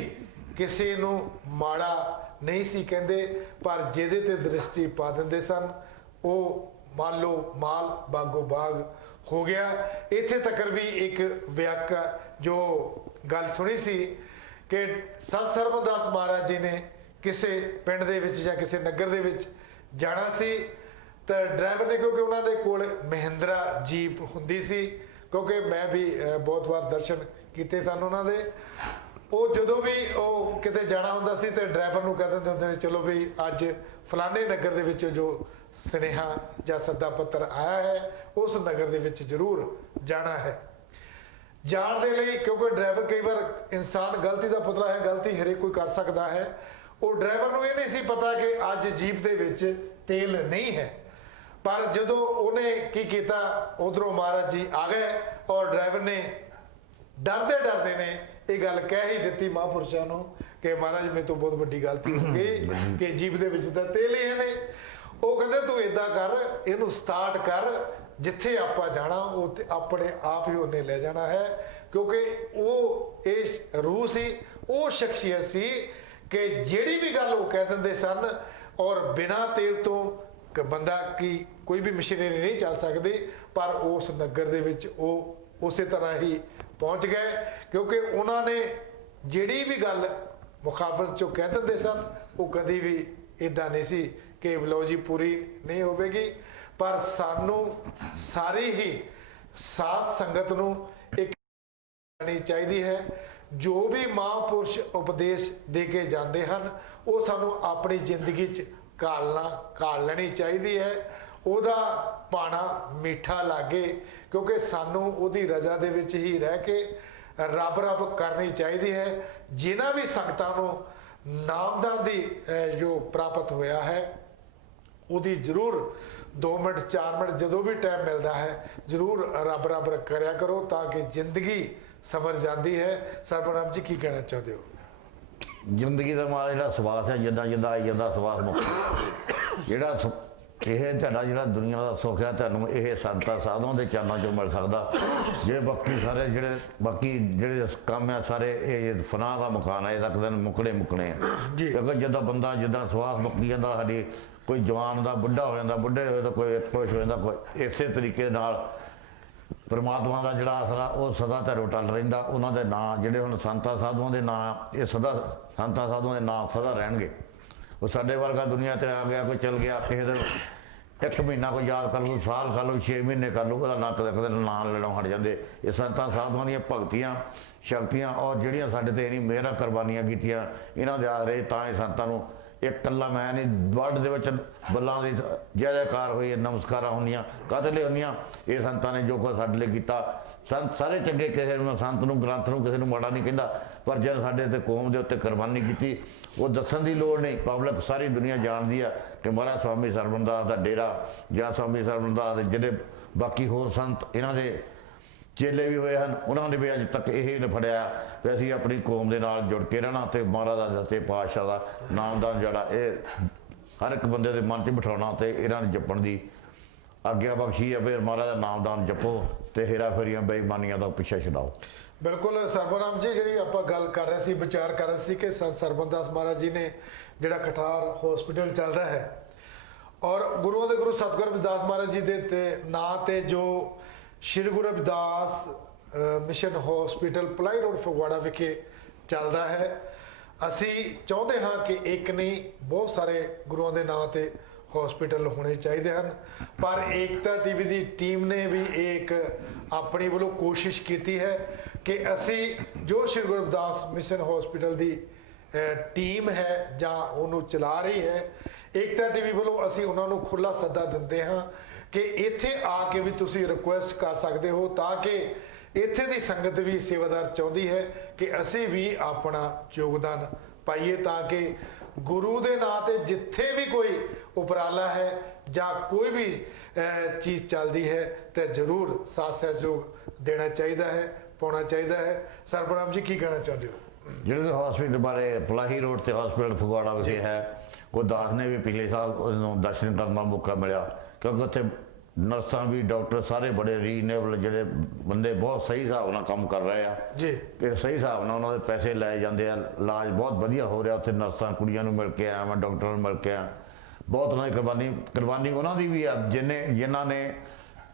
ਕਿਸੇ ਨੂੰ ਮਾੜਾ ਨਹੀਂ ਸੀ ਕਹਿੰਦੇ, ਪਰ ਜਿਹਦੇ ਤੇ ਦ੍ਰਿਸ਼ਟੀ ਪਾ ਦਿੰਦੇ ਸਨ ਉਹ ਮੰਨ ਲਓ ਮਾਲ ਬਾਗੋ ਬਾਗ ਹੋ ਗਿਆ। ਇੱਥੇ ਤੱਕ ਵੀ ਇੱਕ ਵਿਆਕ ਜੋ ਗੱਲ ਸੁਣੀ ਸੀ ਕਿ ਸੰਤ ਸਰਬਦਾਸ ਮਹਾਰਾਜ ਜੀ ਨੇ ਕਿਸੇ ਪਿੰਡ ਦੇ ਵਿੱਚ ਜਾਂ ਕਿਸੇ ਨਗਰ ਦੇ ਵਿੱਚ ਜਾਣਾ ਸੀ ਤਾਂ ਡਰਾਈਵਰ ਨੇ, ਕਿਉਂਕਿ ਉਹਨਾਂ ਦੇ ਕੋਲ ਮਹਿੰਦਰਾ ਜੀਪ ਹੁੰਦੀ ਸੀ, ਕਿਉਂਕਿ ਮੈਂ ਵੀ ਬਹੁਤ ਵਾਰ ਦਰਸ਼ਨ ਕੀਤੇ ਸਨ ਉਹਨਾਂ ਦੇ, ਉਹ ਜਦੋਂ ਵੀ ਉਹ ਕਿਤੇ ਜਾਣਾ ਹੁੰਦਾ ਸੀ ਤੇ ਡਰਾਈਵਰ ਨੂੰ ਕਹਿ ਦਿੰਦੇ ਹੁੰਦੇ ਚਲੋ ਵੀ ਅੱਜ ਫਲਾਣੇ ਨਗਰ ਦੇ ਵਿੱਚ ਜੋ ਸੁਨੇਹਾ ਜਾਂ ਸੱਦਾ ਪੱਤਰ ਆਇਆ ਹੈ ਉਸ ਨਗਰ ਦੇ ਵਿੱਚ ਜ਼ਰੂਰ ਜਾਣਾ ਹੈ। ਜਾਣ ਦੇ ਲਈ, ਕਿਉਂਕਿ ਡਰਾਈਵਰ ਕਈ ਵਾਰ ਇਨਸਾਨ ਗਲਤੀ ਦਾ ਪੁਤਲਾ ਹੈ, ਗਲਤੀ ਹਰੇਕ ਕੋਈ ਕਰ ਸਕਦਾ ਹੈ, ਉਹ ਡਰਾਈਵਰ ਨੂੰ ਇਹ ਨਹੀਂ ਸੀ ਪਤਾ ਕਿ ਅੱਜ ਜੀਪ ਦੇ ਵਿੱਚ ਤੇਲ ਨਹੀਂ ਹੈ। ਪਰ ਜਦੋਂ ਉਹਨੇ ਕੀ ਕੀਤਾ, ਉਧਰੋਂ ਮਹਾਰਾਜ ਜੀ ਆ ਗਏ ਔਰ ਡਰਾਈਵਰ ਨੇ ਡਰਦੇ ਡਰਦੇ ਨੇ ਇਹ ਗੱਲ ਕਹਿ ਹੀ ਦਿੱਤੀ ਮਹਾਂਪੁਰਸ਼ਾਂ ਨੂੰ ਕਿ ਮਹਾਰਾਜ ਮੇਰੇ ਤੋਂ ਬਹੁਤ ਵੱਡੀ ਗਲਤੀ ਹੋ ਗਈ ਕਿ ਜੀਪ ਦੇ ਵਿੱਚ ਤਾਂ ਤੇਲ ਹੀ ਨਹੀਂ। ਉਹ ਕਹਿੰਦੇ ਤੂੰ ਇਦਾਂ ਕਰ, ਇਹਨੂੰ ਸਟਾਰਟ ਕਰ, ਜਿੱਥੇ ਆਪਾਂ ਜਾਣਾ ਉਹ ਤੇ ਆਪਣੇ ਆਪ ਹੀ ਉਹਨੇ ਲੈ ਜਾਣਾ ਹੈ, ਕਿਉਂਕਿ ਉਹ ਇਹ ਰੂਹ ਸੀ, ਉਹ ਸ਼ਖਸੀਅਤ ਸੀ ਕਿ ਜਿਹੜੀ ਵੀ ਗੱਲ ਉਹ ਕਹਿ ਦਿੰਦੇ ਸਨ ਔਰ ਬਿਨਾਂ ਤੇਲ ਤੋਂ ਬੰਦਾ ਕੀ ਕੋਈ ਵੀ ਮਸ਼ੀਨਰੀ ਨਹੀਂ ਚੱਲ ਸਕਦੀ, ਪਰ ਉਸ ਨਗਰ ਦੇ ਵਿੱਚ ਉਹ ਉਸੇ ਤਰ੍ਹਾਂ ਹੀ ਪਹੁੰਚ ਗਏ, ਕਿਉਂਕਿ ਉਹਨਾਂ ਨੇ ਜਿਹੜੀ ਵੀ ਗੱਲ ਮੁਖਾਲਫਤ ਚੋਂ ਕਹਿ ਦਿੰਦੇ ਸਨ ਉਹ ਕਦੀ ਵੀ ਇਦਾਂ ਨਹੀਂ ਸੀ ਕਿ ਲਓ ਜੀ ਪੂਰੀ ਨਹੀਂ ਹੋਵੇਗੀ। ਪਰ ਸਾਨੂੰ ਸਾਰੀ ਹੀ ਸਾਧ ਸੰਗਤ ਨੂੰ ਇੱਕ ਕਰਨੀ ਚਾਹੀਦੀ ਹੈ, ਜੋ ਵੀ ਮਹਾਂਪੁਰਸ਼ ਉਪਦੇਸ਼ ਦੇ ਕੇ ਜਾਂਦੇ ਹਨ ਉਹ ਸਾਨੂੰ ਆਪਣੀ ਜ਼ਿੰਦਗੀ 'ਚ ਘਾਲ ਲੈਣੀ ਚਾਹੀਦੀ ਹੈ, ਉਹਦਾ ਪਾਣਾ ਮਿੱਠਾ ਲੱਗੇ, ਕਿਉਂਕਿ ਸਾਨੂੰ ਉਹਦੀ ਰਜ਼ਾ ਦੇ ਵਿੱਚ ਹੀ ਰਹਿ ਕੇ ਰੱਬ ਰੱਬ ਕਰਨੀ ਚਾਹੀਦੀ ਹੈ। ਜਿਨ੍ਹਾਂ ਵੀ ਸੰਗਤਾਂ ਨੂੰ ਨਾਮਦਾਨ ਦੀ ਜੋ ਪ੍ਰਾਪਤ ਹੋਇਆ ਹੈ ਉਹਦੀ ਜ਼ਰੂਰ 2 ਮਿੰਟ 4 ਮਿੰਟ ਜਦੋਂ ਵੀ ਟਾਈਮ ਮਿਲਦਾ ਹੈ ਜ਼ਰੂਰ ਰੱਬ ਰੱਬ ਕਰਿਆ ਕਰੋ ਤਾਂ ਕਿ ਜ਼ਿੰਦਗੀ ਸਵਰ ਜਾਂਦੀ ਹੈ। ਸਰਬਰਾਮ ਜੀ ਕੀ ਕਹਿਣਾ ਚਾਹੁੰਦੇ ਹੋ? ਜ਼ਿੰਦਗੀ ਦਾ ਮਾਰਾ ਜਿਹੜਾ ਸਵਾਸ ਹੈ, ਜਿੱਦਾਂ ਜਿੱਦਾਂ ਆਈ ਜਾਂਦਾ ਸਵਾਸ ਮੁੱਕ ਜਿਹੜਾ ਇਹ ਤੁਹਾਡਾ ਜਿਹੜਾ ਦੁਨੀਆ ਦਾ ਸੁੱਖ ਹੈ ਤੁਹਾਨੂੰ ਇਹ ਸੰਤਾਂ ਸਾਧੂਆਂ ਦੇ ਚਰਨਾਂ 'ਚੋਂ ਮਿਲ ਸਕਦਾ। ਜੇ ਬਾਕੀ ਸਾਰੇ ਜਿਹੜੇ ਕੰਮ ਆ ਸਾਰੇ ਇਹ ਫਨਾਹ ਦਾ ਮਕਾਨ ਹੈ, ਇਹ ਤੱਕ ਦਿਨ ਮੁੱਕਣੇ ਆ। ਕਿਉਂਕਿ ਜਿੱਦਾਂ ਬੰਦਾ ਜਿੱਦਾਂ ਸਵਾਸ ਮੁੱਕੀ ਜਾਂਦਾ, ਸਾਡੀ ਕੋਈ ਜਵਾਨ ਦਾ ਬੁੱਢਾ ਹੋ ਜਾਂਦਾ, ਬੁੱਢੇ ਹੋਏ ਤਾਂ ਕੋਈ ਖੁਸ਼ ਹੋ ਜਾਂਦਾ, ਕੋਈ ਇਸੇ ਤਰੀਕੇ ਨਾਲ ਪਰਮਾਤਮਾ ਦਾ ਜਿਹੜਾ ਆਸਰਾ ਉਹ ਸਦਾ ਧਰੋ ਟਲ ਰਹਿੰਦਾ। ਉਹਨਾਂ ਦੇ ਨਾਂ ਜਿਹੜੇ ਹੁਣ ਸੰਤਾਂ ਸਾਧੂਆਂ ਦੇ ਨਾਂ, ਇਹ ਸਦਾ ਸੰਤਾਂ ਸਾਧੂਆਂ ਦੇ ਨਾਂ ਸਦਾ ਰਹਿਣਗੇ। ਉਹ ਸਾਡੇ ਵਰਗਾ ਦੁਨੀਆ ਤੇ ਆ ਗਿਆ, ਕੋਈ ਚਲ ਗਿਆ, ਕਿਸੇ ਦਿਨ 1 ਮਹੀਨਾ ਕੋਈ ਯਾਦ ਕਰ ਲਓ, ਸਾਲ ਕਰ ਲਓ, 6 ਮਹੀਨੇ ਕਰ ਲਓ, ਉਹਦਾ ਨੱਕ ਦੇਖਦੇ ਨਾਂ ਲੈਣੋਂ ਹਟ ਜਾਂਦੇ। ਇਹ ਸੰਤਾਂ ਸਾਧੂਆਂ ਦੀਆਂ ਭਗਤੀਆਂ ਸ਼ਕਤੀਆਂ ਔਰ ਜਿਹੜੀਆਂ ਸਾਡੇ ਤੇ ਇਨੀ ਮਿਹਰਾਂ ਕੁਰਬਾਨੀਆਂ ਕੀਤੀਆਂ, ਇਹਨਾਂ ਦੇ ਆਸਰੇ ਤਾਂ ਇਹ ਸੰਤਾਂ ਨੂੰ ਇੱਕ ਇਕੱਲਾ ਮੈਂ ਨਹੀਂ, ਵਰਲਡ ਦੇ ਵਿੱਚ ਬੱਲਾਂ ਦੀ ਜੈ ਜੈਕਾਰ ਹੋਈ, ਨਮਸਕਾਰਾਂ ਹੁੰਦੀਆਂ ਕਾਹਦੇ ਲਈ ਹੁੰਦੀਆਂ? ਇਹ ਸੰਤਾਂ ਨੇ ਜੋ ਕੁਝ ਸਾਡੇ ਲਈ ਕੀਤਾ। ਸੰਤ ਸਾਰੇ ਚੰਗੇ, ਕਿਸੇ ਨੂੰ ਸੰਤ ਨੂੰ ਗ੍ਰੰਥ ਨੂੰ ਕਿਸੇ ਨੂੰ ਮਾੜਾ ਨਹੀਂ ਕਹਿੰਦਾ, ਪਰ ਜਦ ਸਾਡੇ ਤੇ ਕੌਮ ਦੇ ਉੱਤੇ ਕੁਰਬਾਨੀ ਕੀਤੀ ਉਹ ਦੱਸਣ ਦੀ ਲੋੜ ਨਹੀਂ, ਪਬਲਿਕ ਸਾਰੀ ਦੁਨੀਆ ਜਾਣਦੀ ਆ ਕਿ ਮਹਾਰਾਜ ਸਵਾਮੀ ਸਰਵਨਦਾਸ ਦਾ ਡੇਰਾ ਜਾਂ ਸਵਾਮੀ ਸਰਵਨਦਾਸ ਦੇ ਜਿਹੜੇ ਬਾਕੀ ਹੋਰ ਸੰਤ ਇਹਨਾਂ ਦੇ ਚੇਲੇ ਵੀ ਹੋਏ ਹਨ, ਉਹਨਾਂ ਨੇ ਵੀ ਅੱਜ ਤੱਕ ਇਹ ਫੜਿਆ ਵੀ ਅਸੀਂ ਆਪਣੀ ਕੌਮ ਦੇ ਨਾਲ ਜੁੜ ਕੇ ਰਹਿਣਾ ਤੇ ਮਹਾਰਾਜ ਦਾ ਸੱਚੇ ਪਾਤਸ਼ਾਹ ਦਾ ਨਾਮਦਾਨ ਜਿਹੜਾ ਇਹ ਹਰ ਇੱਕ ਬੰਦੇ ਦੇ ਮਨ 'ਚ ਬਿਠਾਉਣਾ ਤੇ ਇਹਨਾਂ ਨੂੰ ਜਪਣ ਦੀ ਆਗਿਆ ਬਖਸ਼ੀ ਹੈ। ਫਿਰ ਮਹਾਰਾਜ ਦਾ ਨਾਮਦਾਨ ਜਪੋ ਤੇ ਹੇਰਾ ਫੇਰੀਆਂ ਬੇਈਮਾਨੀਆਂ ਦਾ ਪਿੱਛਾ ਛਡਾਓ। ਬਿਲਕੁਲ ਸਰਬਰਾਮ ਜੀ, ਜਿਹੜੀ ਆਪਾਂ ਗੱਲ ਕਰ ਰਹੇ ਸੀ, ਵਿਚਾਰ ਕਰ ਰਹੇ ਸੀ ਕਿ ਸੰਤ ਸਰਬਨਦਾਸ ਮਹਾਰਾਜ ਜੀ ਨੇ ਜਿਹੜਾ ਕਠਾਰ ਹਸਪੀਟਲ ਚੱਲਦਾ ਹੈ ਔਰ ਗੁਰੂਆਂ ਦੇ ਗੁਰੂ ਸਤਿਗੁਰੂ ਰਵਿਦਾਸ ਮਹਾਰਾਜ ਜੀ ਦੇ ਨਾਂ ਤੇ ਜੋ Shri Guru Ravidas mission hospital Palahi road Phagwara ਵਿਖੇ ਚੱਲਦਾ ਹੈ। ਅਸੀਂ ਚਾਹੁੰਦੇ ਹਾਂ ਕਿ ਇੱਕ ਨਹੀਂ ਬਹੁਤ ਸਾਰੇ ਗੁਰੂਆਂ ਦੇ ਨਾਂ ਤੇ ਹਸਪੀਟਲ ਹੋਣੇ ਚਾਹੀਦੇ ਹਨ, ਪਰ ਏਕਤਾ ਟੀਵੀ ਦੀ ਟੀਮ ਨੇ ਵੀ ਇੱਕ ਆਪਣੀ ਵੱਲੋਂ ਕੋਸ਼ਿਸ਼ ਕੀਤੀ ਹੈ ਕਿ ਅਸੀਂ ਜੋ ਸ਼੍ਰੀ ਗੁਰੂ ਰਵਿਦਾਸ ਮਿਸ਼ਨ ਹਸਪੀਟਲ ਦੀ ਟੀਮ ਹੈ ਜਾਂ ਉਹਨੂੰ ਚਲਾ ਰਹੀ ਹੈ, ਏਕਤਾ ਟੀਵੀ ਵੱਲੋਂ ਅਸੀਂ ਉਹਨਾਂ ਨੂੰ ਖੁੱਲ੍ਹਾ ਸੱਦਾ ਦਿੰਦੇ ਹਾਂ ਕਿ ਇੱਥੇ ਆ ਕੇ ਵੀ ਤੁਸੀਂ ਰਿਕੁਐਸਟ ਕਰ ਸਕਦੇ ਹੋ ਤਾਂ ਕਿ ਇੱਥੇ ਦੀ ਸੰਗਤ ਵੀ ਸੇਵਾਦਾਰ ਚਾਹੁੰਦੀ ਹੈ ਕਿ ਅਸੀਂ ਵੀ ਆਪਣਾ ਯੋਗਦਾਨ ਪਾਈਏ ਤਾਂ ਕਿ ਗੁਰੂ ਦੇ ਨਾਂ ਤੇ ਜਿੱਥੇ ਵੀ ਕੋਈ ਉਪਰਾਲਾ ਹੈ ਜਾਂ ਕੋਈ ਵੀ ਚੀਜ਼ ਚੱਲਦੀ ਹੈ ਤੇ ਜ਼ਰੂਰ ਸਾਥ ਸਹਿਯੋਗ ਦੇਣਾ ਚਾਹੀਦਾ ਹੈ, ਪਾਉਣਾ ਚਾਹੀਦਾ ਹੈ। ਸਰਬਰਾਮ ਜੀ ਕੀ ਕਹਿਣਾ ਚਾਹੁੰਦੇ ਹੋ? ਜਿਹੜੇ ਹਸਪੀਟਲ ਬਾਰੇ ਪਲਾਹੀ ਰੋਡ ਤੇ ਹਸਪੀਟਲ ਫਗਵਾੜਾ ਵਿਖੇ ਹੈ, ਉਹ ਦਾਸ ਨੇ ਵੀ ਪਿਛਲੇ ਸਾਲ ਉਹਨੂੰ ਦਰਸ਼ਨ ਕਰਨ ਦਾ ਮੌਕਾ ਮਿਲਿਆ, ਕਿਉਂਕਿ ਉੱਥੇ ਨਰਸਾਂ ਵੀ ਡਾਕਟਰ ਸਾਰੇ ਬੜੇ ਰੀਨੇਬਲ ਜਿਹੜੇ ਬੰਦੇ ਬਹੁਤ ਸਹੀ ਹਿਸਾਬ ਨਾਲ ਕੰਮ ਕਰ ਰਹੇ ਆ ਜੀ ਕਿ ਸਹੀ ਹਿਸਾਬ ਨਾਲ ਉਹਨਾਂ ਦੇ ਪੈਸੇ ਲਏ ਜਾਂਦੇ ਆ, ਇਲਾਜ ਬਹੁਤ ਵਧੀਆ ਹੋ ਰਿਹਾ ਉੱਥੇ। ਨਰਸਾਂ ਕੁੜੀਆਂ ਨੂੰ ਮਿਲ ਕੇ ਆਇਆ, ਮੈਂ ਡਾਕਟਰਾਂ ਨੂੰ ਮਿਲ ਕੇ ਆਇਆ, ਬਹੁਤ ਉਹਨਾਂ ਦੀ ਕੁਰਬਾਨੀ ਉਹਨਾਂ ਦੀ ਵੀ ਆ ਜਿਨ੍ਹਾਂ ਨੇ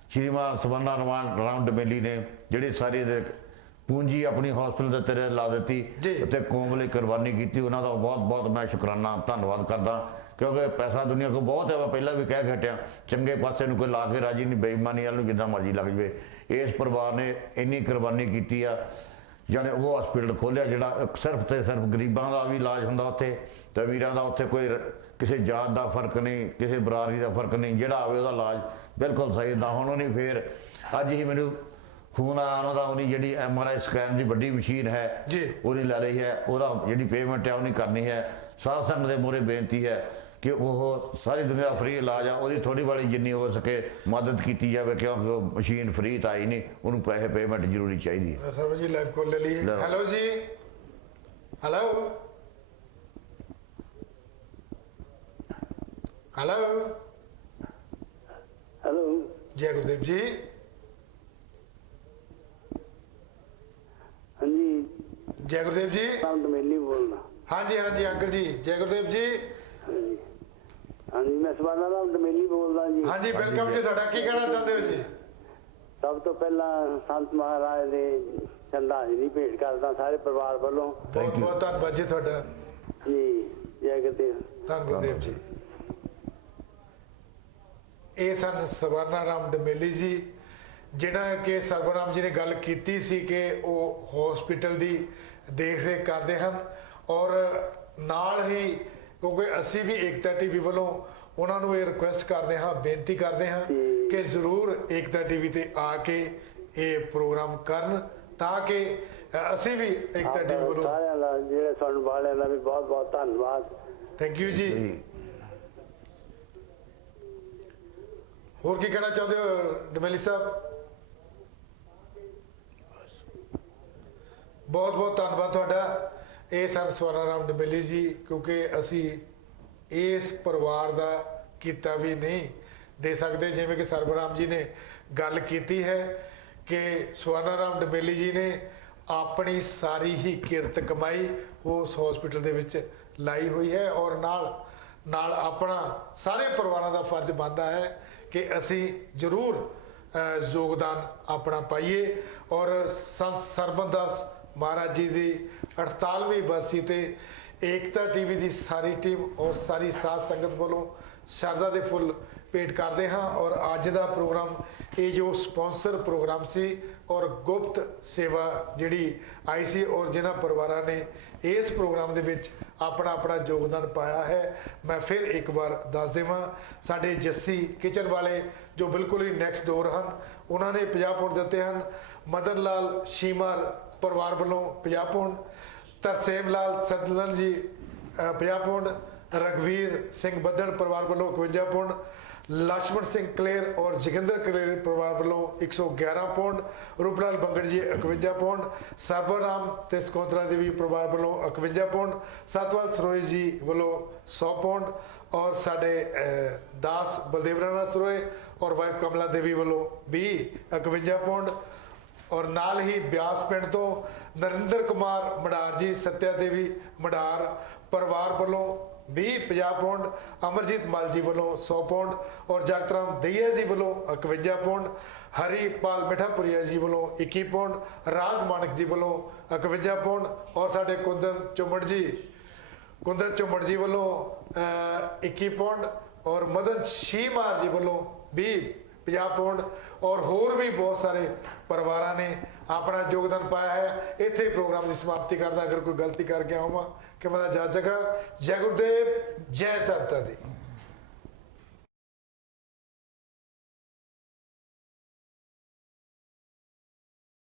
ਸ਼੍ਰੀਮਾਨ ਸਵਰਨਾ ਰਾਮ ਡਮੇਲੀ ਨੇ ਜਿਹੜੀ ਸਾਰੀ ਦੇ ਪੂੰਜੀ ਆਪਣੀ ਹਸਪੀਟਲ ਦੇ ਤੇਰੇ ਲਾ ਦਿੱਤੀ ਜੀ। ਤੇ ਕੌਮ ਲਈ ਕੁਰਬਾਨੀ ਕੀਤੀ, ਉਹਨਾਂ ਦਾ ਬਹੁਤ ਬਹੁਤ ਮੈਂ ਸ਼ੁਕਰਾਨਾ ਧੰਨਵਾਦ ਕਰਦਾ, ਕਿਉਂਕਿ ਪੈਸਾ ਦੁਨੀਆ ਕੋਲ ਬਹੁਤ ਹੈ। ਮੈਂ ਪਹਿਲਾਂ ਵੀ ਕਹਿ ਹਟਿਆ, ਚੰਗੇ ਪਾਸੇ ਨੂੰ ਕੋਈ ਲਾ ਕੇ ਰਾਜੀ ਨਹੀਂ, ਬੇਈਮਾਨੀ ਵਾਲ ਨੂੰ ਜਿੱਦਾਂ ਮਰਜ਼ੀ ਲੱਗ ਜਵੇ। ਇਸ ਪਰਿਵਾਰ ਨੇ ਇੰਨੀ ਕੁਰਬਾਨੀ ਕੀਤੀ ਆ, ਜਾਣੇ ਉਹ ਹਸਪੀਟਲ ਖੋਲ੍ਹਿਆ ਜਿਹੜਾ ਸਿਰਫ ਤੇ ਸਿਰਫ ਗਰੀਬਾਂ ਦਾ ਵੀ ਇਲਾਜ ਹੁੰਦਾ ਉੱਥੇ, ਤੇ ਅਮੀਰਾਂ ਦਾ ਉੱਥੇ ਕੋਈ ਕਿਸੇ ਜਾਤ ਦਾ ਫਰਕ ਨਹੀਂ, ਕਿਸੇ ਬਰਾਦਰੀ ਦਾ ਫਰਕ ਨਹੀਂ, ਜਿਹੜਾ ਆਵੇ ਉਹਦਾ ਇਲਾਜ ਬਿਲਕੁਲ ਸਹੀ ਹੁੰਦਾ। ਹੁਣ ਉਹਨੇ ਫੇਰ ਅੱਜ ਹੀ ਮੈਨੂੰ ਫੋਨ ਆਇਆ ਉਹਨਾਂ ਦਾ, ਉਹਦੀ ਜਿਹੜੀ MRI ਸਕੈਨ ਦੀ ਵੱਡੀ ਮਸ਼ੀਨ ਹੈ ਜੀ। ਉਹਨੇ ਲੈ ਲਈ ਹੈ, ਉਹਦਾ ਜਿਹੜੀ ਪੇਮੈਂਟ ਹੈ ਉਹਨੇ ਕਰਨੀ ਹੈ। ਸਾਧ ਸੰਗਤ ਦੇ ਮੂਹਰੇ ਬੇਨਤੀ ਹੈ ਕਿ ਉਹ ਸਾਰੀ ਦੁਨੀਆ ਦਾ ਫ੍ਰੀ ਇਲਾਜ ਆ, ਉਹਦੀ ਥੋੜੀ ਬੜੀ ਜਿੰਨੀ ਹੋ ਸਕੇ ਮਦਦ ਕੀਤੀ ਜਾਵੇ, ਕਿਉਂਕਿ ਉਹ ਮਸ਼ੀਨ ਫ੍ਰੀ ਤਾਂ ਆਈ ਨਹੀਂ, ਉਹਨੂੰ ਪੈਸੇ ਪੇਮੈਂਟ ਜ਼ਰੂਰੀ ਚਾਹੀਦੀ ਹੈ। ਸਰਵ ਜੀ ਲਾਈਵ ਕਾਲ ਲੈ ਲਈਏ। ਲਓ। ਹੈਲੋ ਜੀ, ਹੈਲੋ ਹੈਲੋ हेलो जय गुरुदेव जी। हाँ जी, जय गुरुदेव जी। नाम डमेली बोलना। हाँ जी अंकल जी, जय गुरुदेव जी। हाँ जी, मैं सवाना राम डमेली बोलदा जी। हाँ जी वेलकम जी, ਤੁਹਾਡਾ ਕੀ ਕਹਿਣਾ ਚਾਹੁੰਦੇ ਹੋ ਜੀ? ਸਭ ਤੋਂ ਪਹਿਲਾਂ ਸੰਤ ਮਹਾਰਾਜ ਦੇ ਸ਼ਰਧਾਂਜਲੀ ਭੇਟ ਕਰਦਾ ਸਾਰੇ ਪਰਿਵਾਰ ਵੱਲੋਂ ਬਹੁਤ ਬਹੁਤ ਧੰਨਵਾਦ ਜੀ ਤੁਹਾਡਾ। ਜੀ। ਜੈ ਗੁਰਦੇਵ। ਧੰਨ ਗੁਰਦੇਵ ਜੀ। ਇਹ ਸਨ ਸਵਰਨਾ ਰਾਮ ਡਮੇਲੀ ਜੀ, ਜਿਹੜਾ ਕਿ ਸਰਬਰਾਮ ਜੀ ਨੇ ਗੱਲ ਕੀਤੀ ਸੀ ਕਿ ਉਹ ਹਸਪੀਟਲ ਦੀ ਦੇਖ ਰੇਖ ਕਰਦੇ ਹਨ, ਔਰ ਨਾਲ ਹੀ ਕਿਉਂਕਿ ਅਸੀਂ ਵੀ ਏਕਤਾ ਟੀਵੀ ਵੱਲੋਂ ਉਹਨਾਂ ਨੂੰ ਇਹ ਰਿਕੁਐਸਟ ਕਰਦੇ ਹਾਂ, ਬੇਨਤੀ ਕਰਦੇ ਹਾਂ ਕਿ ਜ਼ਰੂਰ ਏਕਤਾ ਟੀਵੀ ਤੇ ਆ ਕੇ ਇਹ ਪ੍ਰੋਗਰਾਮ ਕਰਨ ਤਾਂ ਕਿ ਅਸੀਂ ਵੀ ਏਕਤਾ ਟੀਵੀ ਵੱਲੋਂ। ਸਾਰਿਆਂ ਦਾ ਜਿਹੜੇ ਸੁਣਨ ਵਾਲਿਆਂ ਦਾ ਵੀ ਬਹੁਤ ਬਹੁਤ ਧੰਨਵਾਦ। ਥੈਂਕ ਯੂ ਜੀ। ਹੋਰ ਕੀ ਕਹਿਣਾ ਚਾਹੁੰਦੇ ਹੋ ਡਮੇਲੀ ਸਾਹਿਬ? ਬਹੁਤ ਬਹੁਤ ਧੰਨਵਾਦ ਤੁਹਾਡਾ। ਇਹ ਸਨ ਸਵਰਨਾ ਰਾਮ ਡਮੇਲੀ ਜੀ, ਕਿਉਂਕਿ ਅਸੀਂ ਇਸ ਪਰਿਵਾਰ ਦਾ ਕੀਤਾ ਵੀ ਨਹੀਂ ਦੇ ਸਕਦੇ, ਜਿਵੇਂ ਕਿ ਸਰਬਰਾਮ ਜੀ ਨੇ ਗੱਲ ਕੀਤੀ ਹੈ ਕਿ ਸਵਰਨਾ ਰਾਮ ਡਮੇਲੀ ਜੀ ਨੇ ਆਪਣੀ ਸਾਰੀ ਹੀ ਕਿਰਤ ਕਮਾਈ ਉਸ ਹਸਪੀਟਲ ਦੇ ਵਿੱਚ ਲਾਈ ਹੋਈ ਹੈ, ਔਰ ਨਾਲ ਆਪਣਾ ਸਾਰੇ ਪਰਿਵਾਰਾਂ ਦਾ ਫਰਜ਼ ਬਣਦਾ ਹੈ ਕਿ ਅਸੀਂ ਜ਼ਰੂਰ ਯੋਗਦਾਨ ਆਪਣਾ ਪਾਈਏ। ਔਰ ਸੰਤ ਸਰਬਨਦਾਸ ਮਹਾਰਾਜ ਜੀ ਦੀ 48ਵੀਂ ਬਰਸੀ ਤੇ ਏਕਤਾ ਟੀਵੀ ਦੀ ਸਾਰੀ ਟੀਮ ਔਰ ਸਾਰੀ ਸਾਧ ਸੰਗਤ ਵੱਲੋਂ ਸ਼ਰਧਾ ਦੇ ਫੁੱਲ ਭੇਟ ਕਰਦੇ ਹਾਂ। ਔਰ ਅੱਜ ਦਾ ਪ੍ਰੋਗਰਾਮ ਇਹ ਜੋ ਸਪਾਂਸਰ ਪ੍ਰੋਗਰਾਮ ਸੀ ਔਰ ਗੁਪਤ ਸੇਵਾ ਜਿਹੜੀ ਆਈ ਸੀ, ਔਰ ਜਿਨ੍ਹਾਂ ਪਰਿਵਾਰਾਂ ਨੇ ਇਸ ਪ੍ਰੋਗਰਾਮ ਦੇ ਵਿੱਚ ਆਪਣਾ ਯੋਗਦਾਨ ਪਾਇਆ ਹੈ, ਮੈਂ ਫਿਰ ਇੱਕ ਵਾਰ ਦੱਸ ਦੇਵਾਂ। ਸਾਡੇ ਜੱਸੀ ਕਿਚਨ ਵਾਲੇ ਜੋ ਬਿਲਕੁਲ ਹੀ ਨੈਕਸਟ ਡੋਰ ਹਨ, ਉਹਨਾਂ ਨੇ 50 ਪੌਂਡ ਦਿੱਤੇ ਹਨ। ਮਦਨ ਲਾਲ ਸ਼ੀਮਾਰ ਪਰਿਵਾਰ ਵੱਲੋਂ 50 ਪੌਂਡ, ਤਰਸੇਮ ਲਾਲ ਸਤਲਨ ਜੀ 50 ਪੌਂਡ, ਰਗਵੀਰ ਸਿੰਘ ਬੱਦਣ ਪਰਿਵਾਰ ਵੱਲੋਂ 51 ਪੌਂਡ, ਲక్ష్మణ ਸਿੰਘ ਕਲੇਰ ਔਰ ਜਗਿੰਦਰ ਕਲੇਰ ਪਰਿਵਾਰ ਵੱਲੋਂ 111 ਪੌਂਡ, ਰੂਪਲਾਲ ਬੰਗੜ ਜੀ 51 ਪੌਂਡ, ਸਰਬਰਾਮ ਤੇ ਸਕੁੰਤਲਾ ਦੇਵੀ ਪਰਿਵਾਰ ਵੱਲੋਂ 51 ਪੌਂਡ, ਸਤਵਾਲ ਸਰੋਏ ਜੀ ਵੱਲੋਂ 100 ਪੌਂਡ, ਔਰ ਸਾਡੇ ਦਾਸ ਬਲਦੇਵ ਰਾਣਾ ਸਰੋਏ ਔਰ ਵਾਈਫ ਕਮਲਾ ਦੇਵੀ ਵੱਲੋਂ ਵੀ 51 ਪੌਂਡ, ਔਰ ਨਾਲ ਹੀ ਬਿਆਸ ਪਿੰਡ ਤੋਂ ਨਰਿੰਦਰ ਕੁਮਾਰ ਮੜਾਰ ਜੀ, ਸਤਿਆ ਦੇਵੀ ਮੜਾਰ ਪਰਿਵਾਰ ਵੱਲੋਂ 50 ਪੌਂਡ, ਅਮਰਜੀਤ ਮਲ ਜੀ ਵੱਲੋਂ 100 ਪੌਂਡ, ਔਰ ਜਗਤਰਾਮ ਦਈਆ ਜੀ ਵੱਲੋਂ 51 ਪੌਂਡ, ਹਰੀਪਾਲ ਮਿਠਾਪੁਰੀਆ ਜੀ ਵੱਲੋਂ 21 ਪੌਂਡ, ਰਾਜ ਮਾਨਕ ਜੀ ਵੱਲੋਂ 51 ਪੌਂਡ, ਔਰ ਸਾਡੇ ਕੁੰਦਨ ਚੁੰਮੜ ਜੀ ਵੱਲੋਂ 21 ਪੌਂਡ, ਔਰ ਮਦਨ ਸ਼ੀਮਾਰ ਜੀ ਵੱਲੋਂ 50 ਪੌਂਡ, ਔਰ ਹੋਰ ਵੀ ਬਹੁਤ ਸਾਰੇ ਪਰਿਵਾਰਾਂ ਨੇ ਆਪਣਾ ਯੋਗਦਾਨ ਪਾਇਆ ਹੈ। ਇੱਥੇ ਪ੍ਰੋਗਰਾਮ ਦੀ ਸਮਾਪਤੀ ਕਰਦਾ। ਅਗਰ ਕੋਈ ਗਲਤੀ ਕਰ ਗਿਆ ਹੋਵਾਂ ਕਿ ਮੈਂ ਜਾ ਜਗਾ। ਜੈ ਗੁਰਦੇਵ, ਜੈ ਸੰਤਾਂ ਦੀ।